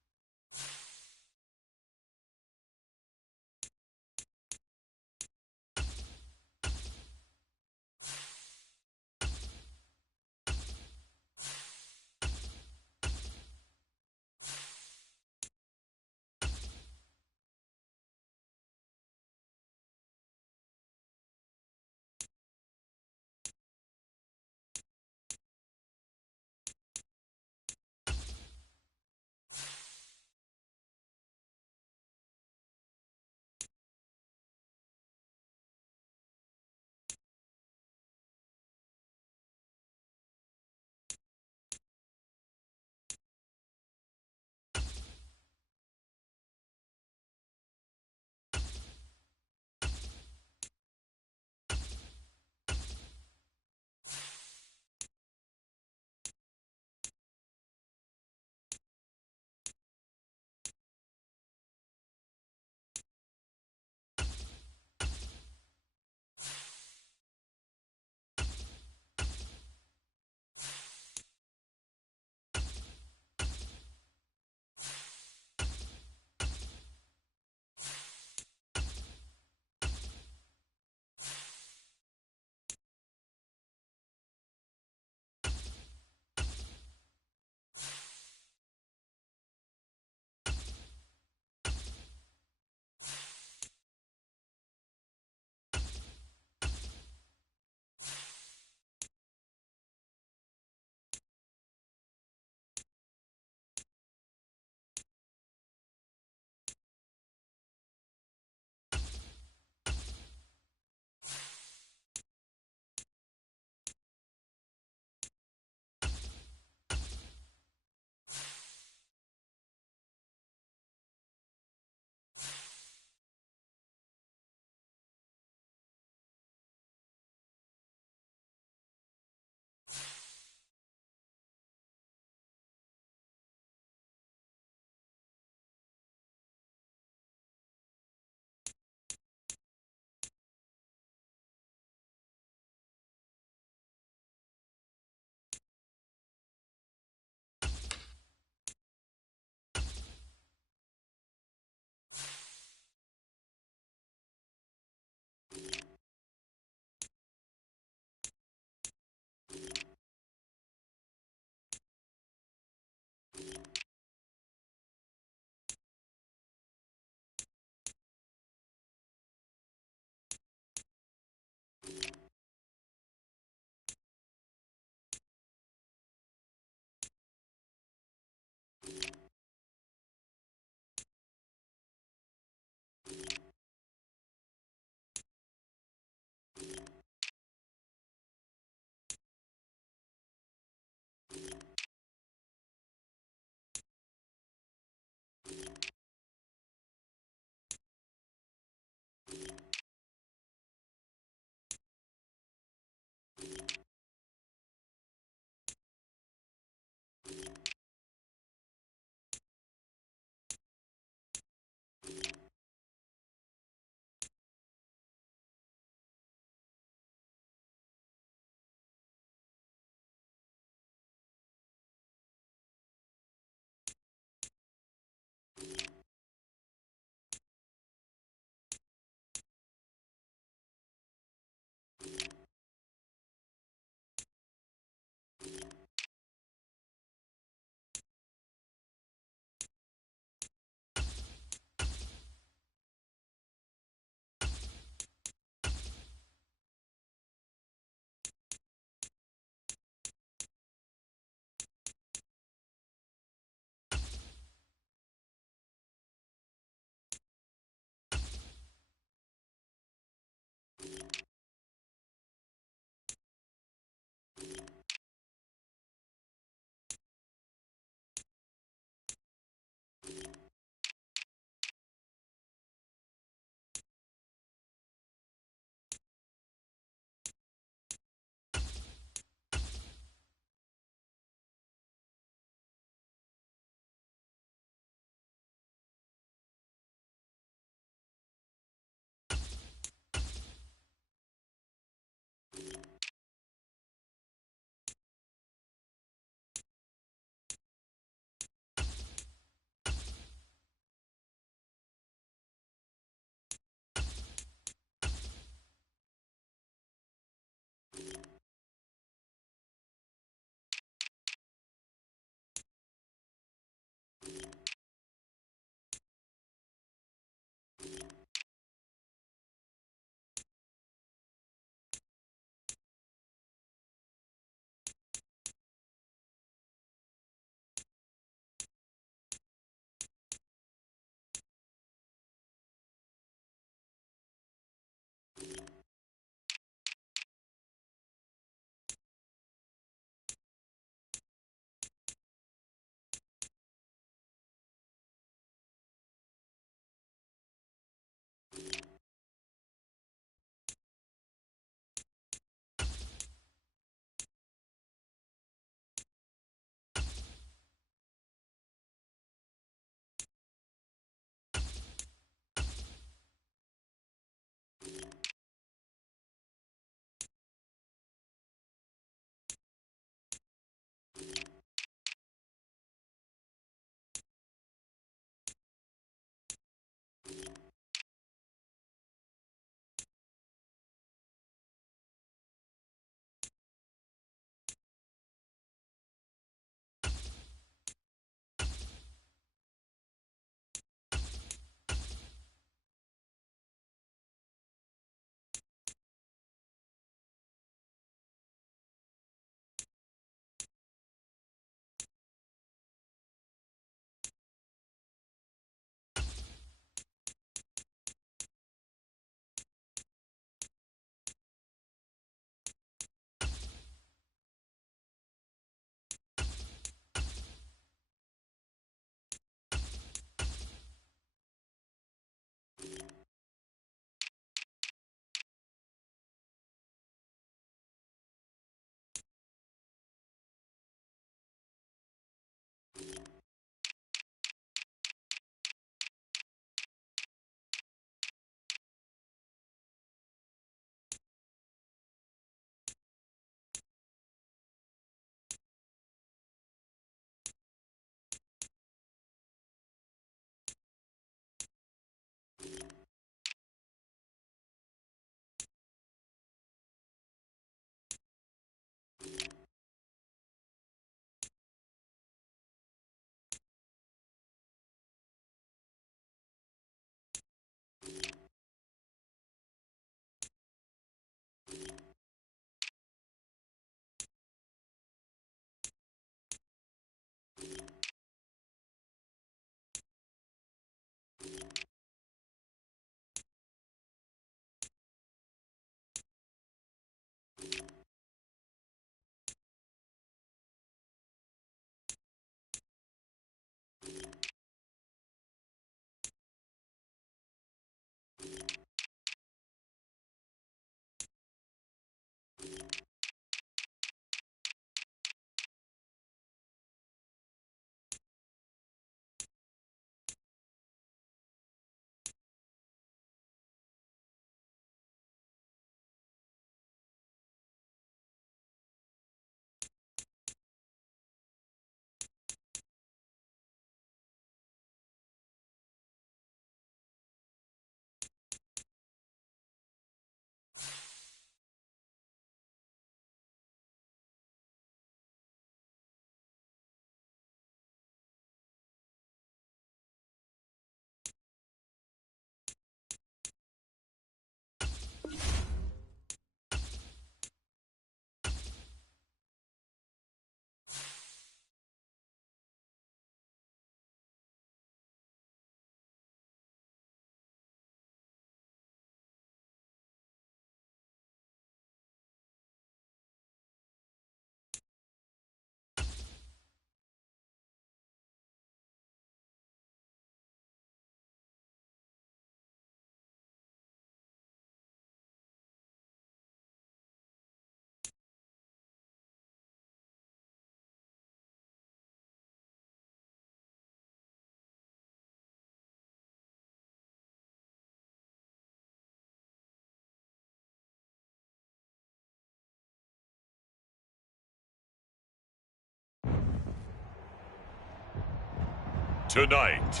Tonight,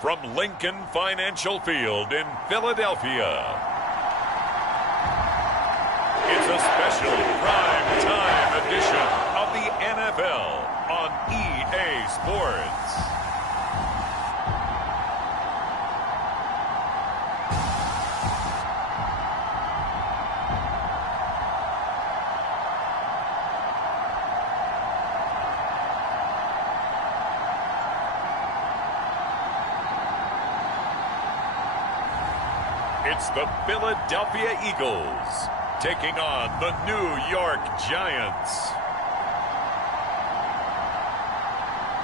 from Lincoln Financial Field in Philadelphia, it's a special prime time edition of the NFL on EA Sports. It's the Philadelphia Eagles taking on the New York Giants.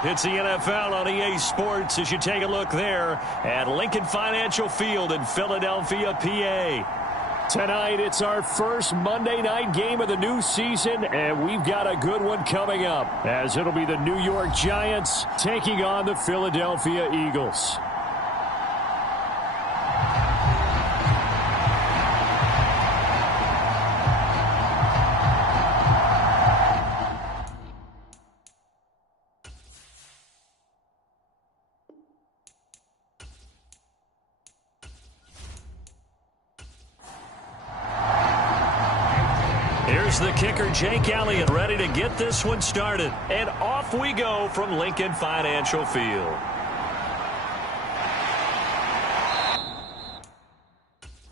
It's the NFL on EA Sports as you take a look there at Lincoln Financial Field in Philadelphia, PA. Tonight, it's our first Monday night game of the new season, and we've got a good one coming up, as it'll be the New York Giants taking on the Philadelphia Eagles. Here's the kicker, Jake Elliott, ready to get this one started. And off we go from Lincoln Financial Field.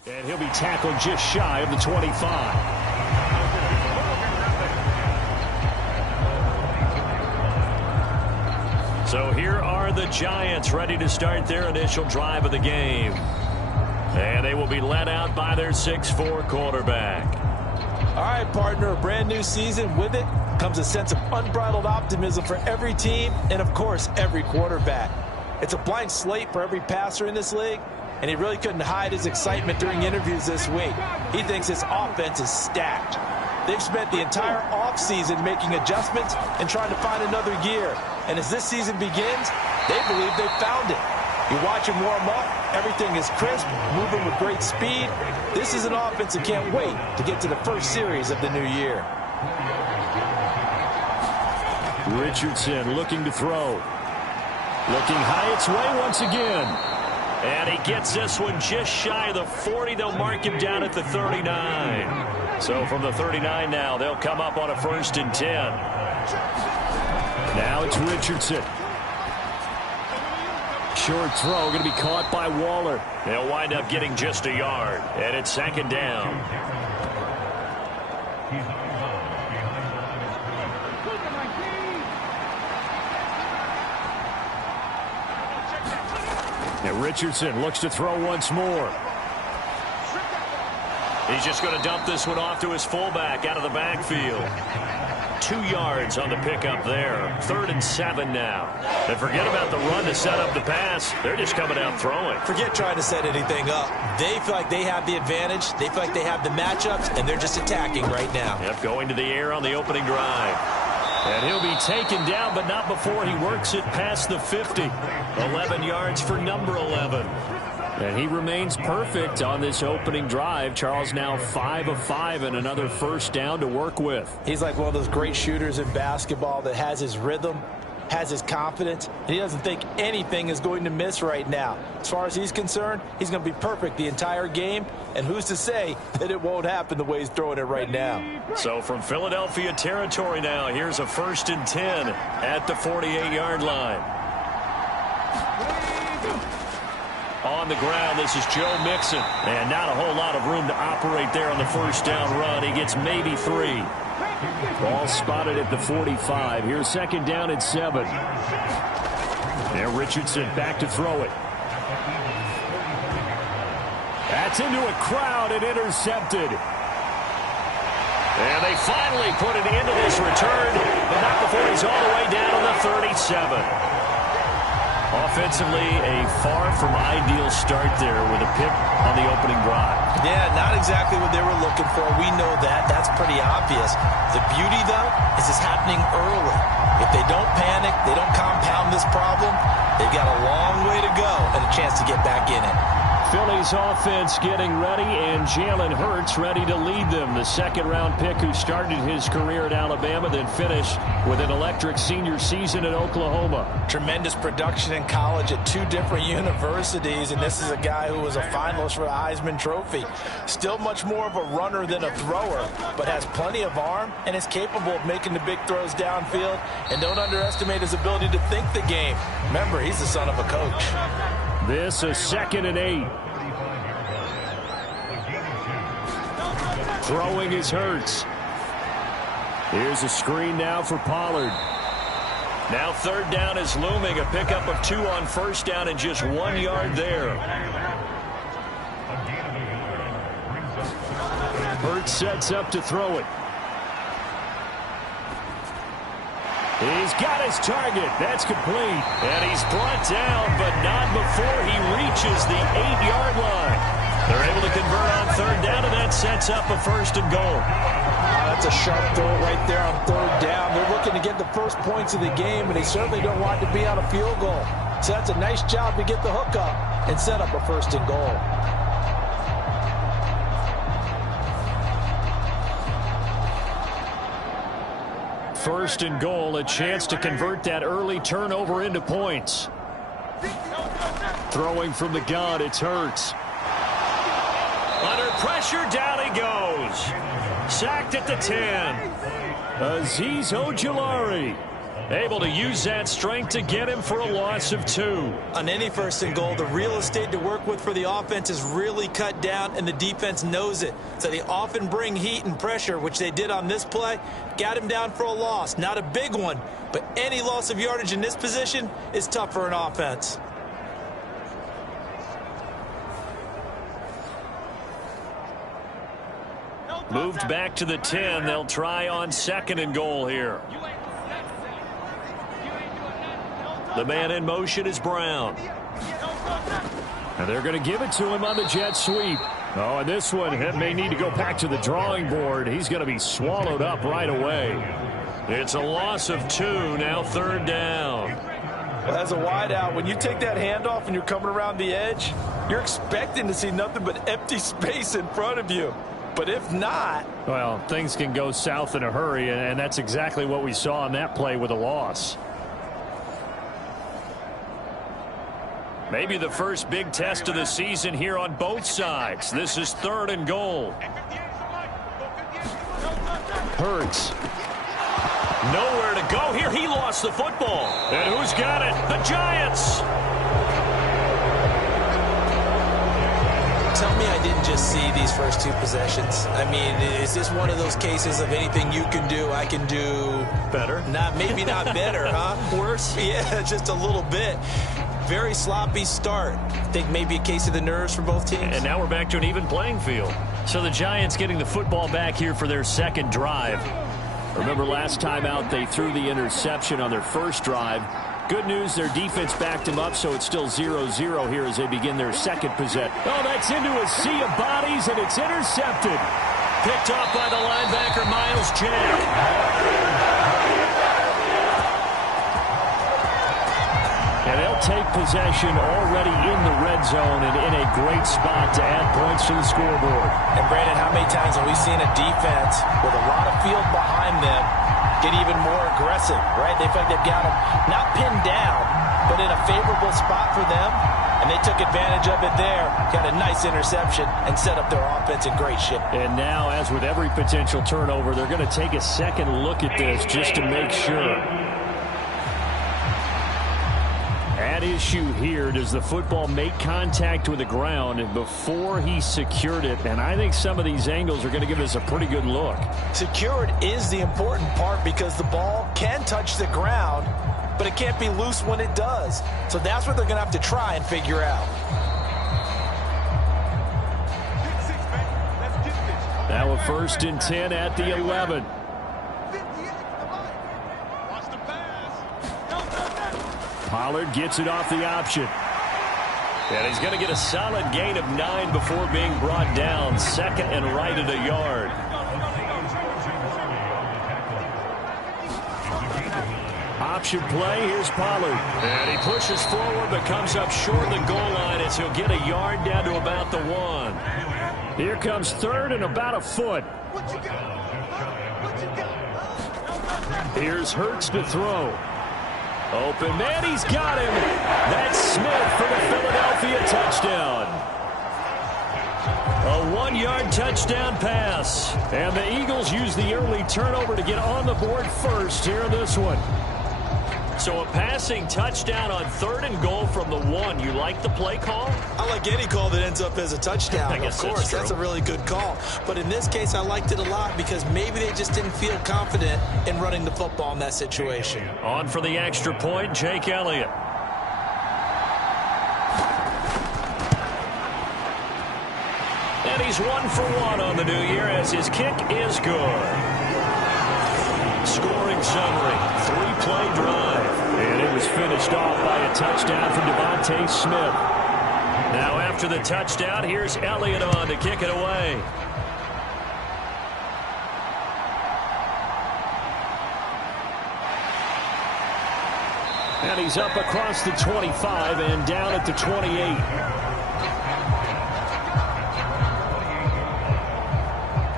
And he'll be tackled just shy of the 25. So here are the Giants ready to start their initial drive of the game. And they will be led out by their 6'4" quarterback. All right, partner, a brand new season. With it comes a sense of unbridled optimism for every team and, of course, every quarterback. It's a blank slate for every passer in this league, and he really couldn't hide his excitement during interviews this week. He thinks his offense is stacked. They've spent the entire offseason making adjustments and trying to find another gear. And as this season begins, they believe they've found it. You watch him warm up, everything is crisp, moving with great speed. This is an offense that can't wait to get to the first series of the new year. Richardson looking to throw. Looking high its way once again. And he gets this one just shy of the 40. They'll mark him down at the 39. So from the 39 now, they'll come up on a 1st and 10. Now it's Richardson. Short throw going to be caught by Waller. They'll wind up getting just a yard. And it's 2nd down. And Richardson looks to throw once more. He's just going to dump this one off to his fullback out of the backfield. 2 yards on the pickup there. 3rd and 7 now. And forget about the run to set up the pass. They're just coming out throwing. Forget trying to set anything up. They feel like they have the advantage. They feel like they have the matchups, and they're just attacking right now. Yep, going to the air on the opening drive. And he'll be taken down, but not before he works it past the 50. 11 yards for number 11. And he remains perfect on this opening drive. Charles now 5 of 5 and another 1st down to work with. He's like one of those great shooters in basketball that has his rhythm, has his confidence, and he doesn't think anything is going to miss right now. As far as he's concerned, he's going to be perfect the entire game, and who's to say that it won't happen the way he's throwing it right now. So from Philadelphia territory now, here's a 1st and 10 at the 48-yard line. On the ground, this is Joe Mixon. And not a whole lot of room to operate there on the 1st down run. He gets maybe 3. Ball spotted at the 45. Here's 2nd down and 7. There, Richardson back to throw it. That's into a crowd and intercepted. And they finally put it into this return, but not before he's all the way down on the 37. Offensively, a far from ideal start there with a pick on the opening drive. Yeah, not exactly what they were looking for. We know that. That's pretty obvious. The beauty, though, is it's happening early. If they don't panic, they don't compound this problem, they've got a long way to go and a chance to get back in it. Phillies offense getting ready, and Jalen Hurts ready to lead them. The second-round pick who started his career at Alabama, then finished with an electric senior season at Oklahoma. Tremendous production in college at 2 different universities, and this is a guy who was a finalist for the Heisman Trophy. Still much more of a runner than a thrower, but has plenty of arm and is capable of making the big throws downfield. And don't underestimate his ability to think the game. Remember, he's the son of a coach. This is 2nd and 8. Throwing is Hurts. Here's a screen now for Pollard. Now 3rd down is looming. A pickup of 2 on 1st down and just 1 yard there. Hurts sets up to throw it. He's got his target. That's complete. And he's brought down, but not before he reaches the 8-yard line. They're able to convert on 3rd down, and that sets up a 1st and goal. That's a sharp throw right there on 3rd down. They're looking to get the first points of the game, and they certainly don't want to be on a field goal. So that's a nice job to get the hook up and set up a 1st and goal. First and goal, a chance to convert that early turnover into points. Throwing from the gun, it's Hurts. Under pressure, down he goes. Sacked at the 10. Azeez Ojulari able to use that strength to get him for a loss of 2. On any 1st and goal, the real estate to work with for the offense is really cut down, and the defense knows it. So they often bring heat and pressure, which they did on this play. Got him down for a loss. Not a big one, but any loss of yardage in this position is tough for an offense. Moved back to the 10. They'll try on 2nd and goal here. The man in motion is Brown. And they're going to give it to him on the jet sweep. Oh, and this one may need to go back to the drawing board. He's going to be swallowed up right away. It's a loss of 2, now 3rd down. Well, as a wideout, when you take that handoff and you're coming around the edge, you're expecting to see nothing but empty space in front of you. But if not... Well, things can go south in a hurry, and that's exactly what we saw on that play with a loss. Maybe the first big test of the season here on both sides. This is 3rd and goal. Hurts. Nowhere to go here. He lost the football. And who's got it? The Giants. Tell me I didn't just see these first 2 possessions. I mean, is this one of those cases of anything you can do, I can do better? Maybe not better, huh? Worse? Yeah, just a little bit. Very sloppy start. I think maybe a case of the nerves for both teams. And now we're back to an even playing field. So the Giants getting the football back here for their 2nd drive. Remember last time out they threw the interception on their 1st drive. Good news, their defense backed him up, so it's still 0-0 here as they begin their 2nd possession. Oh, that's into a sea of bodies, and it's intercepted. Picked off by the linebacker, Miles Jack. And they'll take possession already in the red zone and in a great spot to add points to the scoreboard. And, Brandon, how many times have we seen a defense with a lot of field behind them get even more aggressive, right? They feel like they've got them not pinned down, but in a favorable spot for them, and they took advantage of it there, got a nice interception, and set up their offense in great shape. And now, as with every potential turnover, they're going to take a second look at this just to make sure. At issue here, does the football make contact with the ground before he secured it? And I think some of these angles are going to give us a pretty good look. Secured is the important part because the ball can touch the ground, but it can't be loose when it does. So that's what they're going to have to try and figure out. Now a 1st and 10 at the 11. Pollard gets it off the option. And he's going to get a solid gain of 9 before being brought down. 2nd and right at a yard. option play. Here's Pollard. And he pushes forward but comes up short of the goal line as he'll get a yard down to about the 1. Here comes third and about a foot. Here's Hurts to throw. Open man, he's got him. That's Smith for the Philadelphia touchdown. A 1-yard touchdown pass. And the Eagles use the early turnover to get on the board first here in this one. So a passing touchdown on 3rd and goal from the 1. You like the play call? I like any call that ends up as a touchdown. I guess of course, that's a really good call. But in this case, I liked it a lot because maybe they just didn't feel confident in running the football in that situation. On for the extra point, Jake Elliott. And he's 1 for 1 on the new year as his kick is good. Scoring summary, 3-play drive. And it was finished off by a touchdown from Devontae Smith. Now after the touchdown, here's Elliott on to kick it away. And he's up across the 25 and down at the 28.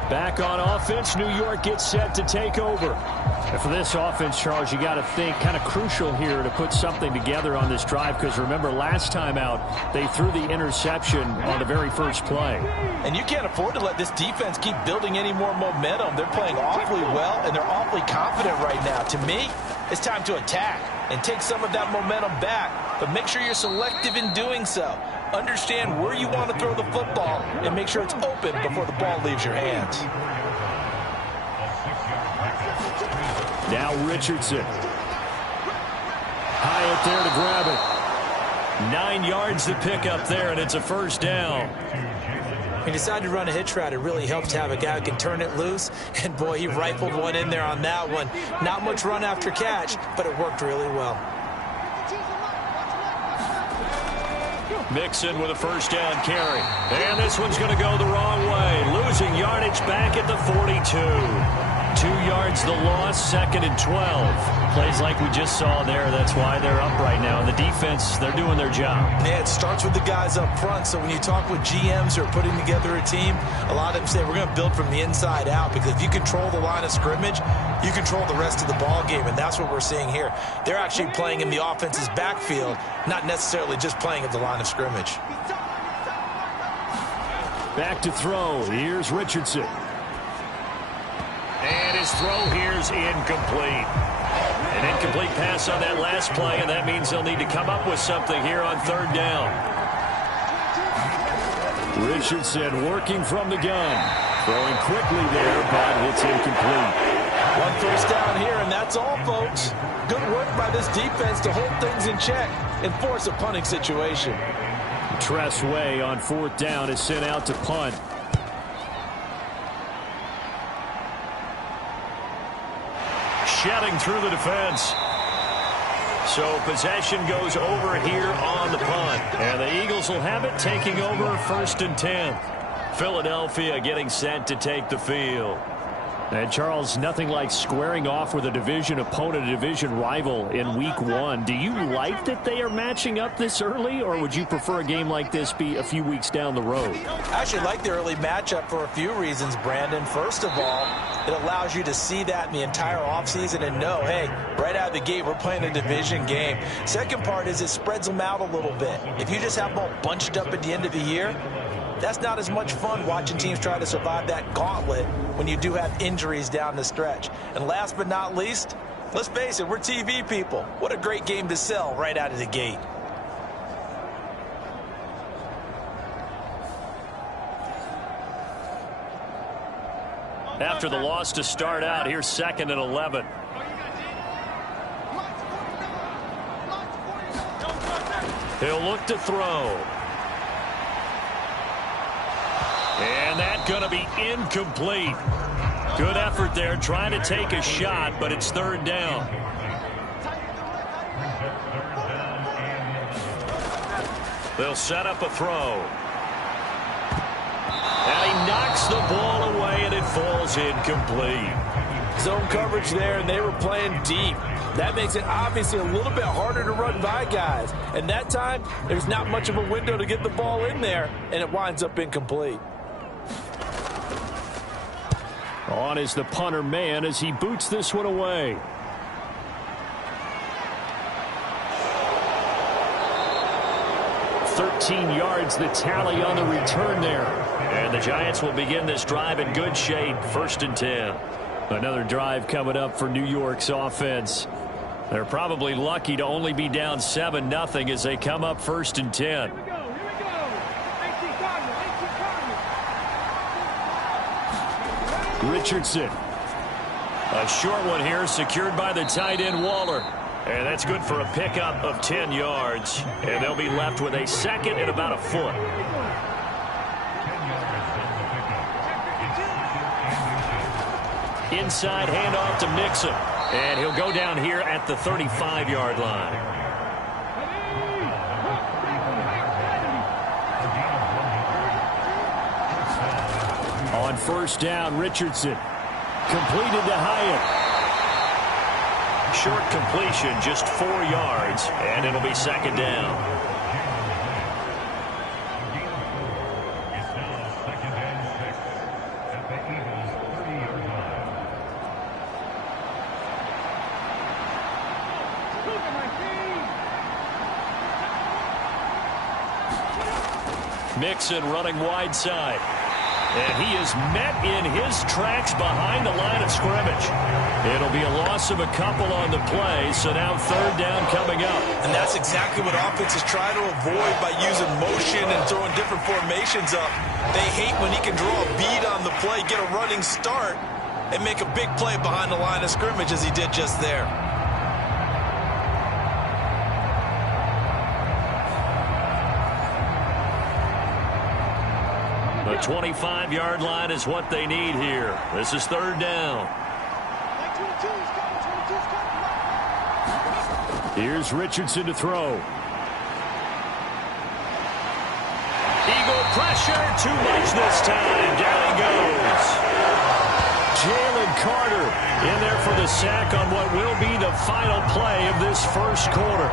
Back on offense, New York gets set to take over. And for this offense, Charles, you got to think kind of crucial here to put something together on this drive because remember last time out they threw the interception on the very first play. And you can't afford to let this defense keep building any more momentum. They're playing awfully well and they're awfully confident right now. To me, it's time to attack and take some of that momentum back, but make sure you're selective in doing so. Understand where you want to throw the football and make sure it's open before the ball leaves your hands. Now Richardson. Hyatt there to grab it. 9 yards to pick up there, and it's a first down. He decided to run a hitch route. It really helped to have a guy who can turn it loose. And, boy, he rifled one in there on that one. Not much run after catch, but it worked really well. Mixon with a first down carry. And this one's going to go the wrong way. Losing yardage back at the 42. 2 yards the loss, 2nd and 12. Plays like we just saw there. That's why they're up right now. And the defense, they're doing their job. Yeah, it starts with the guys up front. So when you talk with GMs who are putting together a team, a lot of them say we're going to build from the inside out because if you control the line of scrimmage, you control the rest of the ball game. And that's what we're seeing here. They're actually playing in the offense's backfield, not necessarily just playing at the line of scrimmage. Back to throw. Here's Richardson. And his throw here's incomplete. An incomplete pass on that last play, and that means they'll need to come up with something here on 3rd down. Richardson working from the gun. Throwing quickly there, but it's incomplete. 1 first down here, and that's all, folks. Good work by this defense to hold things in check and force a punting situation. Tress Way on 4th down is sent out to punt. Shedding through the defense. So possession goes over here on the punt. And the Eagles will have it, taking over 1st and 10. Philadelphia getting set to take the field. And Charles, nothing like squaring off with a division opponent, a division rival in week 1. Do you like that they are matching up this early, or would you prefer a game like this be a few weeks down the road? I actually like the early matchup for a few reasons, Brandon. First of all, it allows you to see that in the entire offseason and know, hey, right out of the gate, we're playing a division game. Second part is it spreads them out a little bit. If you just have them all bunched up at the end of the year, that's not as much fun watching teams try to survive that gauntlet when you do have injuries down the stretch. And last but not least, let's face it, we're TV people. What a great game to sell right out of the gate. After the loss to start out, here's 2nd and 11. He'll look to throw. And that's going to be incomplete. Good effort there, trying to take a shot, but it's 3rd down. They'll set up a throw. And he knocks the ball away, and it falls falls incomplete. Zone coverage there, and they were playing deep. That makes it obviously a little bit harder to run by guys. And that time, there's not much of a window to get the ball in there, and it winds up incomplete. On is the punter man as he boots this one away. "13 yards the tally on the return there." And the Giants will begin this drive in good shape, 1st and 10. Another drive coming up for New York's offense. They're probably lucky to only be down 7-0 as they come up 1st and 10. Here we go. 18 Cardinals. Richardson. A short one here secured by the tight end Waller. And that's good for a pickup of 10 yards. And they'll be left with a 2nd and about a foot. Inside handoff to Mixon. And he'll go down here at the 35-yard line. On 1st down, Richardson. Completed to Hyatt. Short completion, just 4 yards, and it'll be 2nd down. Mixon running wide side. And he is met in his tracks behind the line of scrimmage. It'll be a loss of a couple on the play, so now 3rd down coming up. And that's exactly what offenses try to avoid by using motion and throwing different formations up. They hate when he can draw a bead on the play, get a running start, and make a big play behind the line of scrimmage as he did just there. The 25-yard line is what they need here. This is 3rd down. Here's Richardson to throw. Eagle pressure, too much this time. Down he goes. Jalen Carter in there for the sack on what will be the final play of this 1st quarter.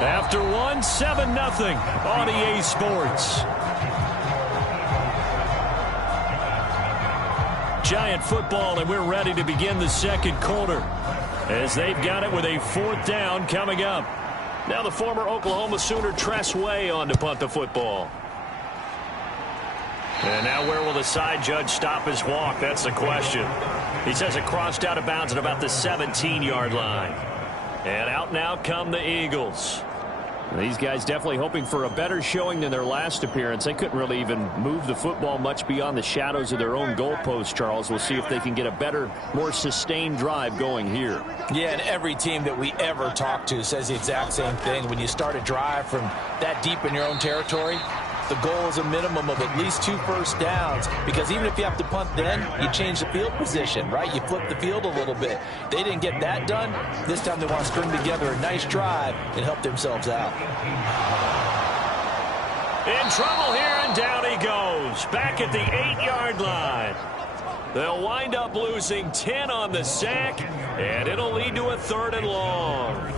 After 7-0 on EA Sports. Giant football, and we're ready to begin the 2nd quarter as they've got it with a 4th down coming up. Now the former Oklahoma Sooner Tress Way on to punt the football. And now where will the side judge stop his walk? That's the question. He says it crossed out of bounds at about the 17-yard line. And out now come the Eagles. These guys definitely hoping for a better showing than their last appearance. They couldn't really even move the football much beyond the shadows of their own goalpost, Charles. We'll see if they can get a better, more sustained drive going here. Yeah, and every team that we ever talk to says the exact same thing. When you start a drive from that deep in your own territory, the goal is a minimum of at least 2 first downs, because even if you have to punt then, you change the field position, right? You flip the field a little bit. They didn't get that done. This time they want to string together a nice drive and help themselves out. In trouble here, and down he goes. Back at the 8-yard line. They'll wind up losing 10 on the sack, and it'll lead to a 3rd and long.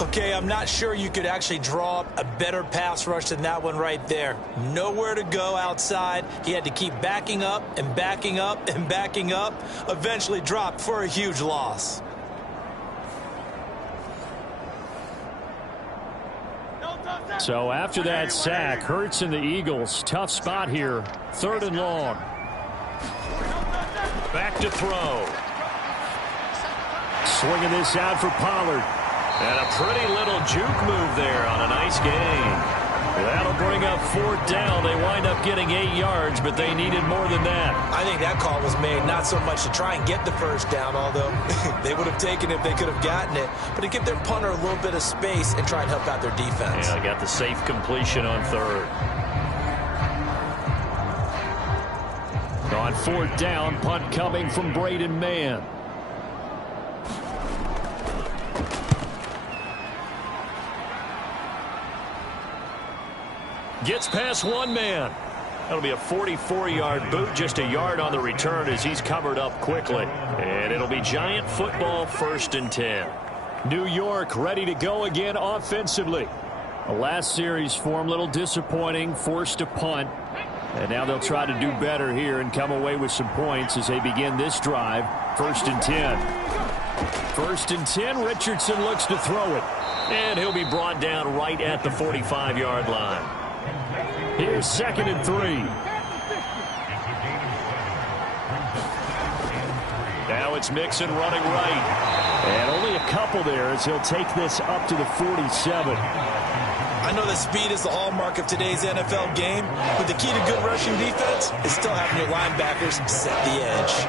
Okay, I'm not sure you could actually draw up a better pass rush than that one right there. Nowhere to go outside. He had to keep backing up and backing up and backing up. Eventually dropped for a huge loss. So after that sack, Hurts and the Eagles, tough spot here. 3rd and long. Back to throw. Swinging this out for Pollard. And a pretty little juke move there on a nice gain. That'll bring up 4th down. They wind up getting 8 yards, but they needed more than that. I think that call was made not so much to try and get the 1st down, although they would have taken it if they could have gotten it, but to give their punter a little bit of space and try and help out their defense. Yeah, they got the safe completion on 3rd. On 4th down, punt coming from Braden Mann. Gets past one man. That'll be a 44-yard boot, just a yard on the return as he's covered up quickly. And it'll be Giant football, 1st and 10. New York ready to go again offensively. The last series for them, a little disappointing, forced to punt. And now they'll try to do better here and come away with some points as they begin this drive. 1st and 10. 1st and 10, Richardson looks to throw it. And he'll be brought down right at the 45-yard line. Here's 2nd and 3. Now it's Mixon running right. And only a couple there as he'll take this up to the 47. I know that speed is the hallmark of today's NFL game, but the key to good rushing defense is still having your linebackers set the edge.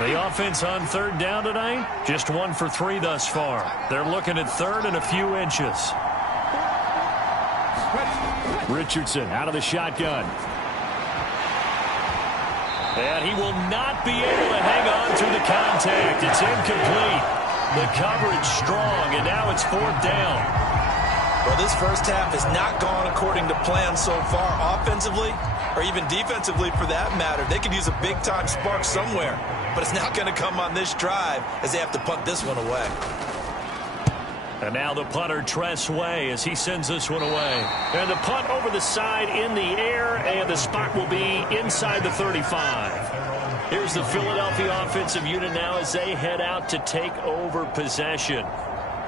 The offense on 3rd down tonight, just 1 for 3 thus far. They're looking at 3rd and a few inches. Richardson out of the shotgun. And he will not be able to hang on through the contact. It's incomplete. The coverage strong, and now it's 4th down. Well, this first half has not gone according to plan so far offensively, or even defensively for that matter. They could use a big-time spark somewhere, but it's not going to come on this drive as they have to punt this one away. And now the punter, Tress Way, as he sends this one away. And the punt over the side in the air, and the spot will be inside the 35. Here's the Philadelphia offensive unit now as they head out to take over possession.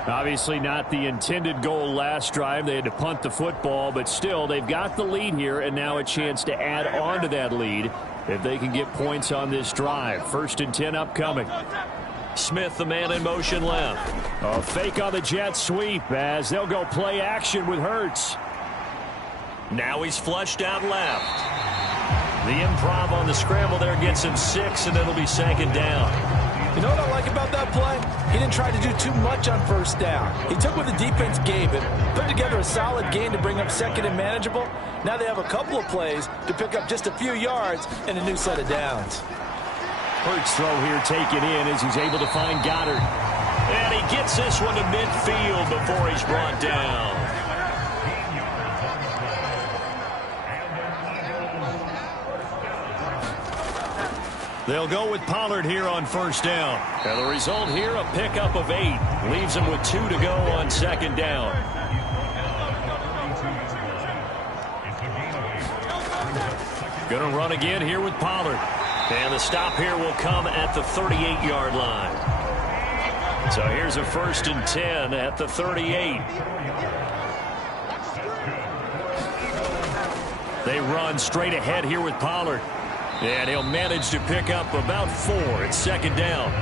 Obviously not the intended goal last drive. They had to punt the football, but still they've got the lead here, and now a chance to add on to that lead if they can get points on this drive. 1st and 10 upcoming. Smith, the man in motion left. A fake on the jet sweep as they'll go play action with Hurts. Now he's flushed out left. The improv on the scramble there gets him 6, and it'll be 2nd down. You know what I like about that play? He didn't try to do too much on 1st down. He took what the defense gave him, put together a solid game to bring up 2nd and manageable. Now they have a couple of plays to pick up just a few yards and a new set of downs. Hurts throw here taken in as he's able to find Goddard. And he gets this one to midfield before he's brought down. They'll go with Pollard here on 1st down. And the result here, a pickup of 8. Leaves him with 2 to go on 2nd down. Going to run again here with Pollard. And the stop here will come at the 38-yard line. So here's a 1st and 10 at the 38. They run straight ahead here with Pollard. And he'll manage to pick up about 4. It's 2nd down.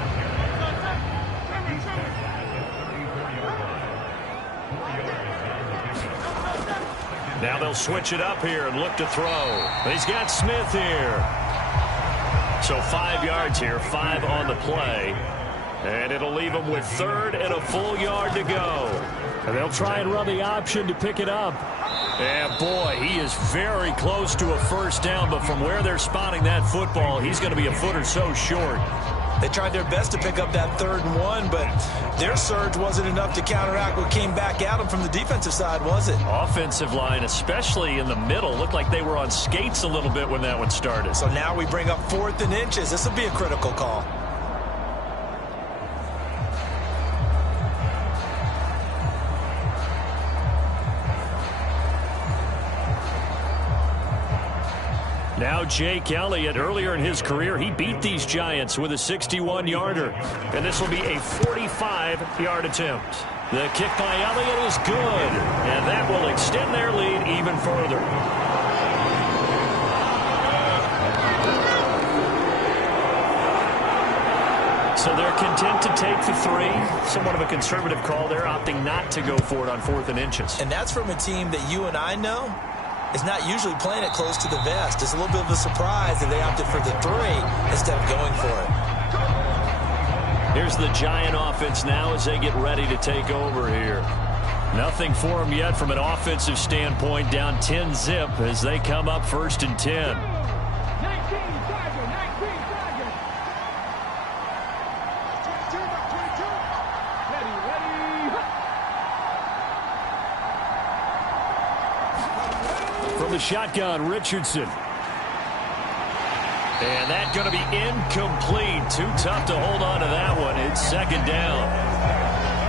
Now they'll switch it up here and look to throw. He's got Smith here. So 5 yards here, 5 on the play. And it'll leave him with 3rd and a full yard to go. And they'll try and run the option to pick it up. And boy, he is very close to a 1st down, but from where they're spotting that football, he's going to be a foot or so short. They tried their best to pick up that 3rd and 1, but their surge wasn't enough to counteract what came back at them from the defensive side, was it? Offensive line, especially in the middle, looked like they were on skates a little bit when that one started. So now we bring up 4th and inches. This will be a critical call. Now Jake Elliott, earlier in his career, he beat these Giants with a 61-yarder. And this will be a 45-yard attempt. The kick by Elliott is good, and that will extend their lead even further. So they're content to take the 3. Somewhat of a conservative call there, opting not to go for it on 4th and inches. And that's from a team that you and I know is not usually playing it close to the vest. It's a little bit of a surprise that they opted for the 3 instead of going for it. Here's the Giant offense now as they get ready to take over here. Nothing for them yet from an offensive standpoint, down 10-zip as they come up 1st and 10. 19 Tiger, 19 Tiger. 22 by 22. Ready. From the shotgun, Richardson. And that's going to be incomplete. Too tough to hold on to that one. It's second down.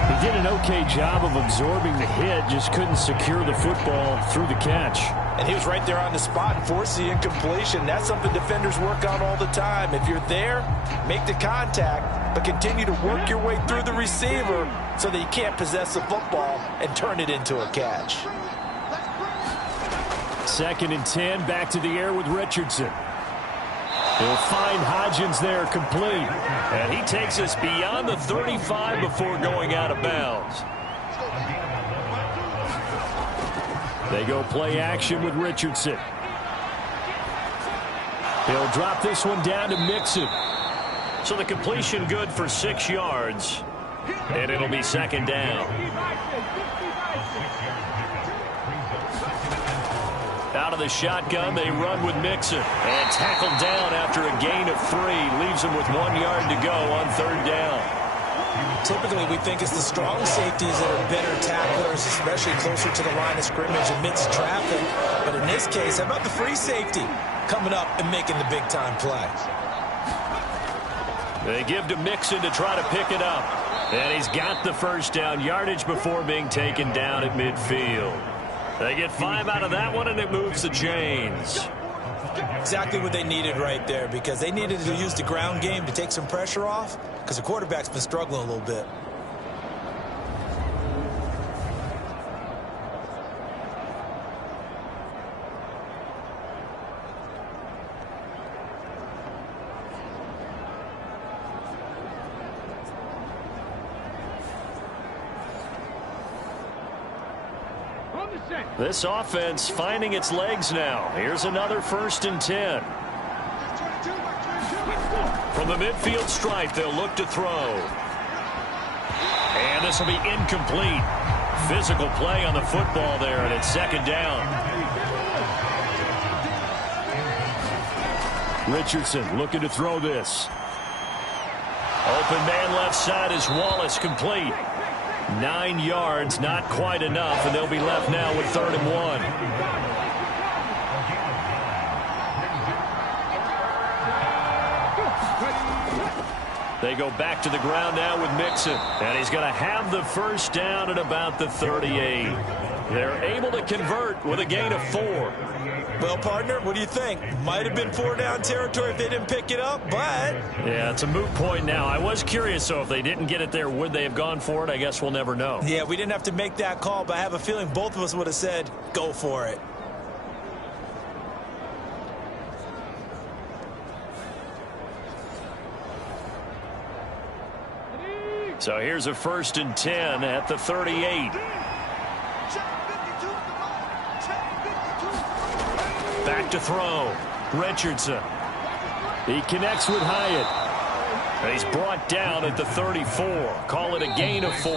He did an okay job of absorbing the hit, just couldn't secure the football through the catch. And he was right there on the spot and forced the incompletion. That's something defenders work on all the time. If you're there, make the contact, but continue to work your way through the receiver so that you can't possess the football and turn it into a catch. 2nd and 10, back to the air with Richardson. He'll find Hodgins there, complete. And he takes us beyond the 35 before going out of bounds. They go play action with Richardson. He'll drop this one down to Mixon. So the completion good for 6 yards. And it'll be second down. Out of the shotgun, they run with Mixon. And tackled down after a gain of 3. Leaves him with 1 yard to go on 3rd down. Typically, we think it's the strong safeties that are better tacklers, especially closer to the line of scrimmage amidst traffic. But in this case, how about the free safety coming up and making the big-time play? They give to Mixon to try to pick it up. And he's got the first down, yardage before being taken down at midfield. They get 5 out of that one, and it moves the chains. Exactly what they needed right there, because they needed to use the ground game to take some pressure off, because the quarterback's been struggling a little bit. This offense finding its legs now. Here's another 1st and 10. From the midfield stripe, they'll look to throw. And this will be incomplete. Physical play on the football there, and it's second down. Richardson looking to throw this. Open man left side is Wallace, complete. 9 yards, not quite enough, and they'll be left now with 3rd and 1. They go back to the ground now with Mixon, and he's going to have the first down at about the 38. They're able to convert with a gain of 4. Well, partner, what do you think? Might have been 4-down territory if they didn't pick it up, but... Yeah, it's a moot point now. I was curious, so if they didn't get it there, would they have gone for it? I guess we'll never know. Yeah, we didn't have to make that call, but I have a feeling both of us would have said, go for it. So here's a 1st and 10 at the 38. Back to throw. Richardson. He connects with Hyatt. He's brought down at the 34. Call it a gain of 4.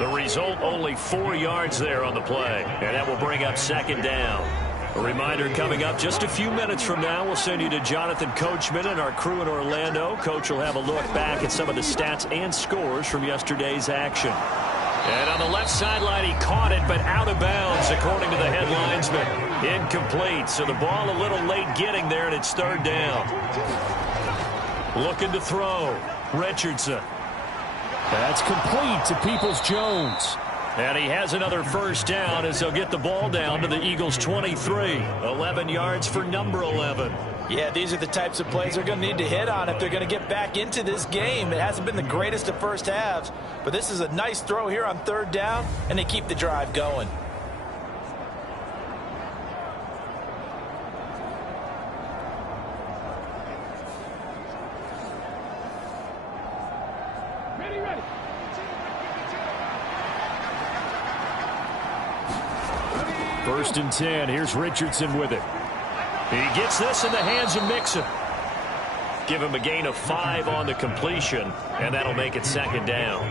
The result, only 4 yards there on the play. And that will bring up 2nd down. A reminder coming up just a few minutes from now. We'll send you to Jonathan Coachman and our crew in Orlando. Coach will have a look back at some of the stats and scores from yesterday's action. And on the left sideline, he caught it, but out of bounds, according to the head linesman. Incomplete, so the ball a little late getting there, and it's 3rd down. Looking to throw. Richardson. That's complete to Peoples-Jones. And he has another first down as they'll get the ball down to the Eagles' 23. 11 yards for number 11. Yeah, these are the types of plays they're going to need to hit on if they're going to get back into this game. It hasn't been the greatest of first halves, but this is a nice throw here on 3rd down, and they keep the drive going. Ready. 1st and 10. Here's Richardson with it. He gets this in the hands of Mixon. Give him a gain of 5 on the completion, and that'll make it 2nd down.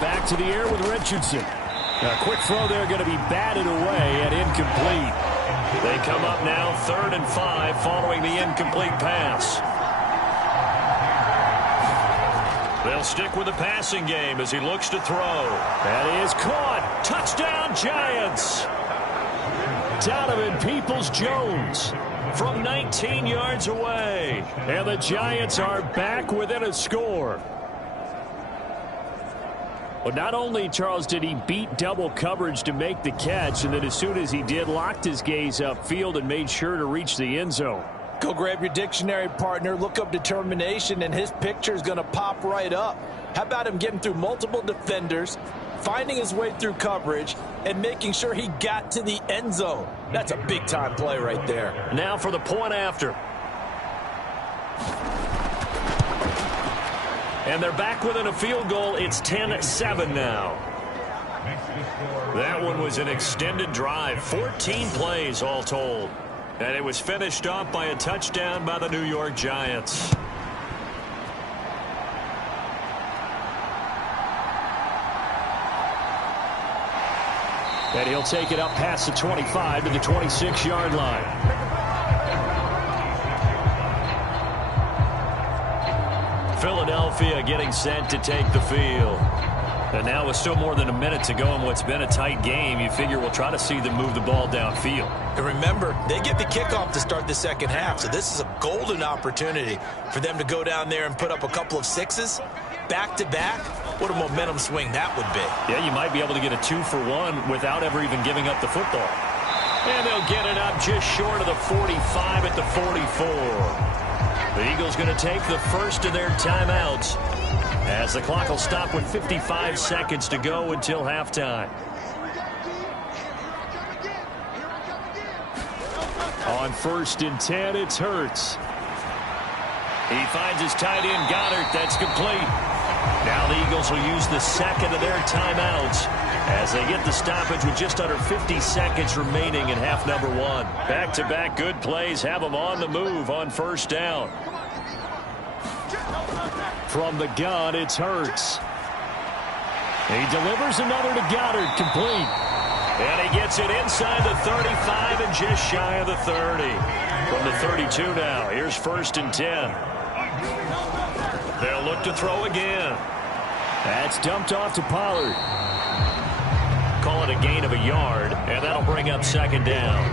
Back to the air with Richardson. A quick throw there going to be batted away and incomplete. They come up now 3rd and 5 following the incomplete pass. They'll stick with the passing game as he looks to throw. That is caught. Touchdown, Giants. Donovan Peoples-Jones from 19 yards away. And the Giants are back within a score. Well, not only, Charles, did he beat double coverage to make the catch, and then as soon as he did, locked his gaze upfield and made sure to reach the end zone. Go grab your dictionary, partner, look up determination, and his picture is going to pop right up. How about him getting through multiple defenders, finding his way through coverage, and making sure he got to the end zone? That's a big-time play right there. Now for the point after. And they're back within a field goal. It's 10-7 now. That one was an extended drive. 14 plays all told. And it was finished off by a touchdown by the New York Giants. And he'll take it up past the 25 to the 26-yard line. Philadelphia getting set to take the field. And now with still more than a minute to go in what's been a tight game, you figure we'll try to see them move the ball downfield. And remember, they get the kickoff to start the second half, so this is a golden opportunity for them to go down there and put up a couple of sixes back-to-back. What a momentum swing that would be. Yeah, you might be able to get a 2-for-1 without ever even giving up the football. And they'll get it up just short of the 45 at the 44. The Eagles going to take the first of their timeouts as the clock will stop with 55 seconds to go until halftime. On 1st and 10, it's Hurts. He finds his tight end, Goddard. That's complete. Now the Eagles will use the second of their timeouts as they get the stoppage with just under 50 seconds remaining in half number 1. Back-to-back good plays have them on the move on 1st down. From the gun, it's Hurts. He delivers another to Goddard, complete. And he gets it inside the 35 and just shy of the 30. From the 32 now, here's 1st and 10. They'll look to throw again. That's dumped off to Pollard. Call it a gain of a yard, and that'll bring up 2nd down.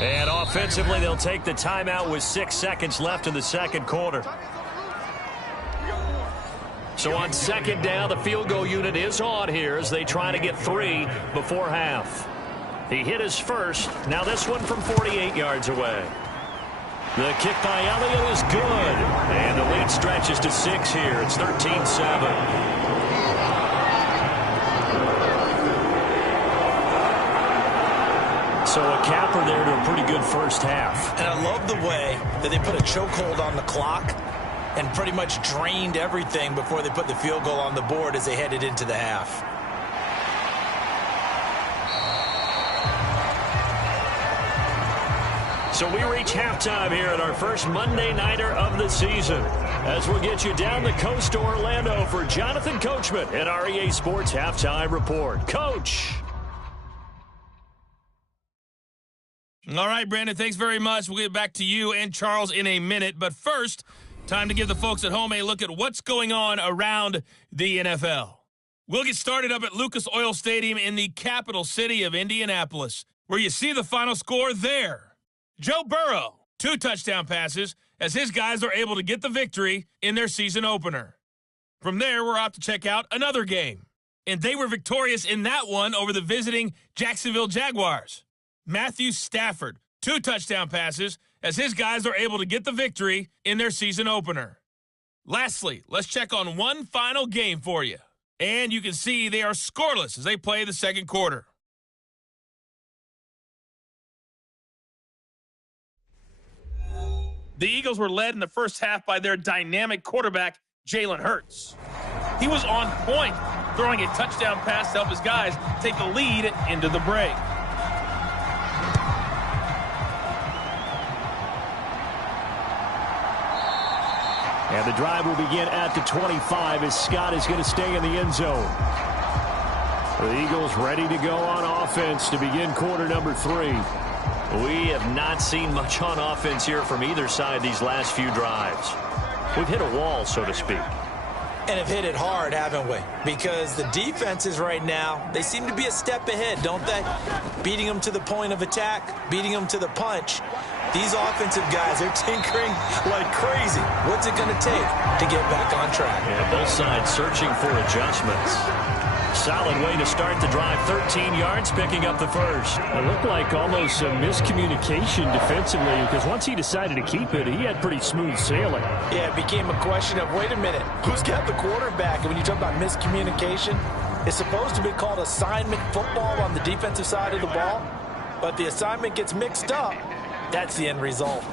And offensively, they'll take the timeout with 6 seconds left in the second quarter. So on 2nd down, the field goal unit is on here as they try to get 3 before half. He hit his first. Now this one from 48 yards away. The kick by Elliott is good. And the lead stretches to 6 here. It's 13-7. So a capper there to a pretty good first half. And I love the way that they put a chokehold on the clock and pretty much drained everything before they put the field goal on the board as they headed into the half. So we reach halftime here at our first Monday Nighter of the season as we'll get you down the coast to Orlando for Jonathan Coachman at our EA Sports Halftime Report. Coach. All right, Brandon, thanks very much. We'll get back to you and Charles in a minute. But first, time to give the folks at home a look at what's going on around the NFL. We'll get started up at Lucas Oil Stadium in the capital city of Indianapolis, where you see the final score there. Joe Burrow, 2 touchdown passes as his guys are able to get the victory in their season opener. From there, we're off to check out another game. And they were victorious in that one over the visiting Jacksonville Jaguars. Matthew Stafford, 2 touchdown passes as his guys are able to get the victory in their season opener. Lastly, let's check on one final game for you. And you can see they are scoreless as they play the second quarter. The Eagles were led in the first half by their dynamic quarterback, Jalen Hurts. He was on point, throwing a touchdown pass to help his guys take the lead into the break. And the drive will begin at the 25 as Scott is going to stay in the end zone. The Eagles ready to go on offense to begin quarter number 3. We have not seen much on offense here from either side these last few drives. We've hit a wall, so to speak. And have hit it hard, haven't we? Because the defenses right now, they seem to be a step ahead, don't they? Beating them to the point of attack, beating them to the punch. These offensive guys, they're tinkering like crazy. What's it going to take to get back on track? Yeah, both sides searching for adjustments. Solid way to start the drive. 13 yards, picking up the first. It looked like almost a miscommunication defensively because once he decided to keep it, he had pretty smooth sailing. Yeah, it became a question of, wait a minute, who's got the quarterback? And when you talk about miscommunication, it's supposed to be called assignment football on the defensive side of the ball, but the assignment gets mixed up. That's the end result.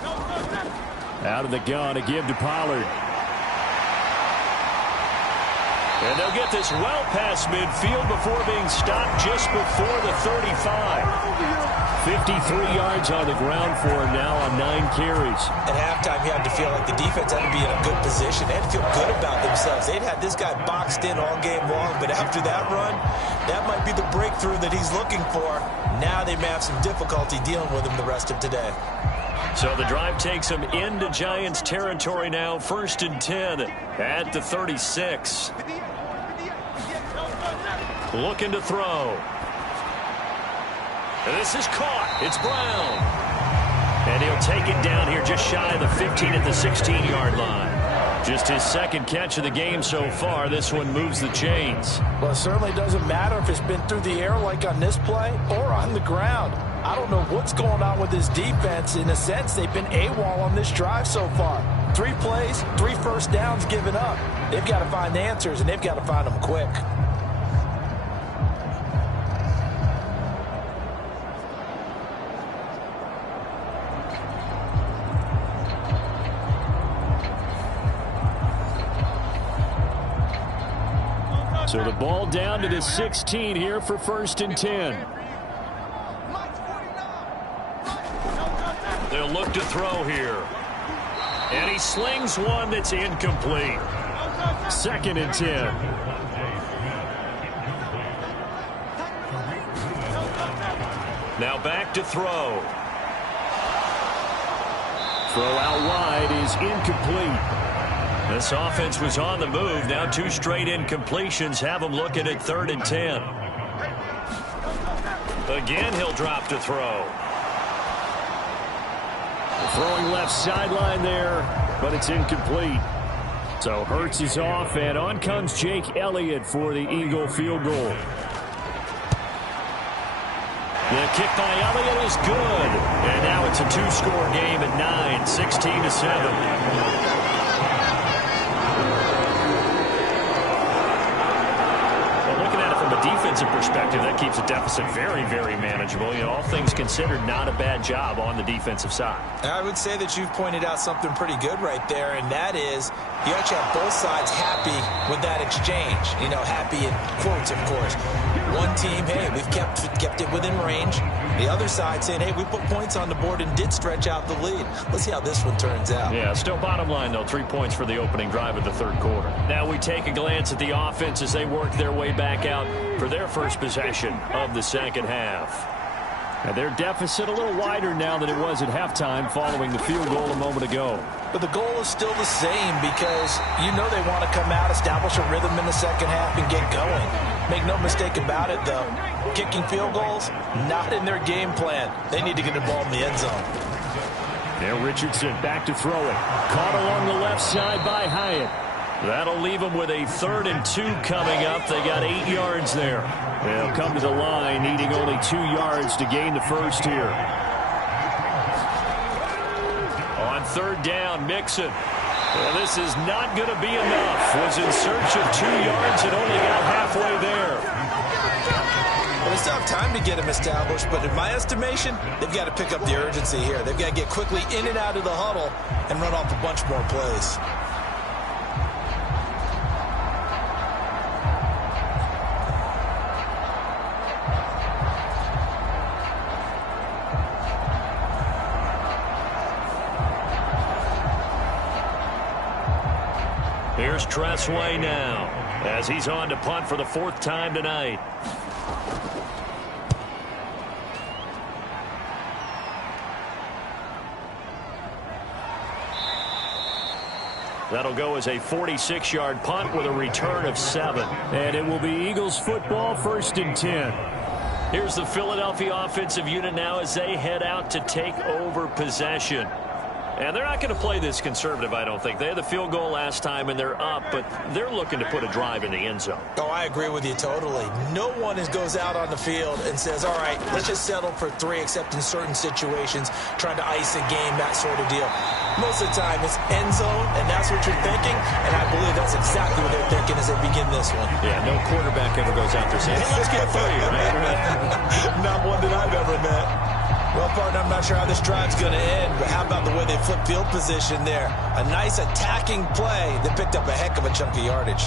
Out of the gun, a give to Pollard. And they'll get this well past midfield before being stopped just before the 35. 53 yards on the ground for him now on 9 carries. At halftime, you had to feel like the defense had to be in a good position. They had to feel good about themselves. They'd had this guy boxed in all game long, but after that run, that might be the breakthrough that he's looking for. Now they may have some difficulty dealing with him the rest of today. So the drive takes them into Giants territory now. 1st and 10 at the 36. Looking to throw. And this is caught. It's Brown. And he'll take it down here just shy of the 15 at the 16-yard line. Just his second catch of the game so far. This one moves the chains. Well, it certainly doesn't matter if it's been through the air like on this play or on the ground. I don't know what's going on with this defense. In a sense, they've been AWOL on this drive so far. 3 plays, 3 first downs given up. They've got to find the answers, and they've got to find them quick. So the ball down to the 16 here for 1st and 10. They'll look to throw here. And he slings one that's incomplete. 2nd and 10. Now back to throw. Throw out wide is incomplete. This offense was on the move. Now 2 straight incompletions have them looking at 3rd and 10. Again, he'll drop to throw. Throwing left sideline there, but it's incomplete. So Hurts is off, and on comes Jake Elliott for the Eagle field goal. The kick by Elliott is good. And now it's a 2-score game at 9, 16-7. Defensive perspective, that keeps the deficit very, very manageable. You know, all things considered, not a bad job on the defensive side. I would say that you've pointed out something pretty good right there, and that is you actually have both sides happy with that exchange. You know, happy in quotes, of course. One team, hey, we've kept it within range. The other side saying, hey, we put points on the board and did stretch out the lead. Let's see how this one turns out. Yeah, still bottom line, though, 3 points for the opening drive of the 3rd quarter. Now we take a glance at the offense as they work their way back out for their first possession of the 2nd half. And their deficit a little wider now than it was at halftime following the field goal a moment ago. But the goal is still the same because you know they want to come out, establish a rhythm in the 2nd half, and get going. Make no mistake about it, though. Kicking field goals, not in their game plan. They need to get the ball in the end zone. Now Richardson back to throw it. Caught along the left side by Hyatt. That'll leave them with a 3rd and 2 coming up. They got 8 yards there. They'll come to the line, needing only 2 yards to gain the first here. On 3rd down, Mixon. Well, this is not going to be enough. Was in search of 2 yards and only got halfway there. Well, they still have time to get him established, but in my estimation, they've got to pick up the urgency here. They've got to get quickly in and out of the huddle and run off a bunch more plays. picturesque way now as he's on to punt for the 4th time tonight. That'll go as a 46-yard punt with a return of 7. And it will be Eagles football, 1st and 10. Here's the Philadelphia offensive unit now as they head out to take over possession. And they're not going to play this conservative, I don't think. They had the field goal last time, and they're up, but they're looking to put a drive in the end zone. Oh, I agree with you totally. No one goes out on the field and says, all right, let's just settle for 3, except in certain situations, trying to ice a game, that sort of deal. Most of the time, it's end zone, and that's what you're thinking, and I believe that's exactly what they're thinking as they begin this one. Yeah, no quarterback ever goes out there saying, hey, let's get 3, right? Not one that I've ever met. Well, partner, I'm not sure how this drive's going to end, but how about the way they flip field position there? A nice attacking play that picked up a heck of a chunk of yardage.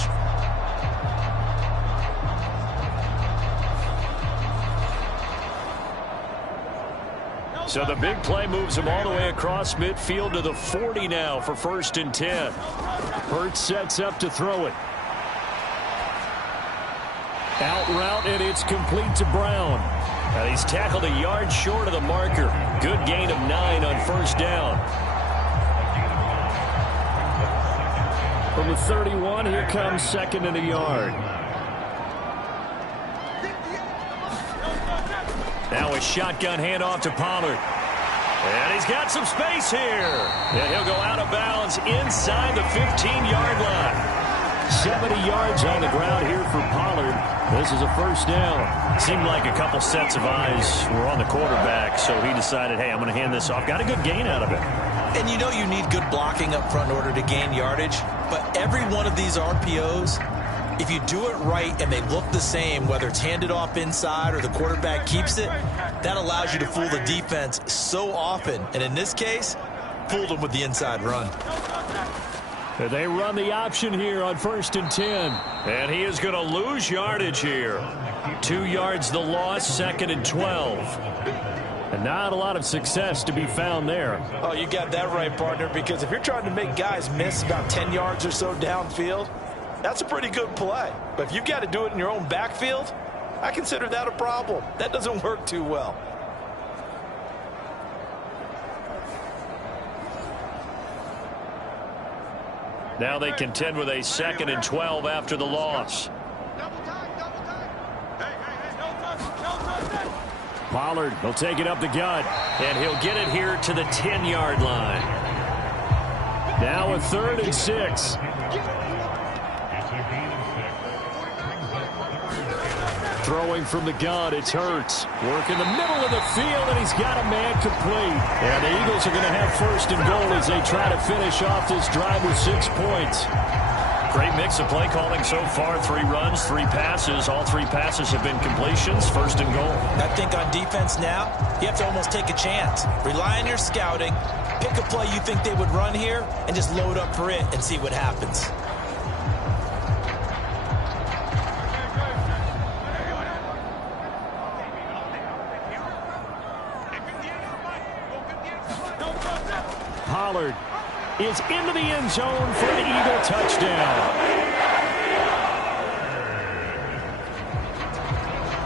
So the big play moves him all the way across midfield to the 40 now for 1st and 10. Hurts sets up to throw it. Out route, and it's complete to Brown. And he's tackled a yard short of the marker. Good gain of 9 on 1st down. From the 31, here comes 2nd and a yard. Now a shotgun handoff to Pollard. And he's got some space here. And he'll go out of bounds inside the 15-yard line. 70 yards on the ground here for Pollard. This is a 1st down. Seemed like a couple sets of eyes were on the quarterback, so he decided, hey, I'm going to hand this off. Got a good gain out of it. And you know you need good blocking up front in order to gain yardage, but every one of these RPOs, if you do it right and they look the same, whether it's handed off inside or the quarterback keeps it, that allows you to fool the defense so often. And in this case, fooled them with the inside run. They run the option here on 1st and 10. And he is going to lose yardage here. 2 yards the loss, 2nd and 12. And not a lot of success to be found there. Oh, you got that right, partner, because if you're trying to make guys miss about 10 yards or so downfield, that's a pretty good play. But if you've got to do it in your own backfield, I consider that a problem. That doesn't work too well. Now they contend with a 2nd and 12 after the loss. Pollard will take it up the gut. And he'll get it here to the 10-yard line. Now a 3rd and 6. Throwing from the gun, it's Hurts. Work in the middle of the field, and he's got a man complete. And the Eagles are going to have 1st and goal as they try to finish off this drive with 6 points. Great mix of play calling so far. 3 runs, 3 passes. All 3 passes have been completions. 1st and goal. I think on defense now, you have to almost take a chance. Rely on your scouting. Pick a play you think they would run here and just load up for it and see what happens. Pollard is into the end zone for an Eagle touchdown.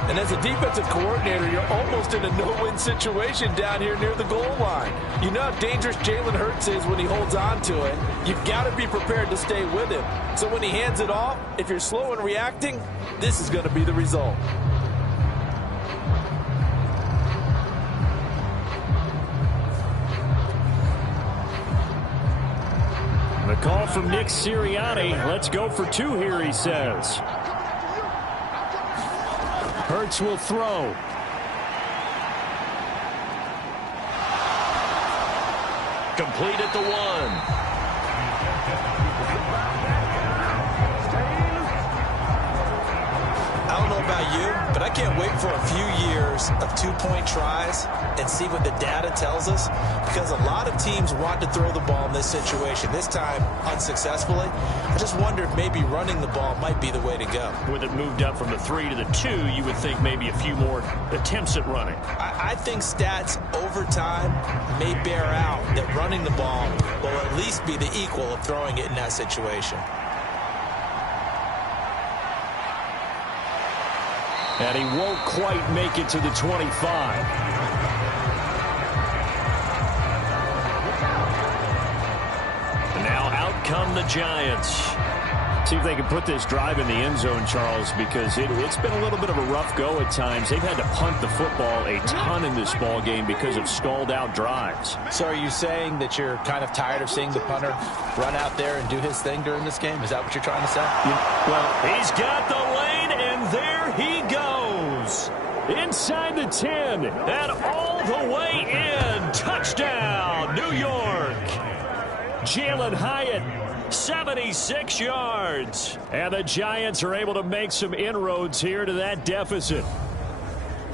And as a defensive coordinator, you're almost in a no-win situation down here near the goal line. You know how dangerous Jalen Hurts is when he holds on to it. You've got to be prepared to stay with him. So when he hands it off, if you're slow in reacting, this is going to be the result. The call from Nick Sirianni. Let's go for 2 here, he says. Hurts will throw. Complete at the 1. I don't know about you, but I can't wait for a few years of 2-point tries and see what the data tells us, because a lot of teams want to throw the ball in this situation, this time unsuccessfully. I just wonder if maybe running the ball might be the way to go. With it moved up from the 3 to the 2, you would think maybe a few more attempts at running. I think stats over time may bear out that running the ball will at least be the equal of throwing it in that situation. And he won't quite make it to the 25. And now out come the Giants. See if they can put this drive in the end zone, Charles, because it's been a little bit of a rough go at times. They've had to punt the football a ton in this ball game because of stalled-out drives. So are you saying that you're kind of tired of seeing the punter run out there and do his thing during this game? Is that what you're trying to say? Well, he's got the lane, and there he goes. Inside the 10, and all the way in. Touchdown, New York. Jalen Hyatt, 76 yards. And the Giants are able to make some inroads here to that deficit.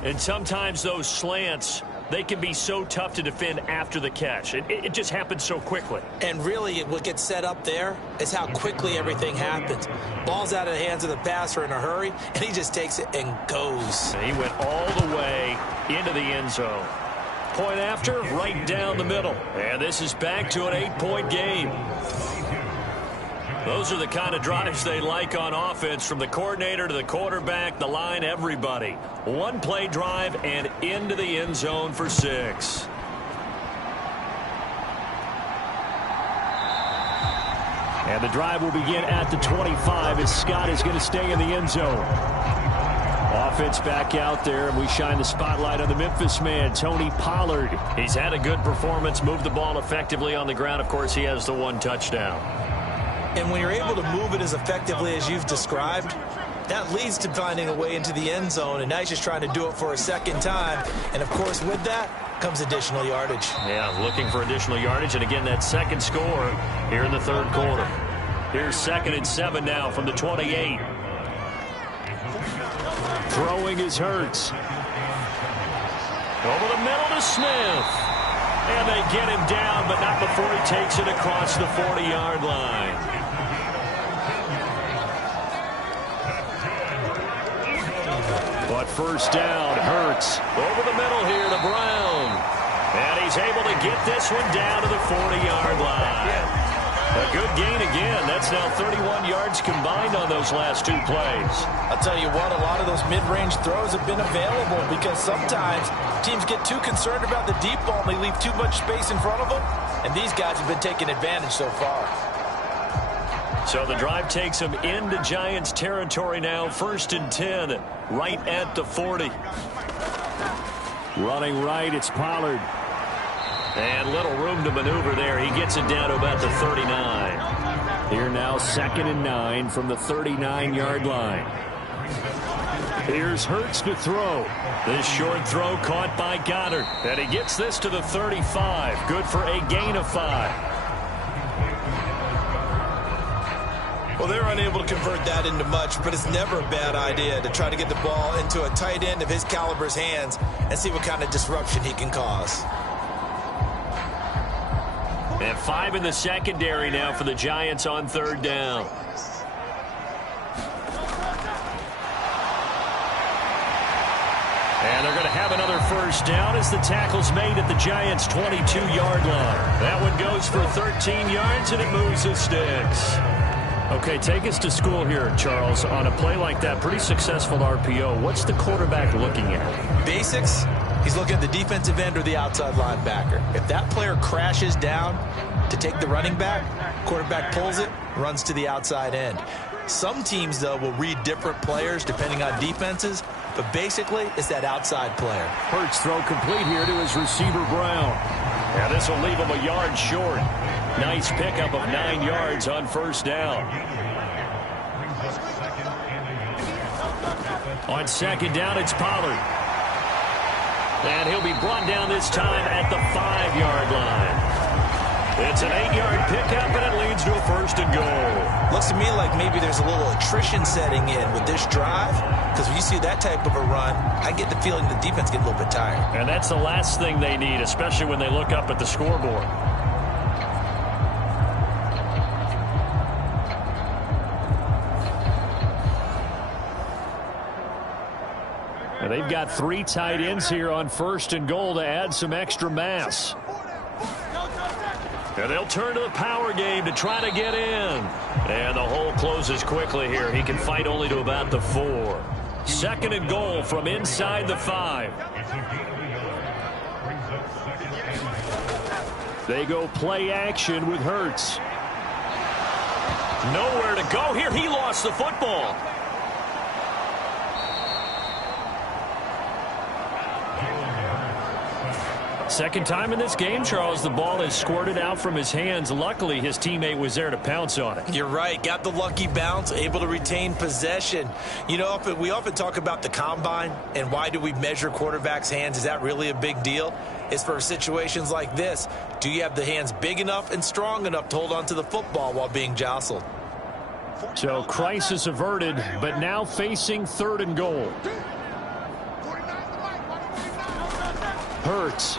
And sometimes those slants, they can be so tough to defend after the catch. It just happens so quickly. And really, what gets set up there is how quickly everything happens. Ball's out of the hands of the passer in a hurry, and he just takes it and goes. And he went all the way into the end zone. Point after, right down the middle. And this is back to an 8-point game. Those are the kind of drives they like on offense, from the coordinator to the quarterback, the line, everybody. One-play drive and into the end zone for 6. And the drive will begin at the 25 as Scott is going to stay in the end zone. Offense back out there, and we shine the spotlight on the Memphis man, Tony Pollard. He's had a good performance, moved the ball effectively on the ground. Of course, he has the 1 touchdown. And when you're able to move it as effectively as you've described, that leads to finding a way into the end zone, and now he's just trying to do it for a second time. And, of course, with that comes additional yardage. Yeah, looking for additional yardage, and again, that second score here in the third quarter. Here's 2nd and 7 now from the 28. Throwing is Hurts. Over the middle to Smith. And they get him down, but not before he takes it across the 40-yard line. But first down, Hurts. Over the middle here to Brown. And he's able to get this one down to the 40-yard line. A good gain again. That's now 31 yards combined on those last 2 plays. I'll tell you what, a lot of those mid-range throws have been available because sometimes teams get too concerned about the deep ball and they leave too much space in front of them, and these guys have been taking advantage so far. So the drive takes them into Giants territory now. 1st and 10, right at the 40. Running right, it's Pollard. And little room to maneuver there. He gets it down to about the 39. Here now, 2nd and 9 from the 39-yard line. Here's Hurts to throw. This short throw caught by Goddard. And he gets this to the 35. Good for a gain of 5. Well, they're unable to convert that into much, but it's never a bad idea to try to get the ball into a tight end of his caliber's hands and see what kind of disruption he can cause. And 5 in the secondary now for the Giants on 3rd down. And they're going to have another first down as the tackle's made at the Giants' 22-yard line. That one goes for 13 yards, and it moves the sticks. Okay, take us to school here, Charles. On a play like that, pretty successful RPO. What's the quarterback looking at? Basics. He's looking at the defensive end or the outside linebacker. If that player crashes down to take the running back, quarterback pulls it, runs to the outside end. Some teams, though, will read different players depending on defenses, but basically it's that outside player. Hurts throw complete here to his receiver, Brown. Yeah, this will leave him a yard short. Nice pickup of 9 yards on 1st down. On 2nd down, it's Pollard. And he'll be brought down this time at the 5-yard line. It's an 8-yard pickup, and it leads to a 1st and goal. Looks to me like maybe there's a little attrition setting in with this drive, because when you see that type of a run, I get the feeling the defense gets a little bit tired. And that's the last thing they need, especially when they look up at the scoreboard. And they've got 3 tight ends here on 1st and goal to add some extra mass. And they'll turn to the power game to try to get in. And the hole closes quickly here. He can fight only to about the 4. 2nd and goal from inside the 5. They go play action with Hurts. Nowhere to go here. He lost the football. Second time in this game, Charles, the ball has squirted out from his hands. Luckily, his teammate was there to pounce on it. You're right. Got the lucky bounce, able to retain possession. You know, we often talk about the combine and why do we measure quarterbacks' hands. Is that really a big deal? It's for situations like this. Do you have the hands big enough and strong enough to hold on to the football while being jostled? So crisis averted, but now facing 3rd and goal. Hurts.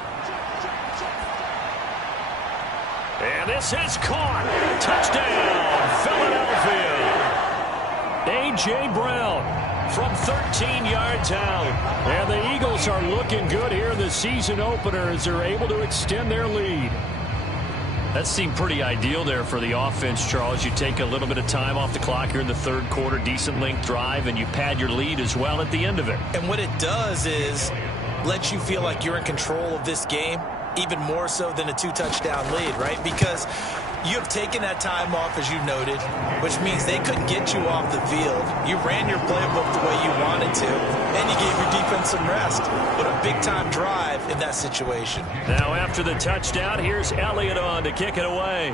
And this is caught. Touchdown, Philadelphia. A.J. Brown from 13 yards out. And the Eagles are looking good here in the season opener as they're able to extend their lead. That seemed pretty ideal there for the offense, Charles. You take a little bit of time off the clock here in the 3rd quarter, decent length drive, and you pad your lead as well at the end of it. And what it does is let you feel like you're in control of this game, even more so than a 2-touchdown lead, right? Because you have taken that time off, as you noted, which means they couldn't get you off the field. You ran your playbook the way you wanted to, and you gave your defense some rest. But a big-time drive in that situation. Now after the touchdown, here's Elliott on to kick it away.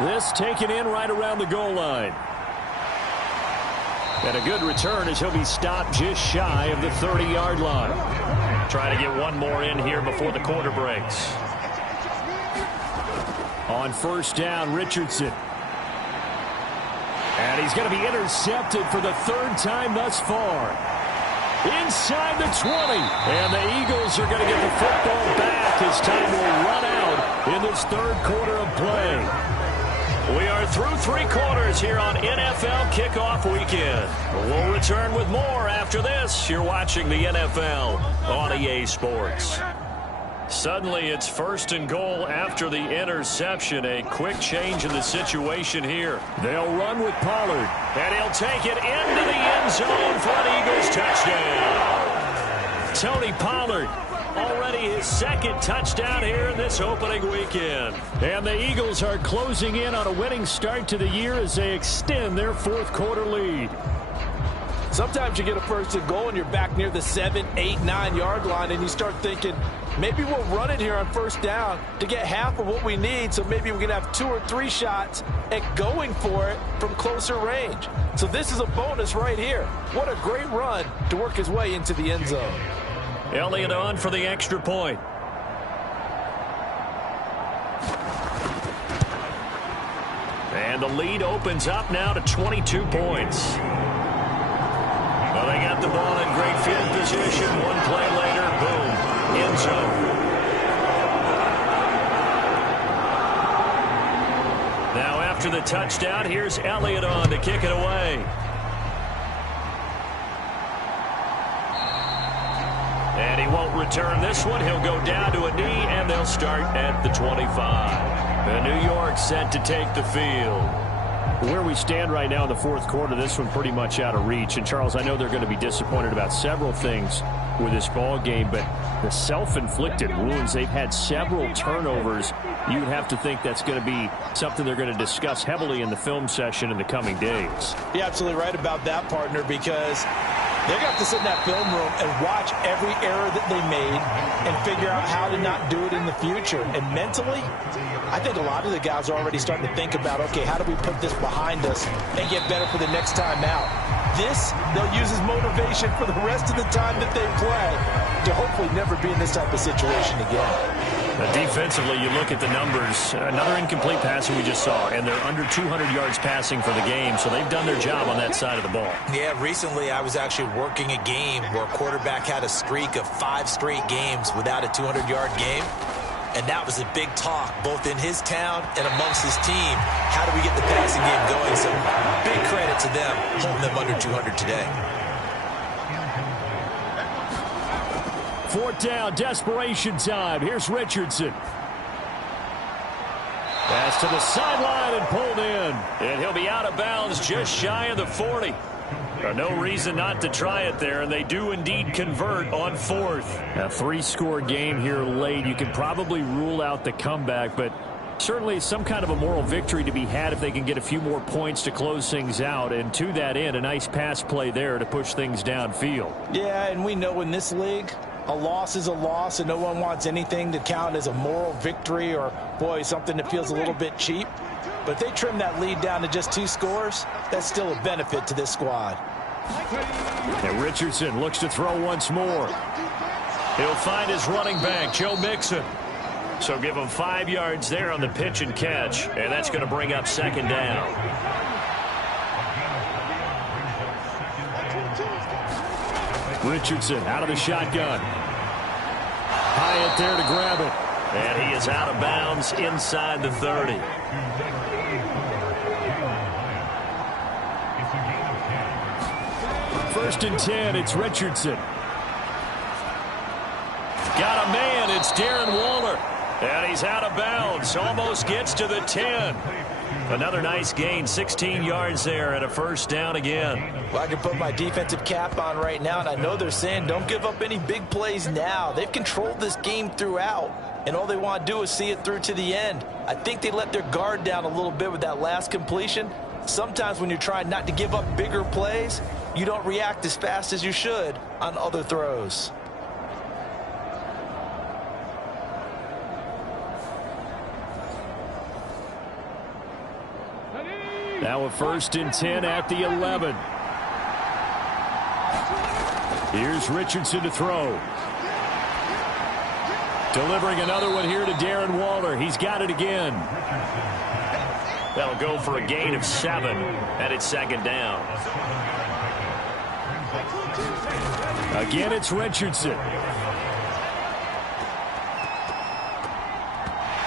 This taken in right around the goal line. And a good return as he'll be stopped just shy of the 30-yard line. Trying to get one more in here before the quarter breaks. On 1st down, Richardson. And he's going to be intercepted for the 3rd time thus far. Inside the 20. And the Eagles are going to get the football back as time will run out in this 3rd quarter of play. We are through 3 quarters here on NFL Kickoff Weekend. We'll return with more after this. You're watching the NFL on EA Sports. Suddenly, it's 1st and goal after the interception. A quick change in the situation here. They'll run with Pollard. And he'll take it into the end zone for an Eagles touchdown. Tony Pollard, already his 2nd touchdown here in this opening weekend. And the Eagles are closing in on a winning start to the year as they extend their 4th quarter lead. Sometimes you get a 1st and goal and you're back near the 7, 8, 9-yard line and you start thinking, maybe we'll run it here on 1st down to get half of what we need, so maybe we can have 2 or 3 shots at going for it from closer range. So this is a bonus right here. What a great run to work his way into the end zone. Elliott on for the extra point. And the lead opens up now to 22 points. Well, they got the ball in great field position. One play later, boom, end zone. Now after the touchdown, here's Elliott on to kick it away. And he won't return this one. He'll go down to a knee, and they'll start at the 25. And New York set to take the field. Where we stand right now in the 4th quarter, this one pretty much out of reach. And, Charles, I know they're going to be disappointed about several things with this ball game, but the self-inflicted wounds, they've had several turnovers. You would have to think that's going to be something they're going to discuss heavily in the film session in the coming days. You're absolutely right about that, partner, because they're going to have to sit in that film room and watch every error that they made and figure out how to not do it in the future. And mentally, I think a lot of the guys are already starting to think about, okay, how do we put this behind us and get better for the next time out? This, they'll use as motivation for the rest of the time that they play to hopefully never be in this type of situation again. Defensively, you look at the numbers. Another incomplete passing we just saw, and they're under 200 yards passing for the game, so they've done their job on that side of the ball. Yeah, recently I was actually working a game where a quarterback had a streak of 5 straight games without a 200-yard game, and that was a big talk, both in his town and amongst his team. How do we get the passing game going? So big credit to them, holding them under 200 today. 4th down, desperation time. Here's Richardson. Pass to the sideline and pulled in. And he'll be out of bounds just shy of the 40. No reason not to try it there, and they do indeed convert on fourth. A 3-score game here late. You can probably rule out the comeback, but certainly some kind of a moral victory to be had if they can get a few more points to close things out. And to that end, a nice pass play there to push things downfield. Yeah, and we know in this league, a loss is a loss, and no one wants anything to count as a moral victory or, boy, something that feels a little bit cheap. But if they trim that lead down to just 2 scores, that's still a benefit to this squad. And Richardson looks to throw once more. He'll find his running back, Joe Mixon. So give him 5 yards there on the pitch and catch, and that's going to bring up second down. Richardson out of the shotgun. Hyatt there to grab it. And he is out of bounds inside the 30. First and 10, it's Richardson. Got a man, it's Darren Waller. And he's out of bounds, almost gets to the 10. Another nice gain, 16 yards there and a first down again. Well, I can put my defensive cap on right now, and I know they're saying don't give up any big plays now. They've controlled this game throughout, and all they want to do is see it through to the end. I think they let their guard down a little bit with that last completion. Sometimes when you're trying not to give up bigger plays, you don't react as fast as you should on other throws. Now a first and 10 at the 11. Here's Richardson to throw. Delivering another one here to Darren Waller. He's got it again. That'll go for a gain of 7, and it's second down. Again, it's Richardson.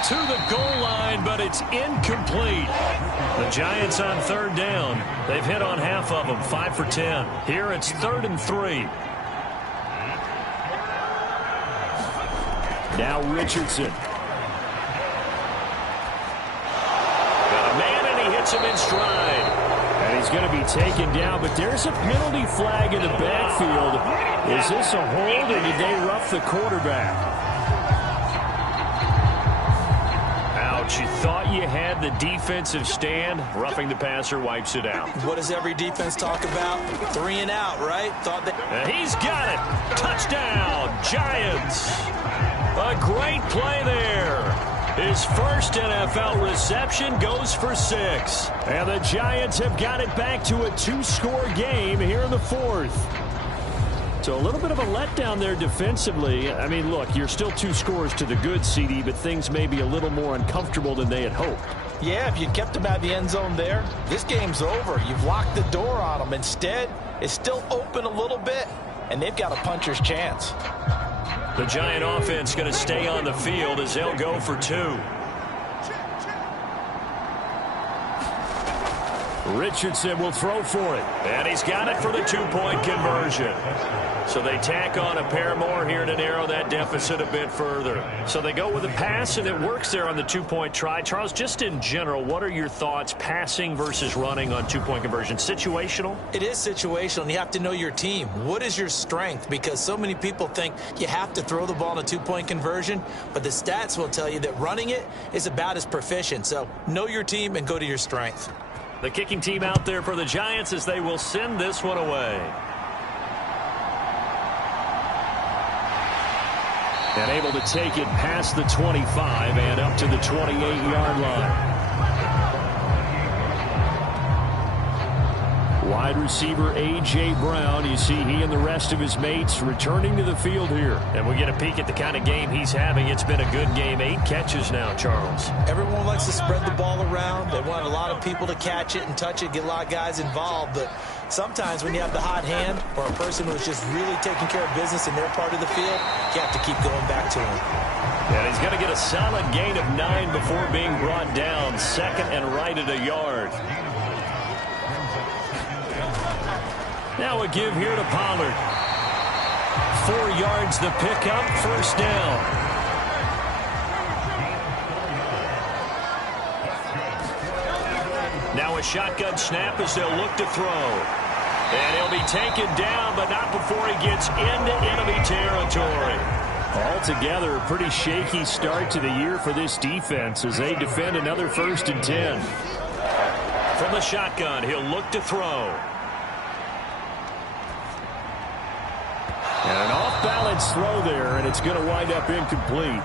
To the goal line, but it's incomplete. The Giants on third down. They've hit on half of them, 5 for 10. Here it's 3rd and 3. Now Richardson. Got a man, and he hits him in stride. And he's going to be taken down, but there's a penalty flag in the backfield. Is this a hold, or did they rough the quarterback? You thought you had the defensive stand. Roughing the passer wipes it out. What does every defense talk about? 3 and out, right? Thought they... He's got it. Touchdown, Giants. A great play there. His first NFL reception goes for 6. And the Giants have got it back to a 2-score game here in the 4th. So a little bit of a letdown there defensively. I mean, look, you're still 2 scores to the good, CD, but things may be a little more uncomfortable than they had hoped. Yeah, if you kept them out of the end zone there, this game's over. You've locked the door on them. Instead, it's still open a little bit, and they've got a puncher's chance. The Giant offense going to stay on the field as they'll go for 2. Richardson will throw for it. And he's got it for the 2-point conversion. So they tack on a pair more here to narrow that deficit a bit further. So they go with a pass, and it works there on the 2-point try. Charles, just in general, what are your thoughts passing versus running on 2-point conversion? Situational? It is situational, and you have to know your team. What is your strength? Because so many people think you have to throw the ball in a 2-point conversion, but the stats will tell you that running it is about as proficient. So know your team and go to your strength. The kicking team out there for the Giants as they will send this one away. And able to take it past the 25 and up to the 28-yard line. Wide receiver A.J. Brown. You see he and the rest of his mates returning to the field here. And we get a peek at the kind of game he's having. It's been a good game. 8 catches now, Charles. Everyone likes to spread the ball around. They want a lot of people to catch it and touch it, get a lot of guys involved. But sometimes when you have the hot hand or a person who's just really taking care of business in their part of the field, you have to keep going back to him. And he's going to get a solid gain of 9 before being brought down. 2nd and right at a yard. Now a give here to Pollard. 4 yards the pickup, first down. Now a shotgun snap as they'll look to throw. And he'll be taken down, but not before he gets into enemy territory. Altogether, a pretty shaky start to the year for this defense as they defend another 1st and 10. From the shotgun, he'll look to throw. And an off-balance throw there, and it's going to wind up incomplete.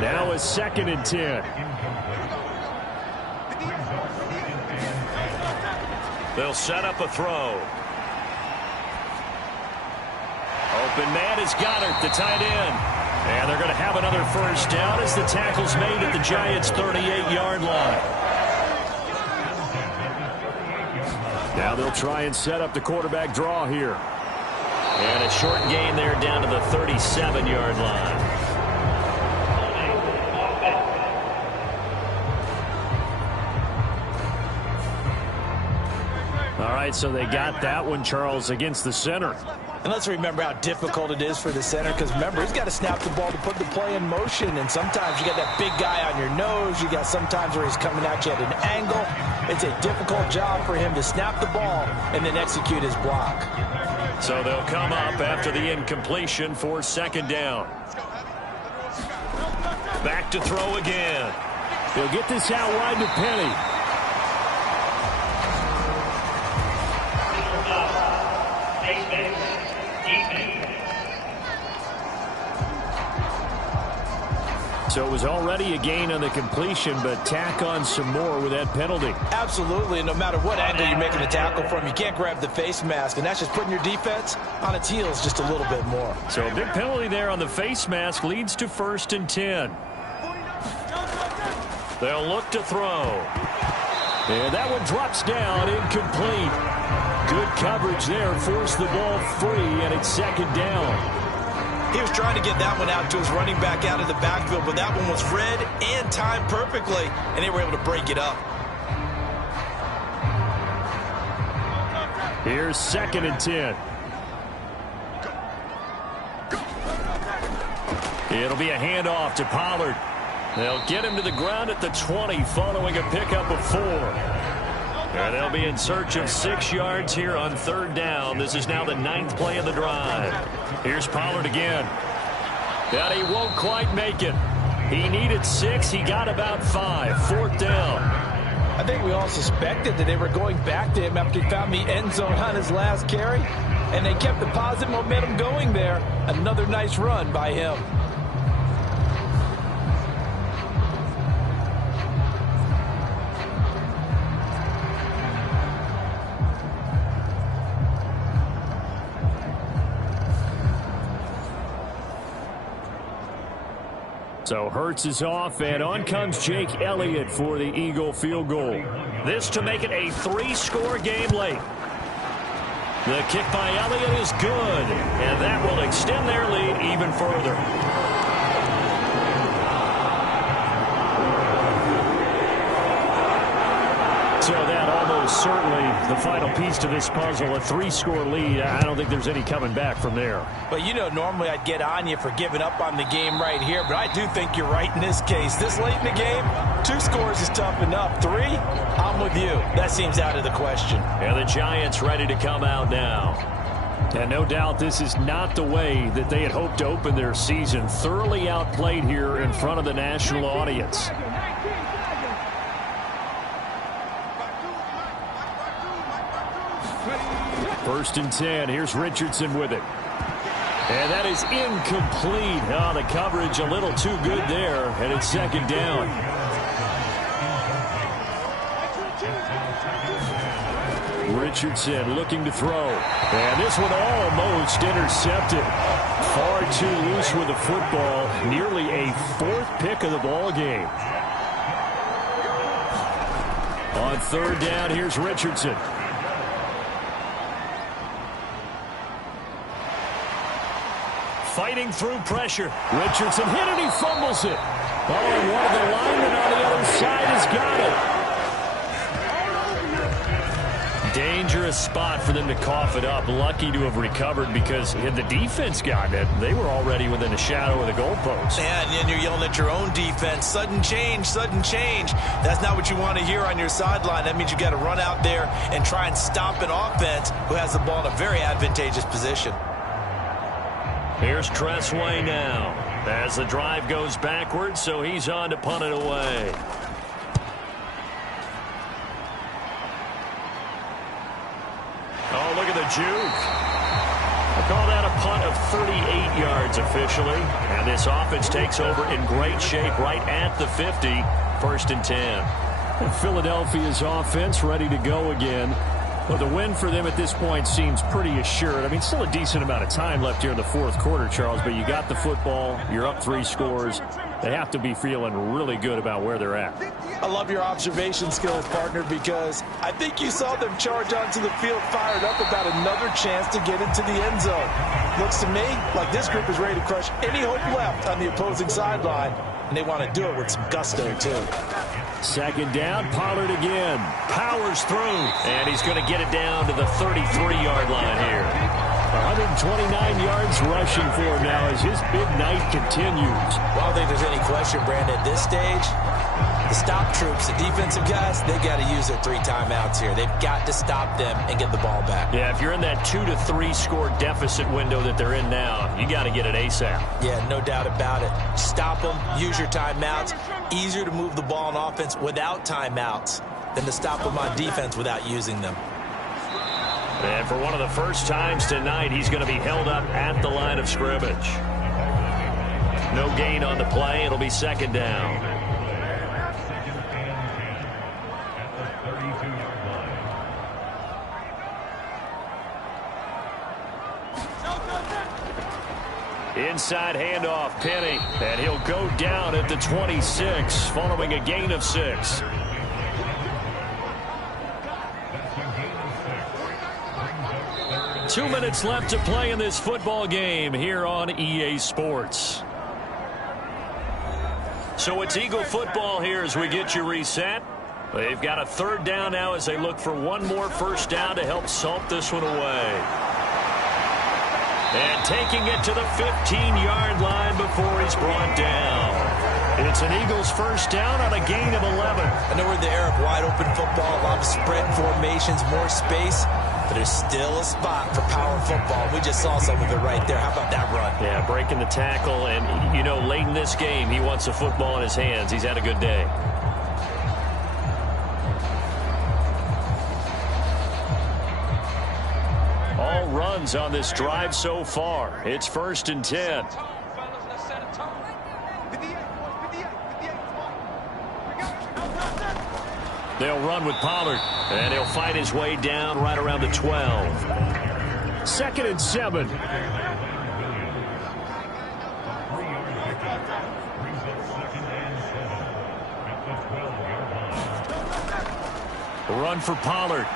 Now a 2nd and 10. They'll set up a throw. Open man is Goddard, the tight end. And they're going to have another 1st down as the tackle's made at the Giants' 38-yard line. Now they'll try and set up the quarterback draw here. And a short gain there down to the 37-yard line. All right, so they got that one, Charles, against the center. And let's remember how difficult it is for the center, because remember, he's got to snap the ball to put the play in motion, and sometimes you got that big guy on your nose. You got sometimes where he's coming at you at an angle. It's a difficult job for him to snap the ball and then execute his block. So they'll come up after the incompletion for 2nd down. Back to throw again. They'll get this out wide to Penny. So it was already a gain on the completion, but tack on some more with that penalty. Absolutely, and no matter what angle you're making the tackle from, you can't grab the face mask, and that's just putting your defense on its heels just a little bit more. So a big penalty there on the face mask leads to 1st and 10. They'll look to throw. And that one drops down, incomplete. Good coverage there, forced the ball free, and it's 2nd down. He was trying to get that one out to his running back out of the backfield, but that one was read and timed perfectly, and they were able to break it up. Here's 2nd and 10. It'll be a handoff to Pollard. They'll get him to the ground at the 20 following a pickup of 4. And they'll be in search of 6 yards here on 3rd down. This is now the 9th play of the drive. Here's Pollard again. But he won't quite make it. He needed 6. He got about 5. 4th down. I think we all suspected that they were going back to him after he found the end zone on his last carry. And they kept the positive momentum going there. Another nice run by him. So Hurts is off, and on comes Jake Elliott for the Eagle field goal. This to make it a 3-score game late. The kick by Elliott is good, and that will extend their lead even further. So that almost certainly the final piece to this puzzle, a 3-score lead. I don't think there's any coming back from there. But, you know, normally I'd get on you for giving up on the game right here, but I do think you're right in this case. This late in the game, 2 scores is tough enough. 3, I'm with you. That seems out of the question. And the Giants ready to come out now. And no doubt this is not the way that they had hoped to open their season. Thoroughly outplayed here in front of the national audience. First and 10. Here's Richardson with it. And that is incomplete. Oh, the coverage a little too good there. And it's 2nd down. Richardson looking to throw. And this one almost intercepted. Far too loose with the football. Nearly a 4th pick of the ball game. On 3rd down, here's Richardson. Fighting through pressure. Richardson hit it, he fumbles it. Oh, and one of the linemen on the other side has got it. Dangerous spot for them to cough it up. Lucky to have recovered because had the defense gotten it, they were already within the shadow of the goalpost. Yeah, and then you're yelling at your own defense. Sudden change, sudden change. That's not what you want to hear on your sideline. That means you got to run out there and try and stop an offense who has the ball in a very advantageous position. Here's Tressway now as the drive goes backwards, so he's on to punt it away. Oh, look at the juke. I call that a punt of 38 yards officially. And this offense takes over in great shape right at the 50. 1st and 10. And Philadelphia's offense ready to go again. Well, the win for them at this point seems pretty assured. I mean, still a decent amount of time left here in the 4th quarter, Charles, but you got the football. You're up 3 scores. They have to be feeling really good about where they're at. I love your observation skills, partner, because I think you saw them charge onto the field fired up about another chance to get into the end zone. Looks to me like this group is ready to crush any hope left on the opposing sideline, and they want to do it with some gusto, too. 2nd down, Pollard again. Powers through, and he's going to get it down to the 33-yard line here. 129 yards rushing for him now as his big night continues. Well, I don't think there's any question, Brandon, at this stage. The stop troops, the defensive guys, they got to use their 3 timeouts here. They've got to stop them and get the ball back. Yeah, if you're in that 2 to 3 score deficit window that they're in now, you got to get it ASAP. Yeah, no doubt about it. Stop them, use your timeouts. Easier to move the ball on offense without timeouts than to stop them on defense without using them. And for one of the first times tonight, he's going to be held up at the line of scrimmage. No gain on the play. It'll be 2nd down. Inside handoff, Penny, and he'll go down at the 26 following a gain of 6. Two minutes left to play in this football game here on EA Sports. So it's Eagle football here as we get you reset. They've got a 3rd down now as they look for one more 1st down to help salt this one away. And taking it to the 15-yard line before he's brought down. It's an Eagles 1st down on a gain of 11. I know we're in the era of wide-open football, a lot of spread formations, more space, but there's still a spot for power football. We just saw some of it right there. How about that run? Yeah, breaking the tackle, and, you know, late in this game, he wants the football in his hands. He's had a good day. All runs on this drive so far. It's 1st and 10. They'll run with Pollard, and he'll fight his way down right around the 12. 2nd and 7. Run for Pollard.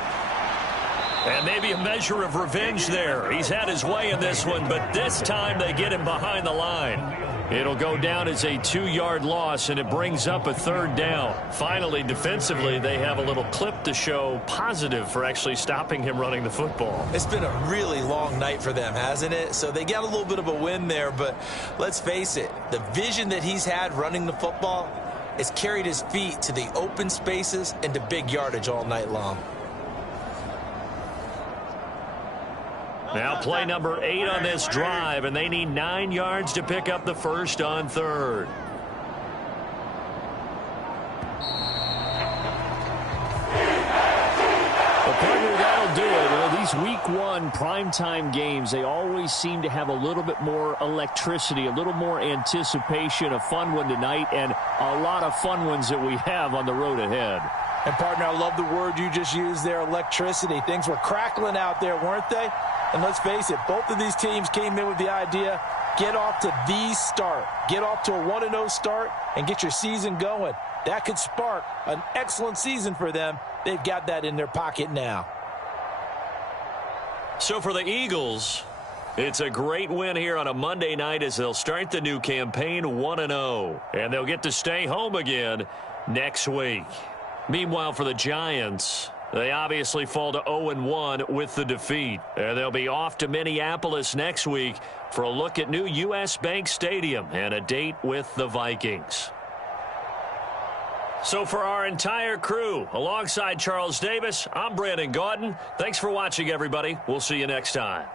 And maybe a measure of revenge there. He's had his way in this one, but this time they get him behind the line. It'll go down as a 2-yard loss, and it brings up a 3rd down. Finally, defensively, they have a little clip to show positive for actually stopping him running the football. It's been a really long night for them, hasn't it? So they got a little bit of a win there, but let's face it, the vision that he's had running the football has carried his feet to the open spaces and to big yardage all night long. Now play number 8 on this drive, and they need 9 yards to pick up the 1st on 3rd. Well, partner, that'll do it. Well, these week 1 primetime games, they always seem to have a little bit more electricity, a little more anticipation. A fun one tonight, and a lot of fun ones that we have on the road ahead. And, partner, I love the word you just used there, electricity. Things were crackling out there, weren't they? And let's face it, both of these teams came in with the idea, get off to the start. Get off to a 1-0 start and get your season going. That could spark an excellent season for them. They've got that in their pocket now. So for the Eagles, it's a great win here on a Monday night as they'll start the new campaign 1-0. And they'll get to stay home again next week. Meanwhile, for the Giants, They obviously fall to 0-1 with the defeat. And they'll be off to Minneapolis next week for a look at new U.S. Bank Stadium and a date with the Vikings. So for our entire crew, alongside Charles Davis, I'm Brandon Gaudin. Thanks for watching, everybody. We'll see you next time.